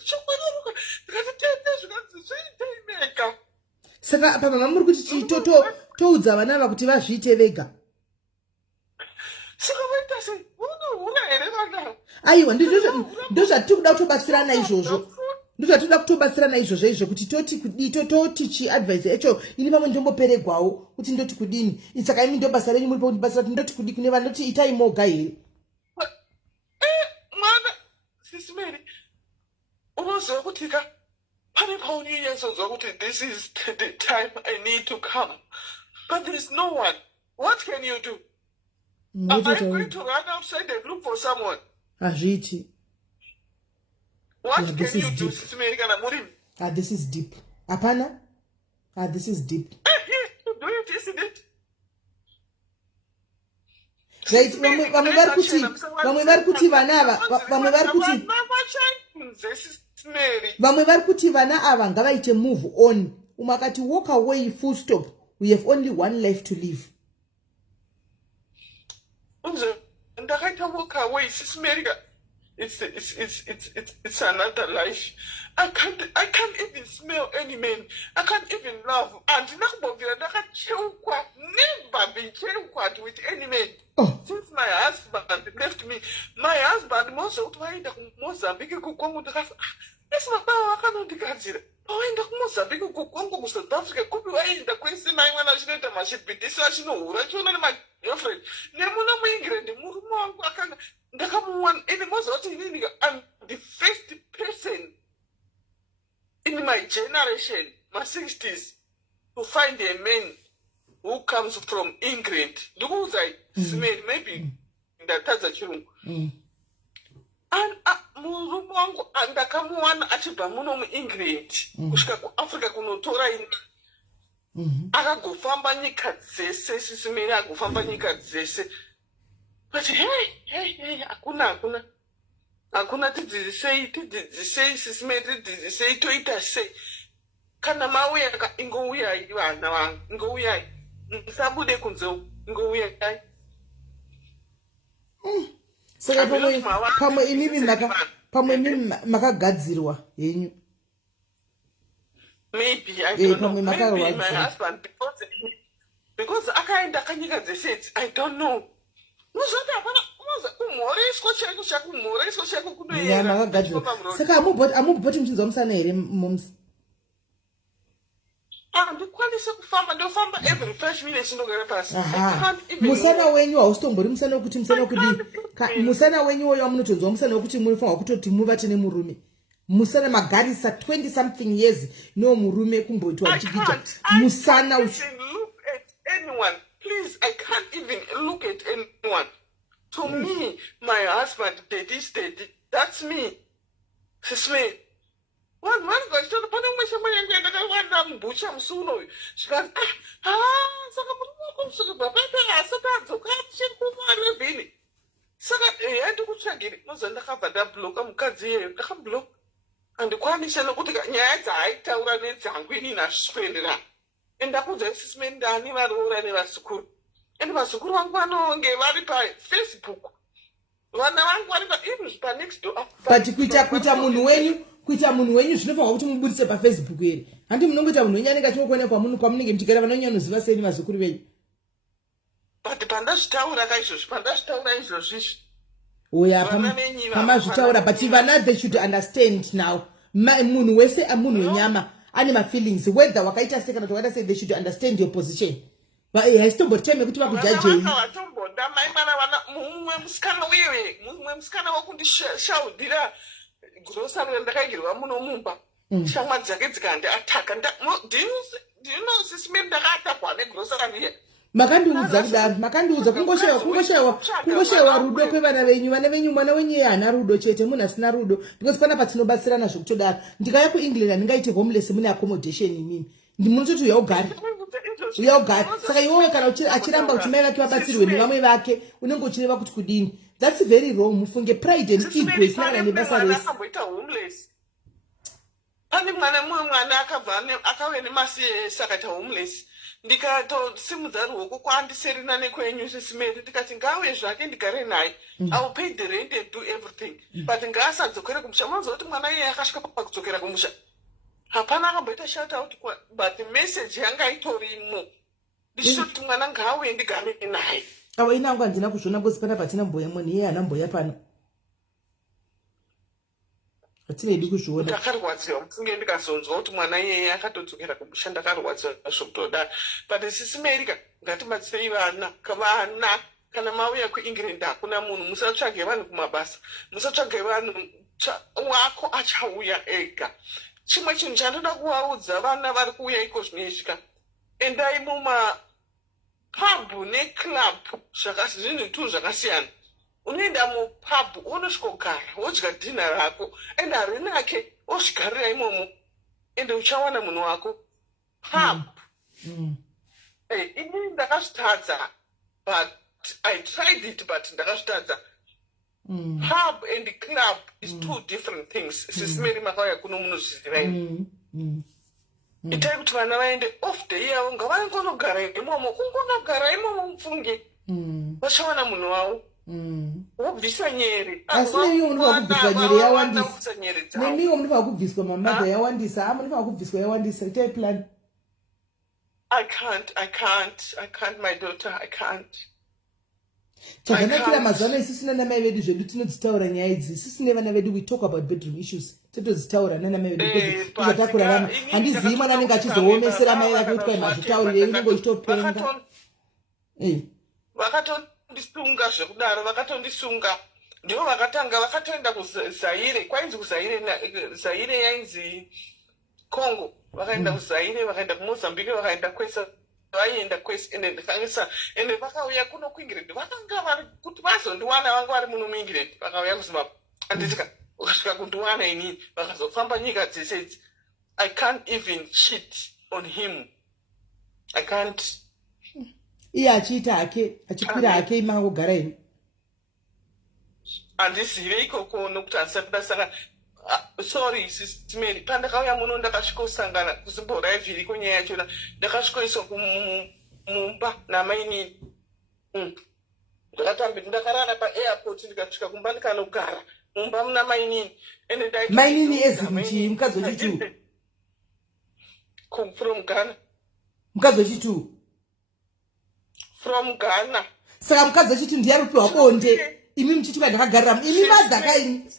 chokweruka ndikati tete zvikanzi zviitei mega. Saka apa mama muri kuti toudza vana ava kuti vazviite vega. Saka vaita sei unohura here vana. Aiwa ndozvatiri kuda kutobatsirana izvozvo. Ndozvatoda kutobatsirana izvozvo kuti toti chiadvice echo ini pamwe ndomboperegwawo kuti ndoti kudini. Saka imi ndobasa renyu muri pakundibatsira kuti ndoti kudini kune vanhu ndoti itai moga here. Mwana Sis Melly unoziva kuti ka pane paunonyatsoziva kuti this is the time I need to come, but there is no one. What can you do? Are you going to run outside and look for someone? Hazviti. What can you do, Sis Melly, kana muri? This is deep. Apana? This is deep. You do it, isn't it? Right, vamwe vari kuti vana ava vamwe vari kuti vana ava ngavaite move on. Umakati walk away full stop. We have only one life to live. Ndakaita walk away, Sis Melly. It's another life. I can't even smell any man. I can't even love. And never been cheukwa with any man. Since my husband left me, my husband also waenda kuMozambique kukongo ndakasa. Esi mababa akanondikadzira. Waenda kuMozambique kukongo kuSouth Africa kupi waenda kwese mai mwana chinoita machibhidhisi achinohura chiona nemagirlfriend. Nemuna muIngland murume wangu akanga ndakamuwana ene mozoti inini I'm the first person in my generation, my 60s, to find a man who comes from England. Maybe ndatadza chirungu. And murume wangu ndakamuwana achibva muno muEngland kusvika kuAfrica kunotora ini. Akagofamba nyika dzese, Sis Melly agofamba nyika dzese. But hey, hakuna tidzidzisei Sis Melly, tidzidzisei toita sei. Kana mauya ingouyai vana vangu, ingouyai. Musabude kunze, ingouyai. Saka pamwe imimi makagadzirwa yenyu. Maybe I don't know. Maybe my husband because akaenda kanyika dzese, I don't know. Saka amubhoti muchinzwa musana here moms. Ndikwanise kufamba ndofamba every 5 minutes ndogara pasi. Musana wenyu haustombori musana wekuti musana wekudini. Musana wenyu oyo amunotonzwa musana wekuti munofanwa kutoti muvate nemurume. Musana magarisa 20 something years no murume kumboitwa achikita. Musana look at anyone. Please, I can't even look at anyone. To me, my husband, daddy, that's me. Sis Melly. One goes to the point where I'm soon. She goes, and the condition of the and that was this man Danny Varora School. And Masukuru Wange Varipa Facebook. One even next door. But kuita munhu wenyu zvinofanwa kuti mubudise paFacebook here. Handi munongoita munhu wenyu anenge achingokona kwamunhu kwamunenge muchigara vanonyanya kuziva sei mazukuru venyu. But pandazvitaura izvozvi. Oya pamazvitaura but vana they should understand now. Munhu wese amunhu wenyama ane ma-feelings whether wakaita sei kana wakaita sei they should understand your position. Haisitomboteme kuti vakujajei. Mumwe musikana wakundishaudira grocery ndakagirwa muno mumba. Shamwa dzake dzikandi ataka. Do you know Sis Melly ndakatakwa negrocery here? makandiudza kudaro makandiudza kungoshayiwa rudo kwevana venyu mwana wenyu haana rudo chete munhu asina rudo because pana patinobatsirana zvekutodaro ndikauya kuengland handingaiti homeless mune accommodation imini munototi uyaugari saka iwowe kana achiramba kuti mai vake vabatsirwe nevamwe vake unenge uchireva kuti kudini. That's very wrong. Mufunge pride and ego isina kana nebasa rese. Pane mwana akave nemasiyesa akaita homeless ndikatosimudza ruoko kwandiserina nekwenyu sesimeri ndikati ngauye zvake ndigare naye I will pay the rent and do everything but ngaasadzokere kumusha. Munozoti mwana iye akasvika pakudzokera kumusha hapana akamboita shout out but the message yanga itorimo ndichitoti mwana ngauye ndigare naye. Awa inangu handina kuzviona because pana patina mboya mwana iye haana mboya pano atinedi kuzviona. Ndakarwadziwa mufunge ndikazonzwa kuti mwana iyeye akatodzokera kumusha ndakarwadziwa zvokutodaro but sisi America ngatibatsirei vana kana mauya kuEngland hakuna munhu musatsvage vanhu kumabasa musatsvage vanhu wako achauya ega. Chimwe chinhu chandoda kuvaudza vana vari kuuya iko zvinoisvika endai mumapub neclub zvinhu tu zvakasiyana. Unoenda mupub unosvika kugara wodya dhina rako ende harinake wozvigarira imomo ende uchawana munhu wako pub. Ini ndakazvitadza but I tried it but ndakazvitadza. Pub and club is two different things. Sisimeri makauya kuno munozvizivirai. Itai kuti vana vaende off day yavo ngavangonogara imomo kungonogara imomo mufunge vachawana munhu wavo. Wobvisa nyere asi nemiwo munofana kubviswa nyere yawandisa nemiwo munofana kubviswa mamadha yawandisa munofana kubviswa yawandisa itai plan. I can't my daughter, I can't. Chakanakira mazano isisina namai vedu zvedu tinodzitaura nyaya idzi isisine vana vedu we talk about bedroom issues totodzitaura nanamai vedu because izvotakurarama handizivi mwana anenge achizoomesera mai vake kuti kwai mazvitaurire unenge uchitopenga vakatondisunga zvekudaro vakatondisunga ndivo vakatanga vakatoenda kuzaire kwainzi kuzaire yainzi Congo vakaenda kuzaire vakaenda kumozambique vakaenda kwese vaienda kwese ende ndikangisa ende vakauya kuno kuEngland vakanga vari kuti vazondiwana vanga vari muno muEngland vakauya kuzimbabwe anditika ukasvika kundiwana inini vakazofamba nyika dzese idzi. I can't even cheat on him. I can't. Iye achiita hake achikwira hake imanga kugara ini handizive ikoko nokuti handisati saka sorry sisimeri pandakauya muno ndakasvikosangana kuzimborive iriko nyaya yachona ndakasvikoiswa kumumba namainini ndakatambiri ndakarara paairport ndikasvika kumba ndikanogara mumba muna mainini ende mainini ezikuchii mukadzi wechitu from Ghana mukadzi wechitu from Ghana. Saka mukadzi wechitu ndiye rupiwa bonde imi mchiti kwandakagarira imi madha kaini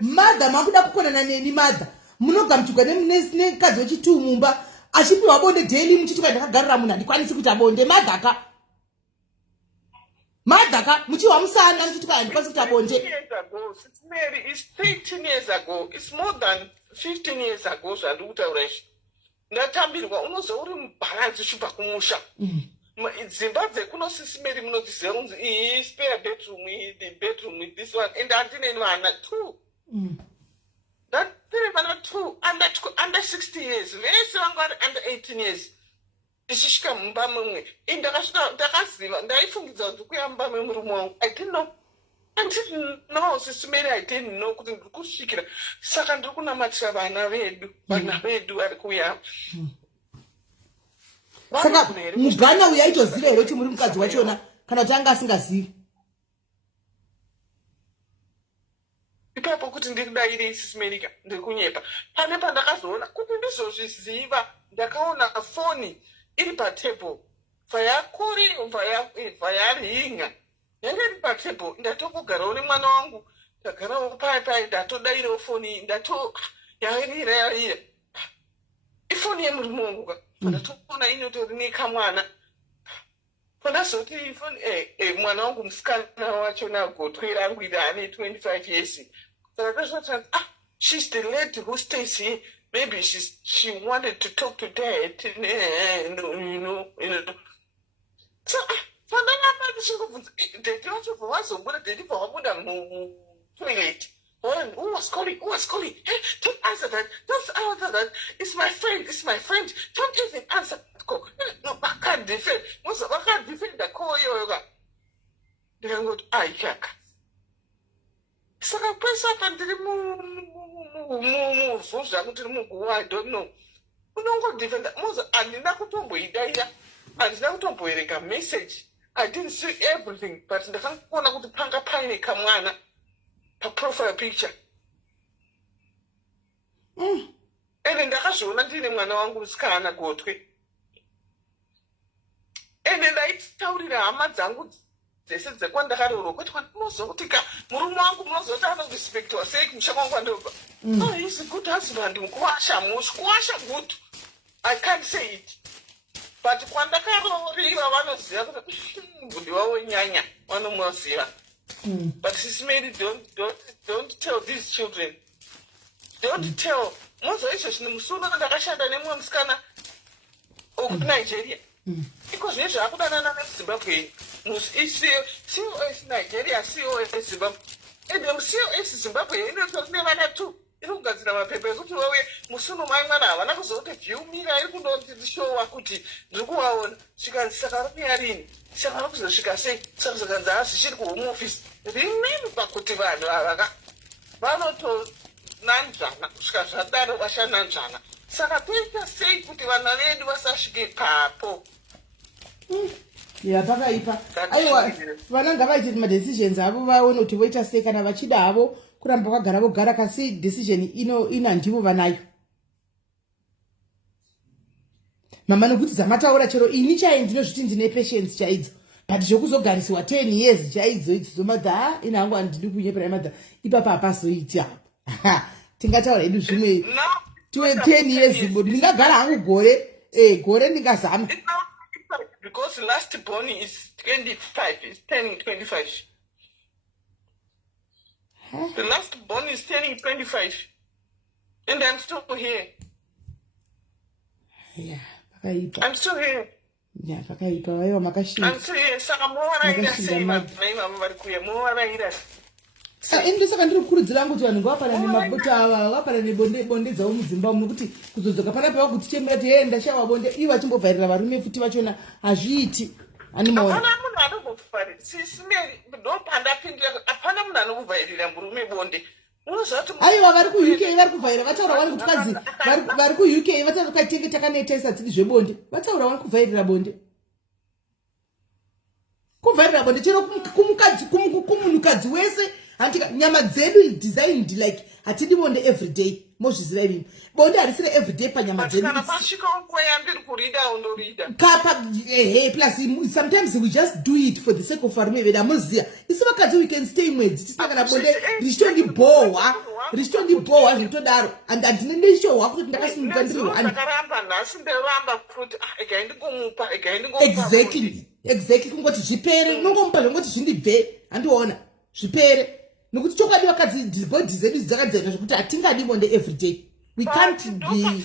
madha makuda kukonana neni madha munogamuchirwa nemukadzi wechitu mumba achipiwa bonde daily muchiti kwandakagarira munhu handikwanisi kuita bonde madhaka muchiwa musana muchiti kwai handikwanisi kuita bonde. Mary, it's 13 years ago. It's more than 15 years ago. Zvandikutaura izvi ndatambirwa unozo uri mubhalansi uchibva kumusha. Dzimba dzekunosismeri munodziziva kunzi iyi spare bedroom, the bedroom with this one, and handine vana 2. Ndatine vana 2 under 60 years, vese vanga vari under 18 years. Ndichisvika mumba mumwe ndakasvika ndakaziva ndaifungidza kuti kuya mumba memurume wangu I didn't know sisimeri I didn't know kuti ndiri kusvikira saka ndiri kunamatira vana vedu vari kuya. Saka mugana uyu aitoziva here kuti muri mukadzi wachona kana kuti anga asingazivi ipapo kuti ndiri kudaire isisimerika ndiri kunyepa pane pandakazoona kuti ndizozviziva ndakaona foni iri patable vayakuri vayaringa yange iri patable ndatokugarawo nemwana wangu ndagarawo pai ndatodairewo foni yarira ifoni yemurume wangu ka ndatoona inotori nekamwana pandazoti ifoni mwana wangu musikana wachona gotwe rangu iri ane 25 years saka tazoti she's the lady who stays here. Maybe she wanted to talk to dad, you know. ndachingobvunza dedi wacho pawazobuda dedi pawabuda mutoilet who was calling hey, don't answer that, it's my friend, don't even answer that call. No, vakadefenda call iyoyoka ndikangoti aikaka saka pesa apa ndiri muvhu zvangu ndiri muguwa I don't know unongodefenda moza handina kutomboidaira handina kutomboerenga message I didn't see everything but ndakangoona kuti panga paine kamwana paprofile picture ende ndakazviona ndine mwana wangu musikana gotwe ende ndaitaurira hama dzangu dzese dzekwandakaroorwa kuti kwandinozokutika murume wangu munozoti anorespektwa sei kumusha kwangu kwandobva he's a good husband mukuwasha good I can't say it but kwandakarooriwa vanoziva kuti mbundi wavo nyanya vanomuziva but Sis Melly, don't tell these children, don't tell mozosiya zvino musuno ndakashanda nemumwe musikana okuti Nigeria iko zvine zvaakudanana nezimbabwe COS Nigeria COS Zimbabwe ende COS Zimbabwe inotori nevana 2 iri kugadzira mapepa ekuti wauye musuno mai mwana havana kuzoti vhiumira iri kundondishowa kuti ndiri kuvaona zvikanzi saka ropia rini saka vari kuzosvika sei saka zvikanzi hazvichiri kuhome office remember kuti vanhu ava vanotonanzvana kusvika zvadaro vashananzvana saka toita sei kuti vana vedu vasasvike papo pakaipa aiwa vana ngavaite madecisions avo vaone kuti voita sei kana vachida havo kuramba kwagara vogara kasi decision ina ndivo vanayo mama nokuti dzamataura chero ini chai ndinozviti ndine patience chaidzo but zvokuzogarisiwa 10 years chaidzo idzomadha ina hangu handidi kunyepera madha ipapa hapazoiti apo tingataura hedu zvimwe 10 years ndingagara hangu gore ndingazama because last born is 25 is turning 25 the last born is turning 25 and I'm still here I'm still here pakaipa vaiva makashinda I'm still here saka movaraira sei madzimai vavo vari kuya movaraira ende saka ndiri kukurudzira vangu kuti vanhu ngavapana nemabota ava vapana nebonde dzavo mudzimba umu nokuti kuzodzoka pana pava kuti chemera kuti ndashawa bonde ivo vachimbovharira varume futi vachona hazviiti animaona hapana munhu anombovharira Sis Melly ndopandapindira hapana munhu anovhairira murume bonde aiwa vari kuuk vari kuvhaira vataura wani kuti kadzi vari kuuk vataura kuti tenge takanetaisa tsidi zvebonde vataura wani kuvhairira bonde kuvhairira bonde chero kumunhukadzi wese handika nyama dzedu designed like hatidi bonde everyday mozviziva ivini bonde harisire everyday panyama dzedu plus sometimes we just do it for the sake of varume vedu hamuziya isi vakadzi we can stay mwedzi tisina kana bonde richitondibhohwa zvitodaro and handine ndishohwa kuti ndakasununguka ndiri exactly kungoti zvipere unongomupa zvongoti zvindibve handiona zvipere nokuti chokwadi vakadzi bhodhi dzedu dzakadzairwa zvekuti hatingadi bonde everyday we can't be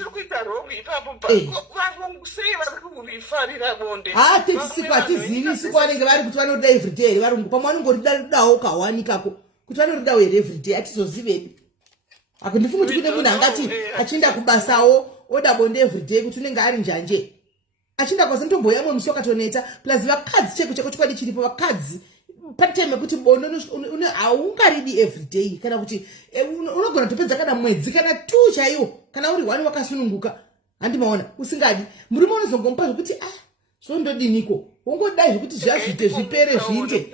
tetisiku hatizivi siku vanenge vari kuti vanoda everyday here varungu pamwe vanongoridawo kawanikako kuti vanoridawo here everyday hatizozivedi ako ndifunga kuti kune munhu angati achienda kubasawo oda bonde everyday kuti unenge ari njanje achienda kwazentomboyamwe musi wakatoneta plus vakadzi cheko chokwadi chiripo vakadzi patime kuti bondo haungaridi everyday kana kuti unogona topedza kana mwedzi kana 2 chaiwo kana uri 1 wakasununguka handimaona usingadi murume unozongomupa zvokuti zvondodiniko wongodai zvokuti zvazvite zvipere zvinde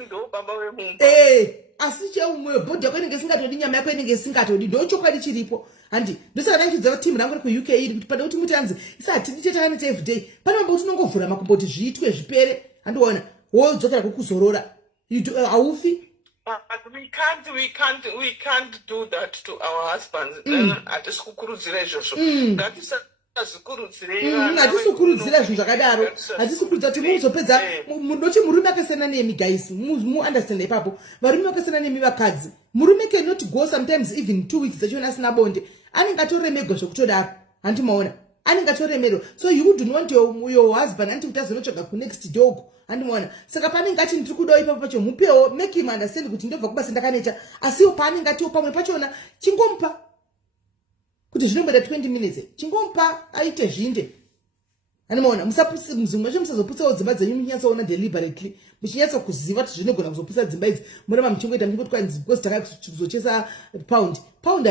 asi cheumwe bhodhi yako inenge isingatodi nyama yako inenge isingatodi ndochokwadi chiripo handi ndosaka ndachidza kuti timu rangu ri kuuk iri kuti pada kuti muti hanzi isatidi chetanete everyday pane mambo kuti unongovhura makomboti zviitwe zvipere handiona wodzokera kukuzorora haufi we can't do that to our husbands hatisi kukurudzira izvozvo hatisukurudzira zvinhu zvakadaro hatisukurudzira kuti muzopedza noti murume akasiyana nemi guys muunderstand ipapo varume vakasiyana nemi vakadzi murume cannot go sometimes even 2 weeks achona asina bonde anenge atoremegwa zvokutodaro handimaona anenge atoremerwa. So you wouldn't want your husband anti kuti azonotsvaga kunext dog andimona. Saka panenge ati ndiri kudawo ipapo pacho mupewo, make him understand kuti ndobva kubasa ndakaneta, asiwo paanenge atiwo pamwe pachona chingomupa kuti zvinomboda 20 minutes, chingomupa aite zvinde. Andimona muzimwe zve musazoputsawo dzimba dzenyu muchinyatsoona deliberately, muchinyatsa kuziva kuti zvinogona kuzoputsa dzimba idzi, muramba muchingoita muchingoti kwanzi because takakuzochesa pound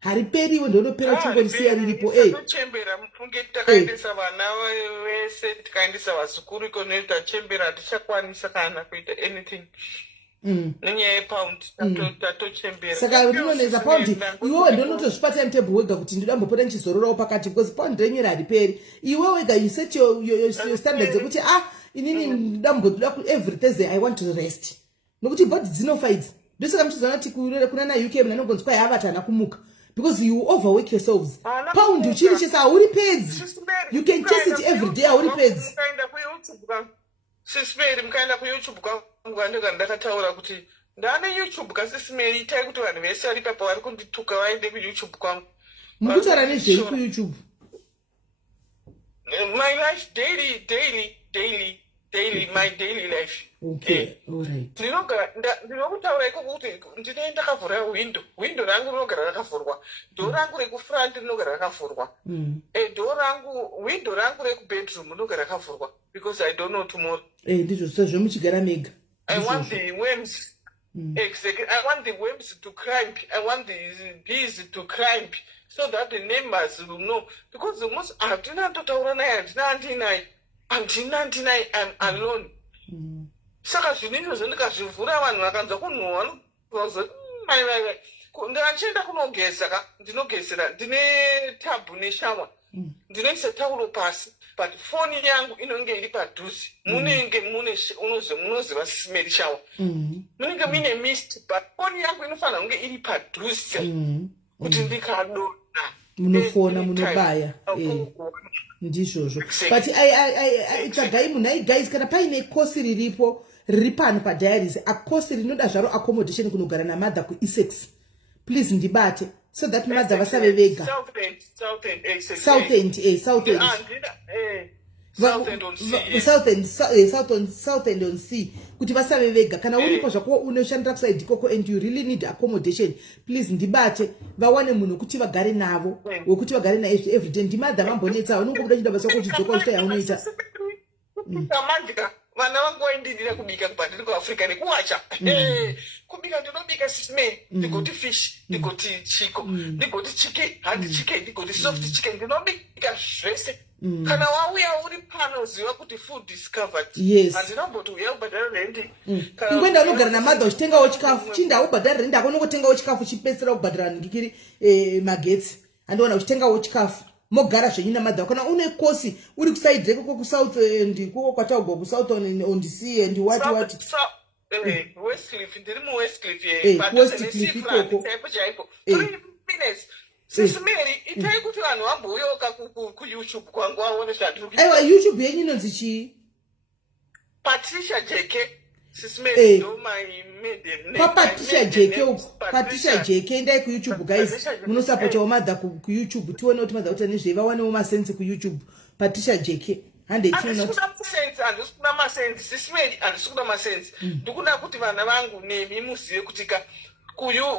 hariperiwo ndonopera chingondisiya riripo. Tachembera mufunge takaendesa vana vese tikaendesa vazukuru ikone tachembera hatichakwanisa kana kuita anything nenyaya yepound tatochembera. Saka rinonetsa pound iwewe ndonotozvipa timetable wega kuti ndidambopota ndichizororawo pakati because pound renyu hariperi. Iwe wega you set your standards ekuti inini ndamboda every Thursday I want to rest. Nokuti body dzinofa idzi. Ndosaka muchizoona kuti kuna na UK munanongonzi kwai havatana kumuka. Because you overwork yourselves. Pound uchiri chesa hauri pedzi. You can chase it every day hauri pedzi. Sisimeri mkaenda ku YouTube kwangu ndakataura kuti ndane YouTube kasisimeri itai kuti vanhu vese vari papa vari kundituka vaende ku YouTube kwangu. Mukutaura nezvei ku YouTube? My life daily, my daily life. Okay, all right. Ndinokutaura iko kuti ndine ndakavhura window rangu rinogara rakavhurwa, door rangu rekufront rinogara rakavhurwa, window rangu rekubedroom rinogara rakavhurwa because I don't know tomorrow. Ndizvo sezvo muchigara mega. I want the worms. Exactly. I want the worms to climb. I want the bees to climb so that the neighbors will know. Because the most I'm alone. Saka zvinhu zvandikazvivhura vanhu vakanzwa kunhuhwa ndakachenda kunogeza ndinogesera ndine tabhu neshawa ndinoisa tauro pasi but foni yangu inonge iri padhuze munenge munoziva smell shawa munenge mine mist but foni yangu inofanira kunge iri padhuze kuti ndikadona munofona munobaya ndizvozvo but tsvagai munhai guys kana paine kosi riripo riri pano padiaries akosi rinoda zvaro accommodation kunogara namadha kuEssex please ndibate so that madha vasave vega South and on sea kuti vasave vega kana uripo zvako unoshandira kusaidi koko and you really need accommodation please ndibate vawane munhu kuti vagare navo wekuti vagare naye every day ndimadha vambonetsa unongobuda chida basa kuti dzoka uchita yaunoita vana vangu vaindidira kubika kubva kuAfrica nekuwacha kubika ndinobika sisimeri ndigoti fish ndigoti chiko ndigoti chicken handi chicken ndigoti soft chicken ndinobika zvese kana wauya uri pano ziva kuti food is covered. Yes. Handinomboti uya kubhadhara rendi kuenda unogara namadha uchitengawo chikafu chinda ubhadhara rendi ako unongotengawo chikafu chipedzisira kubhadhara ndikiri magetsi andiona uchitengawo chikafu mogara zvenyu namadha kana une kosi uri kusaidhe koko kusouth and koko kwataugwa kusouth on the sea and what Westcliff ndiri muwestcliff Westcliff ikoko chaipo 3 minutes sisimeri itai kuti vanhu vamboyoka kuYouTube kwangu vaone zvandiri kuita. Aiwa YouTube yenyu inonzi chii? Patricia JK sisimeri ndo my maiden name. Patricia JK uko Patricia JK ndai kuYouTube guys munosapota madha kuYouTube tione kuti madha utane zve vawanewo masense kuYouTube Patricia JK hande tino andisikuda masense sisimeri andisikuda masense ndikuda kuti vana vangu nemi muzive kutika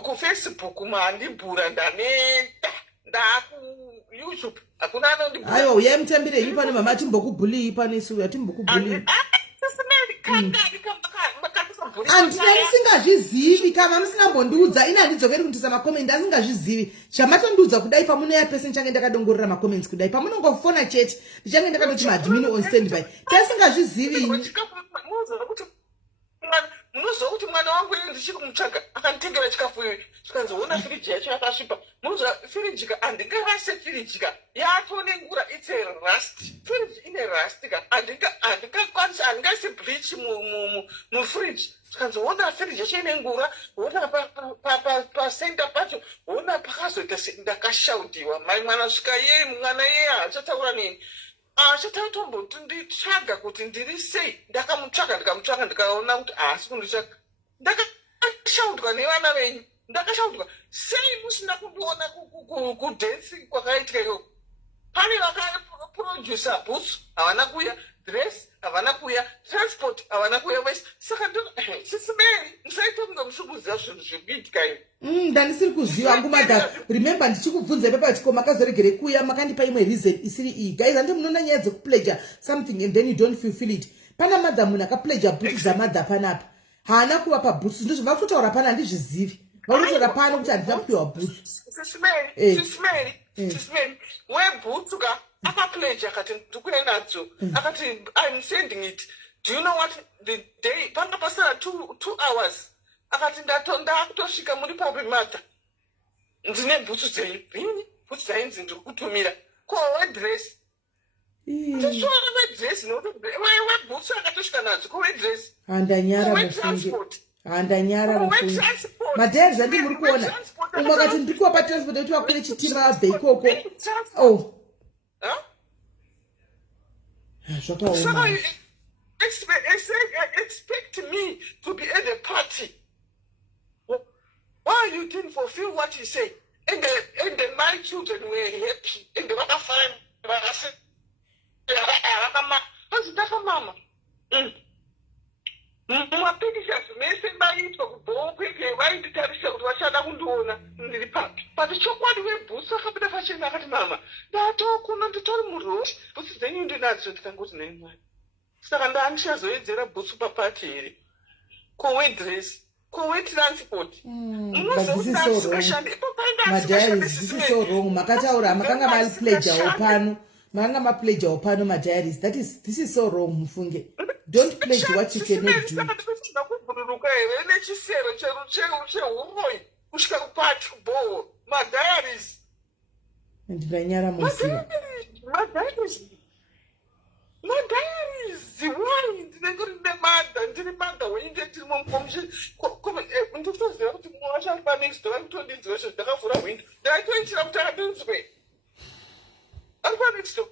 kuFacebook mandibhura ndaneta ndakuYouTube hakuna anondibhura. Aiwa uyai mutambire imi pane mama atimbokubhulii pane suya atimbokubhulii. Andina ndisingazvizivi kama musingambondiudza ina handidzokeri kundisa makomenti asingazvizivi chamatondiudza kudai pamunoya pese ndichange ndakadongorera makomenti kudai pamunongofona chete ndichange ndakatoti maadmin on standby tasingazvizivi munoziva kuti mwana wangu ini ndichiri kumutsvaga akanditengera chikafu iyoyo tikanzoona firiji yacho yakasvipa munoziva firiji ka handingarase firiji ka yatonengura its a rust firiji ine rust ka handingakwanisa handingaise bleach mufiriji tikanzoona firiji yacho inengura ona pasenta pacho ona pakazoita ndakashaudiwa mai mwana svika yeye mwana yeye hachataura neni achatatomboti nditsvaga kuti ndiri sei ndakamutsvaga ndikaona kuti haasi kunditsvaga ndakashaudwa nevana venyu ndakashaudwa sei musina kundiona kudhensi kwakaitika iyo pane vakaproducer boots havana kuya, dress havana kuya, transport havana kuya wese. Saka Sisi Melly musaita kunge muchimuziva zvinhu zvekuitika ivi. Ndanisiri kuziva hangu madha. Remember ndichikubvunza pepati ko makazoregere kuya makandipa imwe reason isiri iyi. Guys, handi munoona nyaya dzekupledger something and then you don't fulfill it. Pana madha munhu akapledger boots zamadha panapa. Haana kuvapa boots. Ndizvo vakutotaura pana handizvizivi. Vakutotaura pano kuti handina kupiwa boots. Sisi Melly, weboots ka akapledge akati ndikuenda nadzo. Akati I'm sending it. Do you know what the day panga pasara 2 hours. Akati ndakutosvika muri papi madha. Ndine boots dzenyu. Rini? Boots dzainzi ndiri kutumira. Ko wedress. Ndisvara wedress weboots akatosvika nadzo. Ko wedress. Handanyara mufunge. Handanyara mufunge. Madhari zvandi muri kuona. Umwe akati ndikuwa patransport kuti vakwire chitima abve ikoko. Oh. Zvakaoma. Expect me to be at a party. Why you didn't fulfill what you say? And my children were happy. And they were fine. Mama. Mapikisha mese baitwa kubhokwe vainditarisha kuti vachada kundiona ndiri papi. But chokwadi webhusu akapinda pachena akati mama ndatokuna nditori murori bhusu dzenyu ndinadzo ndikangoti naimwai. Saka ndaandichazoedzera bhusu papati here. Kowedress, kowetransport. But this is so wrong. Madhari, this is so wrong. Makataura makanga mali pledger opano. Makanga ma pledger opano madhari. This is so wrong mufunge. Don't pledge what you cannot do. Ndinanyara musiva. My diaries, why? Ndinengori nemada, ndiri mada wainde tiri mumkomisha. Ndikutoziva kuti mumwe wacho ari panext door akutondinzwa izvo ndakavhura window. Ndaitoitira kuti akadinzwe. Ari panext door.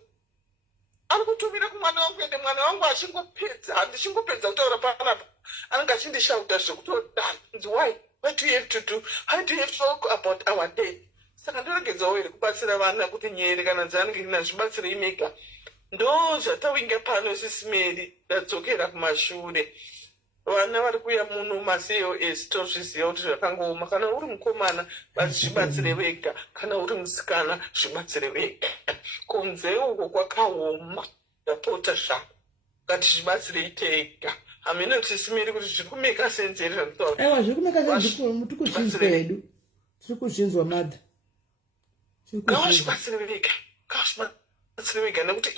Ari kutumira kumwana wangu ende mwana wangu achingopedza, handichingopedza kutaura panapa. Anenge achindishauta zvekutodana. Why? What do you have to do? How do you have to talk about our day? Saka ndoregedzawo here kubatsira vana kuti nyere kana dzanenge ndinazvibatsire imega. Ndo zvatawinga pano Sisi Melly ndadzokera kumashure. Vana vari kuya muno maCOS tozviziva kuti zvakangooma. Kana uri mukomana basi zvibatsire wega, kana uri musikana zvibatsire wega. Kunze uko kwakaoma. Ndapota zvangu ngati zvibatsirei tega. Hamene kuti Sisi Melly kuti zviri kumeka sense here zvanditaura. Aiwa zviri kumeka sense tiri kuzvinzwa hedu. Tiri kuzvinzwa madha. Ngavazvibatsire vega. Ngavazvibatsire vega nekuti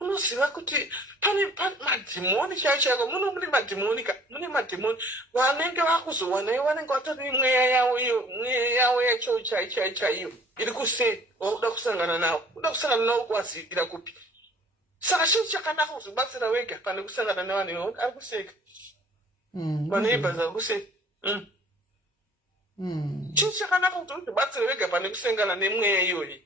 unoziva kuti pane madhimoni chaichako mune madhimonika mune madhimoni vanenge vakuzowanai vanenge vatori mweya yavo iyo mweya yavo yacho chaiyo iri kusei wauda kusangana nawo uda kusangana nawo kuwazivira kupi. Saka chinhu chakanaka kuzobatsira wega pane kusangana nevanhu ivo ari kuseka maneighbors ari kuseka. Chinhu chakanaka kuti uzobatsira wega pane kusangana nemweya iyoyi.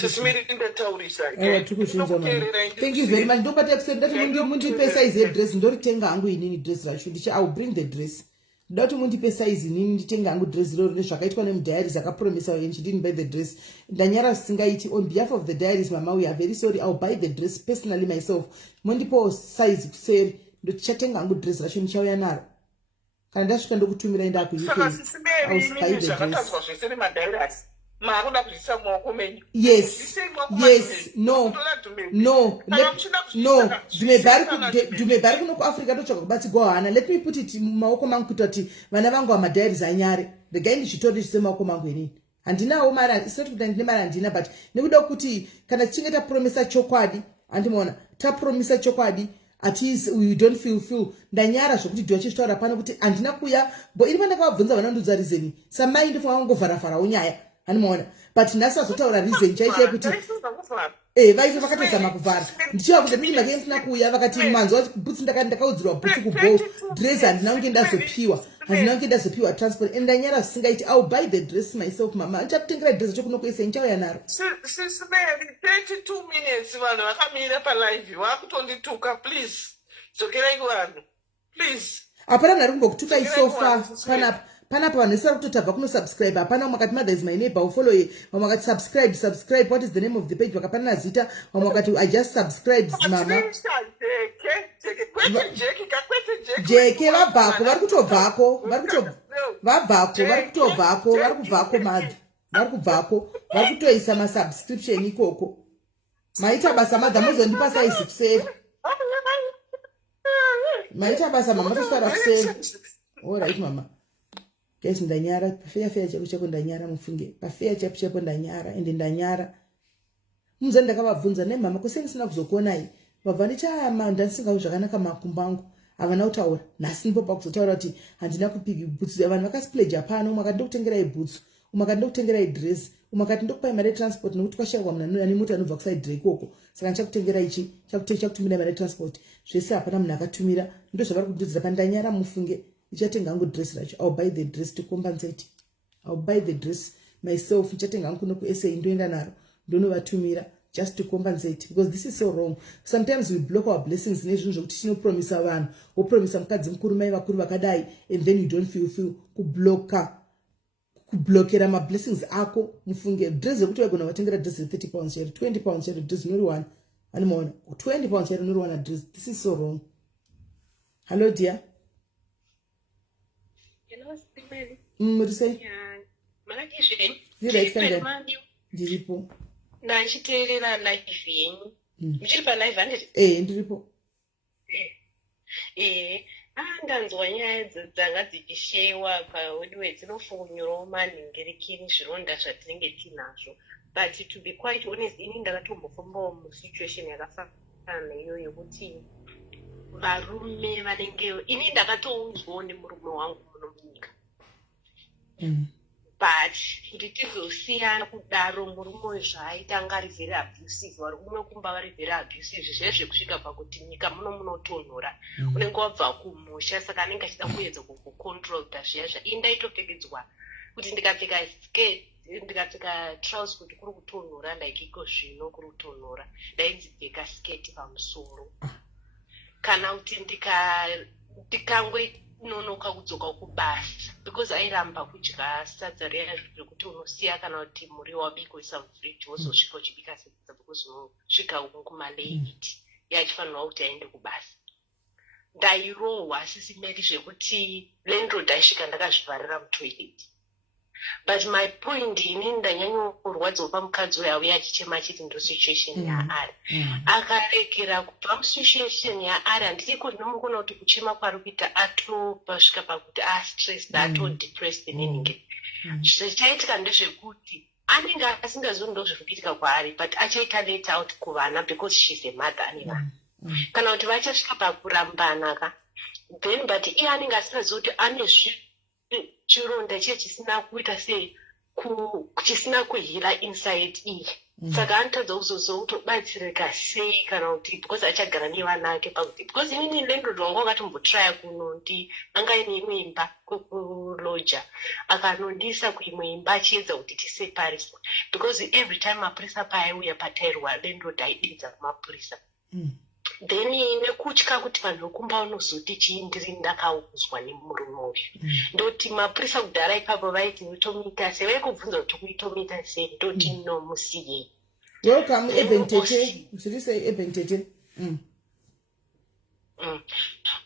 Sisi Melly ndataurisa. Thank you very much. Ndopata kusenda kuti mundipe size dress ndoritenga hangu inini dress racho. I will bring the dress. Ndoti mundipe size inini nditenga hangu dress roro nezvakaitwa nemudiaries akapromisa and she didn't buy the dress. Ndanyara singaiti on behalf of the diaries mama we are very sorry. I will buy the dress personally myself. Mundipo size kuseri ndochatenga hangu dress racho ndichauya naro. Kana ndasvika ndokutumira enda ku UK. I will buy the dress. Yes, no. Dumebari kuno kuAfrica tochoka kubatsi gohana. Let me put it maoko mangu kutoti vana vangu amadiaries anyare. The guy ndichitori chise maoko mangu inini. Handinawo mara, it's not kuti ndine mara handina but nekuda kuti kana tichinge tapromisa chokwadi, andimona, tapromisa chokwadi at least we don't feel ndanyara zvokuti ndiwachitaura pano kuti handina kuya bo iri panda kwabvunza vana ndudza reason. Samai ndifa wangovhara unyaya. Handimona. But nasa zotaura reason chaiche kuti vaiti vakatozama kuvhara. Ndichiva kuti ndini make mfuna kuya vakati manzwa boots ndakaudzirwa boots kubow dress handina kunge ndazopiwa. Handina kunge ndazopiwa transport and ndanyara singaiti I'll buy the dress myself mama. Ndichakutengera dress chokuno kuisa ndichauya naro. Sisi Melly 32 minutes vanhu vakamira palive vakutondituka please. Dzokerai kuvanhu. Please. Hapana mari kumbokutuka isofa panapa. panapa vanhu vese vari kutotabva kunosubscribe. Hapana umwe akati mother is my neighbor ufollow ye, vamwe vakati subscribe, what is the name of the page, vakapanana zita, vamwe vakati I just subscribed mama. Jeke vabvako vari kutobvako madzi vari kubvako vari kutoisa masubscription ikoko. Maita basa madha muzondipa size kuseri. Maita basa mama tosara kuseri. Alright mama. Guys ndanyara pafeya cheko ndanyara mufunge. Pafeya cheko ndanyara ende ndanyara. Muzani ndakavabvunza ne mama kuseni sina kuzokuonai. Vabva ndichama ndasinga zvakanaka makumbo angu. Havana kutaura. Nhasi ndipo pakuzotaura kuti handina kupigi boots. Vanhu vakasplay Japan umwe akati ndokutengerai boots. Umwe akati ndokutengerai dress. Umwe akati ndokupai mari transport nokuti kwashayikwa munhu ane mota anobva kuside ikoko. Saka ndichakutengerai ichi, chakutumira mari transport. Zvese hapana munhu akatumira. Ndo zvavari kudzidzira pandanyara mufunge. Ndichatenga hangu dress racho. I'll buy the dress to compensate. I'll buy the dress myself. Ndichatenga hangu kuno ku SA ndoenda naro. Ndonovatumira just to compensate, because this is so wrong. Sometimes we block our blessings nezvinhu zvokuti tinopromisa vanhu, wopromisa mukadzi mukuru mai vakuru vakadai, and then you don't feel kublokera mablessings ako. Mufunge dress yekuti wagona watengera dress 30 pounds chero 20 pounds chero dress noriwana anomaona 20 pounds chero noriwana dress. This is so wrong. Hello dear. Hello Stephen. What say? Yeah. Malaki shiri. Ndiripo. Ndachiteerera live yenyu. Muchiri pa live handiti? Ndiripo. Ndanzwa nyaya dzanga dzichishewa paodiwe dzinofunyurawo manhingirekini zvironda zvatinenge tinazvo. But to be quite honest, ini ndakatombofambawo musituation yakafanana neyo yekuti varume vanenge, ini ndakatounzwawo nemurume wangu muno munyika. But kuti tizosiyana kudaro murume uyu zvaaita anga ari very abusive, varume kumba vari very abusive, zvezve kusvika pakuti nyika muno munotonhora. Unenge wabva kumusha, saka anenge achida kuedza kucontrolda zviya. Ini ndaitopfekedzwa kuti ndikapfeka trousers kuti kuri kutonhora, ndaikiko zvino kuri kutonhora, ndaidzipfeka sketi pamusoro. Kana kuti ndikangwenonoka kudzoka kubasa, because airamba kudya sadza riya zvekuti unosiya kana kuti muriwo wabikwa isafridge wozosvika uchibika sadza, because unosvika kumalate yachifanirwa kuti aende kubasa. Ndairohwa SIS MELLY zvekuti landlord aisvika ndakazvivharira mutoilet. But my point, ini ndanyanyorwadziwa pamukadzi uyo auya achichema achiti ndo situation yaari. Akarekera kubva musituation yaari, handitiko ndinomukona kuti kuchema kwari kuita atopasvika pakuti astressed, atodepressed neningi. Zvichaitika ndezvekuti anenge asingazivi ndo zviri kuitika kwaari, but achaita let out kuvana because she's a mother ane vana. Kana kuti vachasvika pakurambana ka, then but iye anenge asingazivi kuti ane chironda chiye chisina kuita sei chisina kuhila inside iye. Saka anotadza kuzozo kutobatsirika sei kana kuti because achagara nevana ake pakuti because inini landlord wangu akatombotraya kunoti anga ine imwe imba kuloja, akanondisa kuimwe imba achiedza kuti tisepariswe, because every time mapurisa paaiuya patairwa landlord aidedza kumapurisa. Then nekutya kuti vanhu vokumba vanozoti chii ndiri ndakauzwa nemurume uyu. Ndoti mapurisa kudhara ipapo vaiti utomita sei, vaikubvunza kuti kuitomita sei, ndoti no musiyei. Welcome Ebentete. Should you say Ebentete?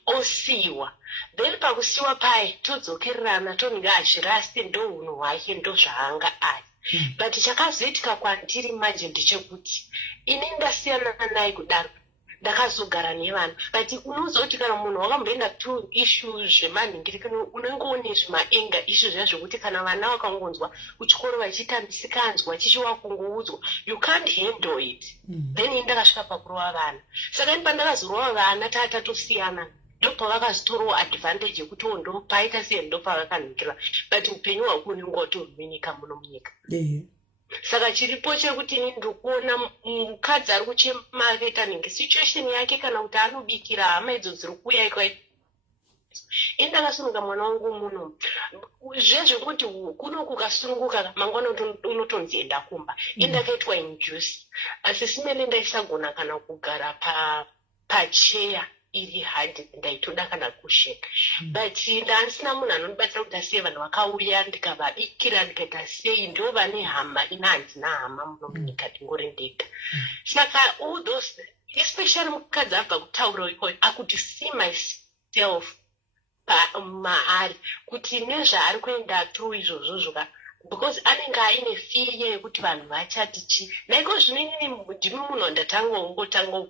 Osiwa. Then pakusiwa pai todzokererana tonga achirasti ndo unhu hwake ndo zvaanga ari. But chakazoitika kwandiri manje ndechekuti ini ndasiyana naye kudaro ndakazogara nevana, but unozoti kana munhu wakamboenda through issues zvemanhingirikano unenge une zvemaenga issues zviya zvekuti kana vana vakangonzwa kuchikoro vachitambisikanzwa chichiwa kungoudzwa, you can't handle it. Then ini ndakasvika pakurova vana, saka ini pandakazorova vana tatosiyana ndopavakazotorawo advantage yekuti ndopaita sei ndopavakanhikira, but upenyu hwako unenge watorwinika muno munyika. Saka chiripo chekuti ini ndikuona mukadzi ari kuchema akaita nenge situation yake kana kuti anobikira hama idzo dziri kuuya ikwaita. Ini ndakasununga mwana wangu muno zvezvekuti kuno kukasununguka mangwana unotonzi enda kumba. Ini ndakaitwa induce, asi SIS MELLY ndaisagona kana kugara pacheya iri hard ndaitoda kana kusheka but ndasina munhu anondibatsira kuti asiye vanhu vakauya ndikavabikira ndikaita sei ndo vane hama ina handina hama muno munyika ndingori ndega saka all those especially mukadzi abva kutaura ikoyo akuti see myself maari kuti nezvaari kuenda through izvozvo because anenge aine fear yekuti vanhu vachati chi naiko zvinini ndimi munhu ndatanga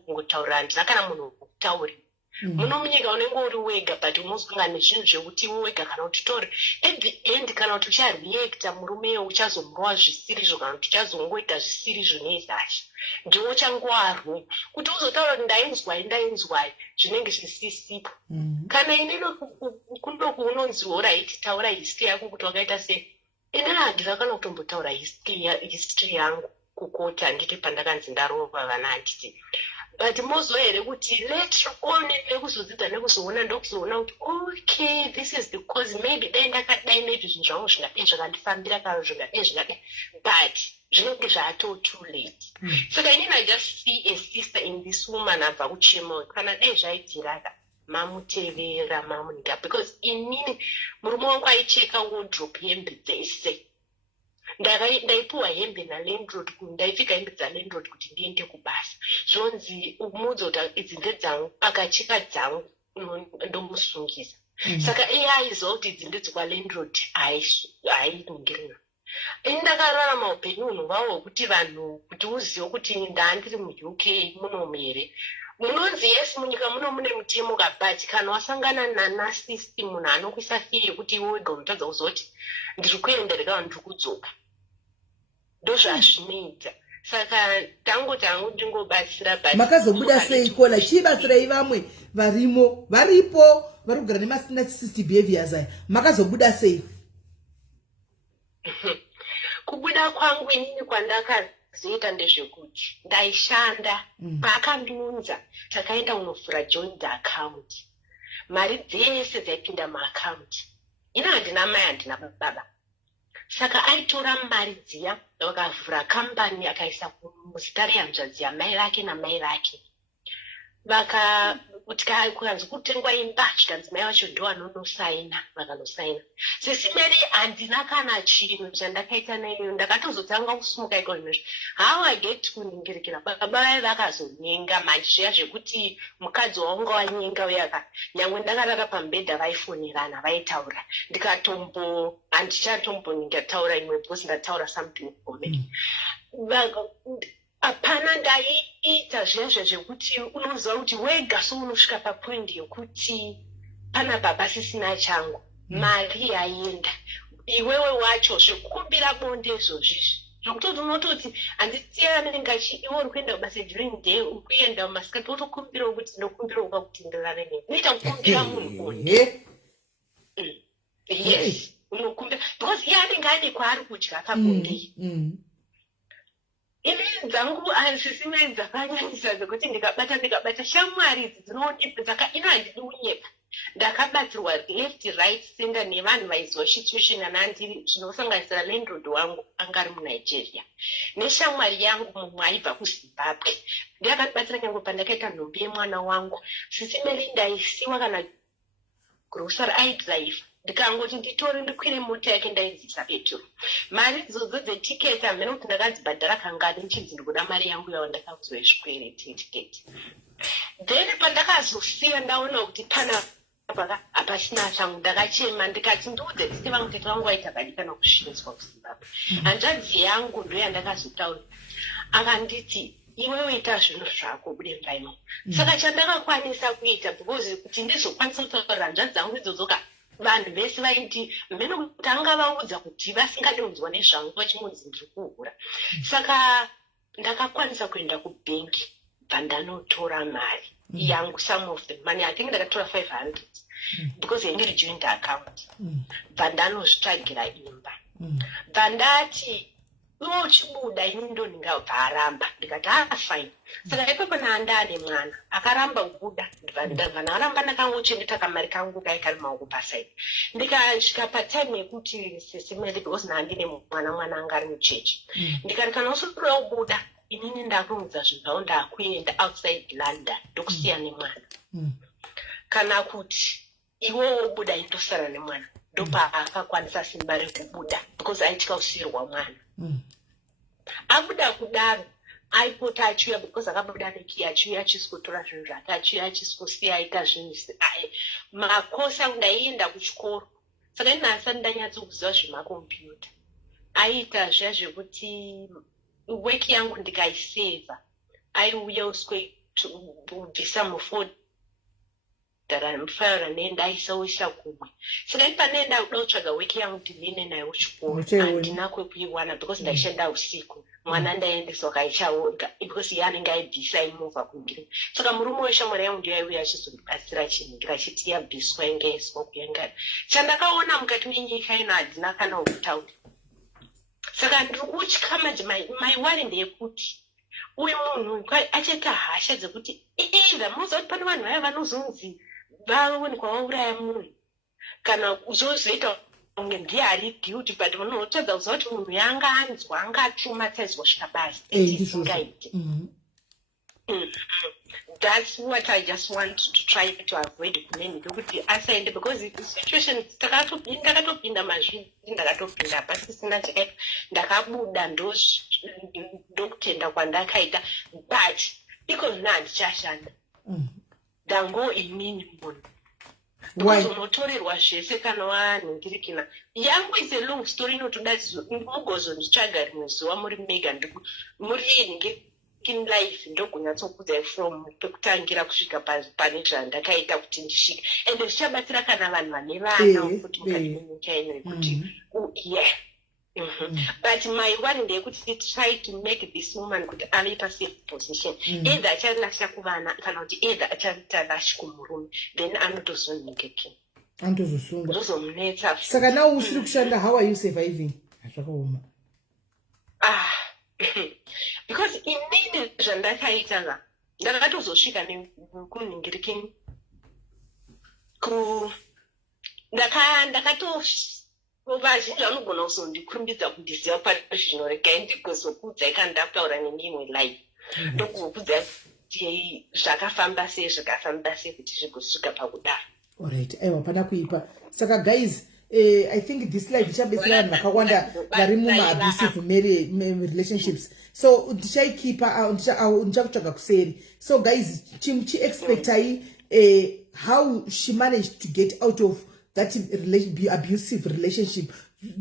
kungotaura handina kana munhu wokutauri muno munyika unenge uri wega but unosangana nezvinhu zvekuti wega kana kuti tori at the end kana kuti uchareacta murumeyo uchazomurwa zvisirizvo kana kuti uchazongoita zvisirizvo nezasha ndiwo changowarwo kuti uzotaura kuti ndainzwai zvinenge zvisisipo kana ineno kundoku unonzi oraiti taura history yako kuti wakaita sei ina handina kana kutombotaura history yangu kukota nditi pandakanzi ndarova vana handiti but mozo here kuti later on nekuzodzidza nekuzoona ndokuzoona kuti okay this is the cause maybe dai ndakadai maybe zvinhu zvangu zvingadai zvakandifambira kana zvingadai but zvinenge zvato too late saka inini I just see a sister in this woman abva kuchemo kana dai zvaitiraka mamutevera mamunika because inini murume wangu aicheka wardrobe hembe dzese ndaipuwa hembe nalandlord ndaipfeka hembe dzalandlord kuti ndiende kubasa zvonzi umudzi kuti idzi ndedzangu akacheka dzangu ndomusungisa saka iye aiziva kuti idzi ndedzokwalandlord ainingirina ini ndakararama upenyu hunhu hwavo hwekuti vanhu kuti uzive kuti ndandiri muuk munomu here munonzi yes munyika muno mune mutemo kabhati kana wasangana nanasystem munhu anokuisa fee yekuti iwe wega unotadza kuzoti ndiri kuendereka ndiri kudzoka ndozvazvinoita saka tangoti hangu ndingobatsira makazobuda sei kola chibatsirai vamwe varipo vari kugara nemasynthetic behaviors aya makazobuda sei kubuda kwangu inini kwandakazoita ndezvekuti ndaishanda paakandunza takaenda kunovhura joint account mari dzese dzaipinda maaccount ina handina mai handina baba saka aitora mari dziya vakavhura kambani akaisa muzita rehanzvadzi yamai vake namai vake kukanzi kutengwa imba zvikanzi mai vacho ndo anonosaina vakanosaina sesimeri handina kana chinhu chandakaita naiyo ndakatozotanga kusumuka iko zvinezvo how I get kuningirikira baba vai vakazonyenga manje zviya zvekuti mukadzi waunga wanyenga uyaka nyangwe ndakarara pambedha vaifonirana vaitaura handichatomboninga imwe because ndataura something comedy hapana ndaiita zvezve zvekuti unoziva kuti wega so unosvika papoindi yokuti pana baba sisina changu mari yaenda iwewe wacho zvekukumbira bonde izvozvizvi zvokutoti unototi handitianengachi iwe uri kuenda kubasa during day uri kuenda masikati wotokumbirawo kuti ndokumbirawo kwakuti ndirare nei unoita kukumbira munhu bonde yes unokumbira because iye anenge ane kwaari kudya pabondei ini dzangu hazvisimei dzakanyanyisa dzekuti ndikabata shamwari idzi dzinoonekwa ino handidi unyeka ndakabatsirwa left right center nevanhu vaiziva situation anandiri zvinosanganisira landlord wangu anga ari munigeria neshamwari yangu mumwe aibva kuzimbabwe ndiyakatibatsira nyange pandakaita nhombi yemwana wangu sisimeri ndaisiwa kana grocery aidrive ndikangoti nditore ndikwire mota yake ndainzisa peturu mari idzodzo dzetiketi hamene kuti ndakadzibhadhara kangani nchinzi ndikuda mari yangu yawo ndakazoiswere tiketi then pandakazosiya ndaona kuti pana hapasina changu ndakachema ndikati ndiudze titi vangu tete vangu vaita vadikana kushiniswa kuzimbabwe hanzvadzi yangu ndo yandakazotaura akanditi iwewe ita zvinhu zvako bude mbaimo saka chandakakwanisa kuita because kuti ndizokwanisa kutaurira hanzvadzi dzangu idzodzoka vanhu vese vaiti mheno kuti anga vaudza kuti vasingade kunzwa nezvangu vachimunzi ndiri kuhura saka ndakakwanisa kuenda kubhengi bhandanotora mari yangu some of the money I think ndakatora 500 because ndiri joint account bhandanozvitsvagira imba bhandati iwe uchibuda ini ndo ndingabva aramba ndikati fine saka ipapo naandane mwana akaramba kubuda vana aramba ndakangochengeta kamari kangu kaikari maoko pasaidi ndikasvika patime yekuti sesimeli because naandine mwana anga ari muchechi ndikati kana usikurira kubuda inini ndakurudza zvinhu zvavo ndakuenda outside London ndokusiya nemwana kana kuti iwewo buda intosara nemwana ndopa akakwanisa simba rekubuda because aitika usirwa mwana abuda kudaro aipota achiuya because akabuda neki achiuya achisikotora zvinhu zvake achiuya achisikusiya aita zvinhu makosi angu aienda kuchikoro saka inasani ndanyatsokuziva zvemakombiyuta aiita zviya zvekuti weki yangu ndikaiseva aiuya uswe kubvisa mufodha mufaira nenda aisaoisa kumwe saka ipanenda kuda kutsvaga weki yangu ndinene nayo kuchikoro handina kwekuiwana because ndaishanda usiku mwana ndaendeswa kaichaoga because iye anenge aibvisa aimovha kungiri saka murume weshamwari yangu ndiyo aiuya achizondibatsira chinhingira achiti yabviswa ingaiswa kuyangana chandakaona mukati menyika ino hadzina kana wokutaura saka ndiri kutya manje maiwari ndeyekuti uyu munhu achaita hasha dzekuti either munoziva kuti pane vanhu vaya vanozonzi vaonekwa vauraya munhu kana uzozoita unge ndiye ari guilty but munotadza kuziva kuti munhu yanga anzwa anga atraumatizwa svika basi isingaiti that's what I just want to try to avoid kumeni ndokuti asaende because the situation ndakatopinda mazviri ndakatopinda pasisina chakaita ndakabuda ndokutenda kwandakaita but because nandichashanda ndango imini munhu because unotorerwa zvese kana wanhingirikina yangu is a long story inotoda mugozonditsvaga rimwe zuva muri mega muri in life ndokunyatsokudzai from pekutangira kusvika pane zvandakaita kuti ndisvike ende zvichabatsira kana vanhu vane vana futi mukati menyika ino yekuti but my one ndeyekuti try to make this woman kuti ave pasafe position either acharasha kuvana kana kuti either acharasha kumurume then anotozonhingekini anotozosungwa zozomunetsa saka nawo usiri kushanda how are you surviving zvakaoma because inini zvandakaita ndakatozosvika kunhingirikini vazhinji vanogona kuzondikurumbidza kundiziva pazvino regai ndigozokudza ikandakutaura nemimwe live ndokukudza kuti zvakafamba sei zvikafamba sei kuti zvigosvika pakudaro alright aiwa pana kuipa saka guys I think this life ichabetsera vanhu vakawanda vari muma-abusive relationships so ndichaikipa ndichakutsvaga kuseri so guys chiexpectai how she managed to get out of that abusive relationship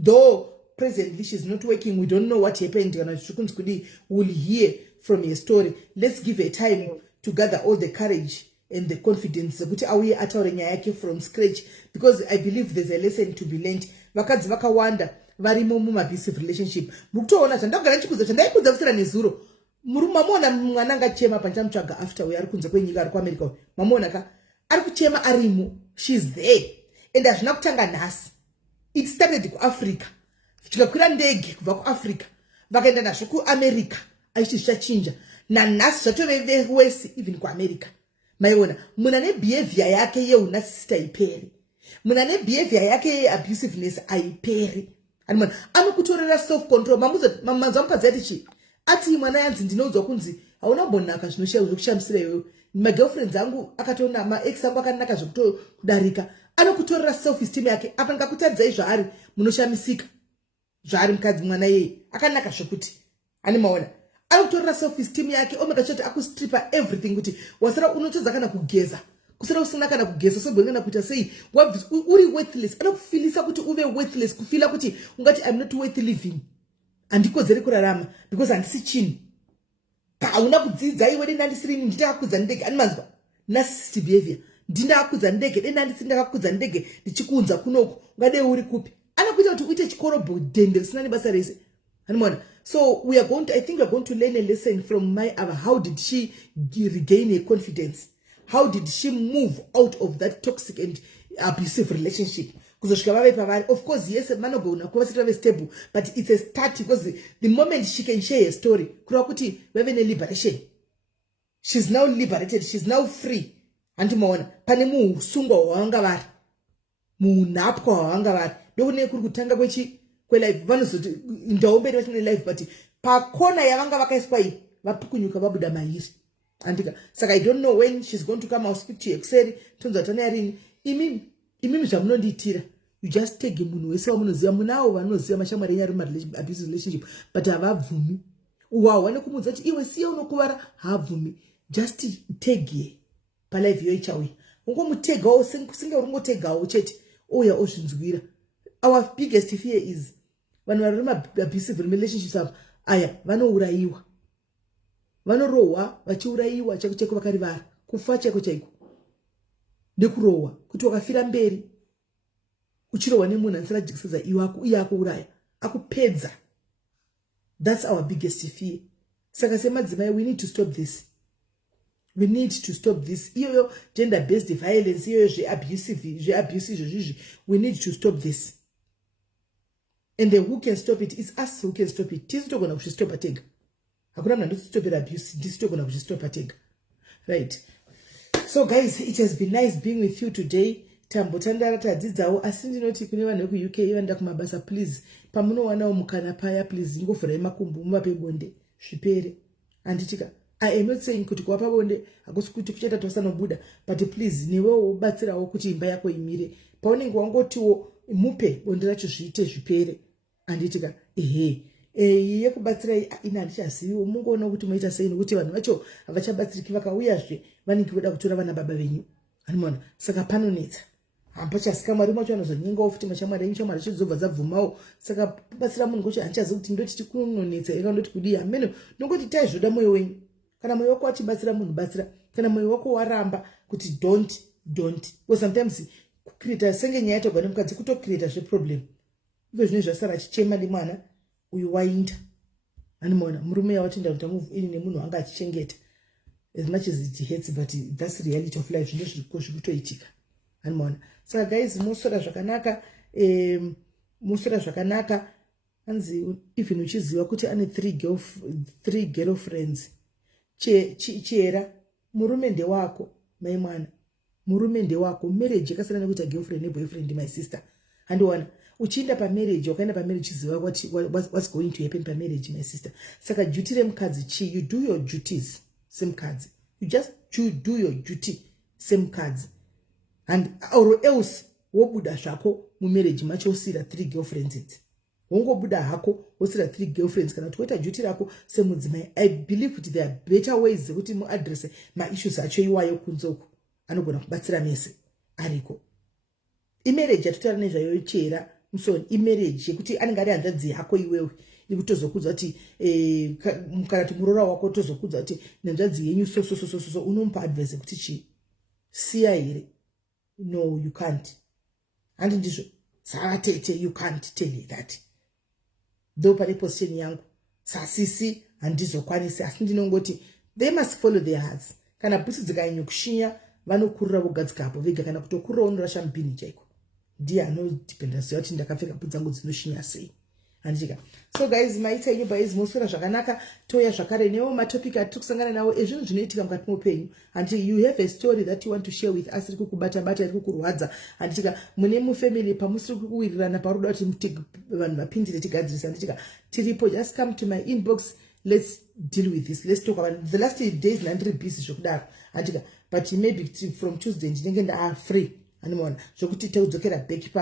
though presently she's not working we don't know what happened kana zvichikunzi kudi we'll hear from her story let's give her time to gather all the courage and the confidence kuti auye ataure nyaya yake from scratch because I believe there's a lesson to be learned vakadzi vakawanda varimo muma-abusive relationship mukutoona zvandagara ndichikudza chandaikudza kusira nezuro murume mamuona mwana angachema pandichamutsvaga after uye ari kunze kwenyika ari kuamerica mamuona ka ari kuchema arimo she's there and hazvina kutanga nhasi it started kuafrica zvikakwira ndege kubva kuafrica vakaenda nazvo kuamerica achiti zvichachinja nanhasi zvatove wese even kuamerica maiona muna nebehavior yake yeunasista iperi muna nebehavior yake yeabusiveness aiperi animona anokutorera self control mamanzwa mukadzi ati chi ati mwana yanzi ndinoudzwa kunzi hauna mbonaka zvinokushamisira iwewe magirlfriends angu akatona maex angu akanaka zvekutodarika anokutorera self esteem yake apa ndikakutaridzai zvaari munoshamisika zvaari mukadzi mwana yeye akanaka zvekuti animaona anokutorera self esteem yake omekachoti akustripa everything kuti wasara unotodza kana kugeza kusara usina kana kugeza sobengana kuita sei uri worthless anokufilisa kuti uve worthless kufila kuti ungati I'm not worth living andikodzeri kurarama because handisi chinhu hauna kudzidza iwe denda ndisiri ndakakudza ndege animanzwa narcissistic behavior ndindakakudza ndege denda handisi ndakakudza ndege ndichikunza kunoko ungadei uri kupi anokuita kuti uite chikorobo dende risina nebasa rese animona so we are going to, I think we are going to learn a lesson from my Ava. How did she regain her confidence? How did she move out of that toxic and abusive relationship? Of course, yes, man is stable, but it's a start because the moment she can share her story, liberation. She's now liberated. She's now free. Antumona panemu sunga wanga vari munapwa wanga vari ndokune kuri kutanga kwelife vanozoti ndaomberi vasina life but pakona yavanga vakaiswa iyi vapukunyuka vabuda mairi andika saka I don't know when she's going to come. I'll speak to you kuseri tonzwa tani yarini imimi zvamunondiitira. You just take munhu wese wamunoziva, munawo vanoziva mashamwari enyu ari abusive relationship but havabvumi. Uwawane kumudza kuti iwe siya unokuvara, haabvumi. Just tag palive yo ichauya. Ungomutegawo singe uringotegawo chete ouya ozvinzwira. Our biggest fear is vanhu vari abusive relationships ava aya vanourayiwa. Vanorohwa vachiurayiwa cheko vakarivara. Kufa cheko chaiko. Nekurohwa kuti wakafira mberi. Uchirohwa nemunhu anisara jekiseza iye akuuraya. Akupedza. That's our biggest fear. Saka semadzimai, we need to stop this. We need to stop this. Iyo gender-based violence, iyo zveabuse, we need to stop this. And then who can stop it? It's us who can stop it. Tisi togona kuchistopa tega. Hakuna mnhu anotistopera abuse. Tisi togona kuchistopa tega. Right. So guys, it has been nice being with you today. Tambotandara tadzidzawo asi ndinoti kune vanhu veku UK vanoenda kumabasa, please pamunowanawo mukana paya, please ingofurayi makumbu mumape bonde zvipere. Anditika I am not saying kuti kuwapa bonde hakusi kuti kuchata tosanobuda, but please newewo ubatsirawo kuti imba yako imire. Paunenge wangotiwo mupe bonde racho zviite zvipere. Anditika yekubatsirai ina handichaziviwo. Mungoona kuti moita sei nokuti vanhu vacho havachabatsiriki, vakauyazve vanenge voda kutora vana baba venyu. Animona saka panonetsa. Hampachasika mwari macho anozonyengawo futi mashamwari enyu, shamwari chidzobva dzabvumawo. Saka batsira munhu kuti handichazivi kuti ndoti tikunonetsa eka ndoti kudii. Ameno nongoti taizvoda mwoyo wenyu. Kana mwoyo wako wachibatsira munhu batsira. Kana mwoyo wako waramba kuti don't. Because sometimes kucreata senge nyaya yatogwa nemukadzi kutocreata zveproblem. Izvo zvine zvasara achichema nemwana uyu wainda. Animona murume yawatenda kuti amove in nemunhu wanga achichengeta. As much as it hurts, but that's the reality of life. Zvinokutoitika. Animona. Saka guys, musora zvakanaka. Anzi even uchiziva kuti ane 3 girlfriends. Chera murume ndewako, mai mwana. Murume ndewako. Marriage yakasiyana nekuita girlfriend neboyfriend, my sister. Andiwana. Uchienda pamarriage, wakaenda pamarriage chiziva what's going to happen pamarriage, my sister. Saka duty remukadzi chi, you do your duties. Same cards. You just do your duty. Same cards. And or else wobuda shako mu marriage macho usira 3 girlfriends it. Wongo buda hako usira 3 girlfriends kana tuweta duty rako semudzimai. I believe that there are better ways kuti mu address ma issues acho iwayo kunzoko. Anogona kubatsira mese ariko. Marriage atutara nezvayo chera musoni marriage yekuti anenge ari hanzvadzi yako iwewe. Ikutozokudza kuti kana timurora wako tozokudza kuti nanzvadzi yenyu so unompa advice kuti chi siya here. No, you can't. And ndizvo saatete, you can't tell you that. Though pari position yangu sasisi handizokwanisi, asi ndinongoti they must follow their hearts. Kana bhusi dzikanyanya kushinya vanokurira vogadzikapo vega, kana kutokurira unorasha mupini chaiko. Ndiye anodependence yati ndakapfeka bhutsi dzangu dzinoshinya sei. Andika. So guys, maita yenyu baizi musura zvakanaka, toya zvakare newo matopic atikusangana nawo ezvinhu zvinoitika mukati muupenyu. Until you have a story that you want to share with us, iri kukubata iri kukurwadza. Andika mune mufamily pamusiri kuwirirana parudo kuti vanhu vapindire tigadzirisa. Andika tiripo, just come to my inbox, let's deal with this. Let's talk about it. The last 8 days nandiri busy zvokudaro. Andika but maybe from Tuesday ndinenge nda free. Animona zvokuti teudzokera back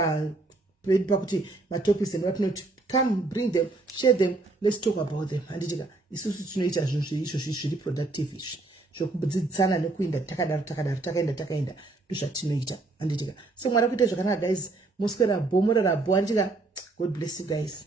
pakuti matopics emunatinoti come, bring them, share them, let's talk about them. Anditika isusu tinoita zvinhu zviri productive izvi zvokudzidzana nekuinda takaenda ndozvatinoita. Anditika so mwari kuita zvakanaka guys, moswera bho murara bho. Andika God bless you guys.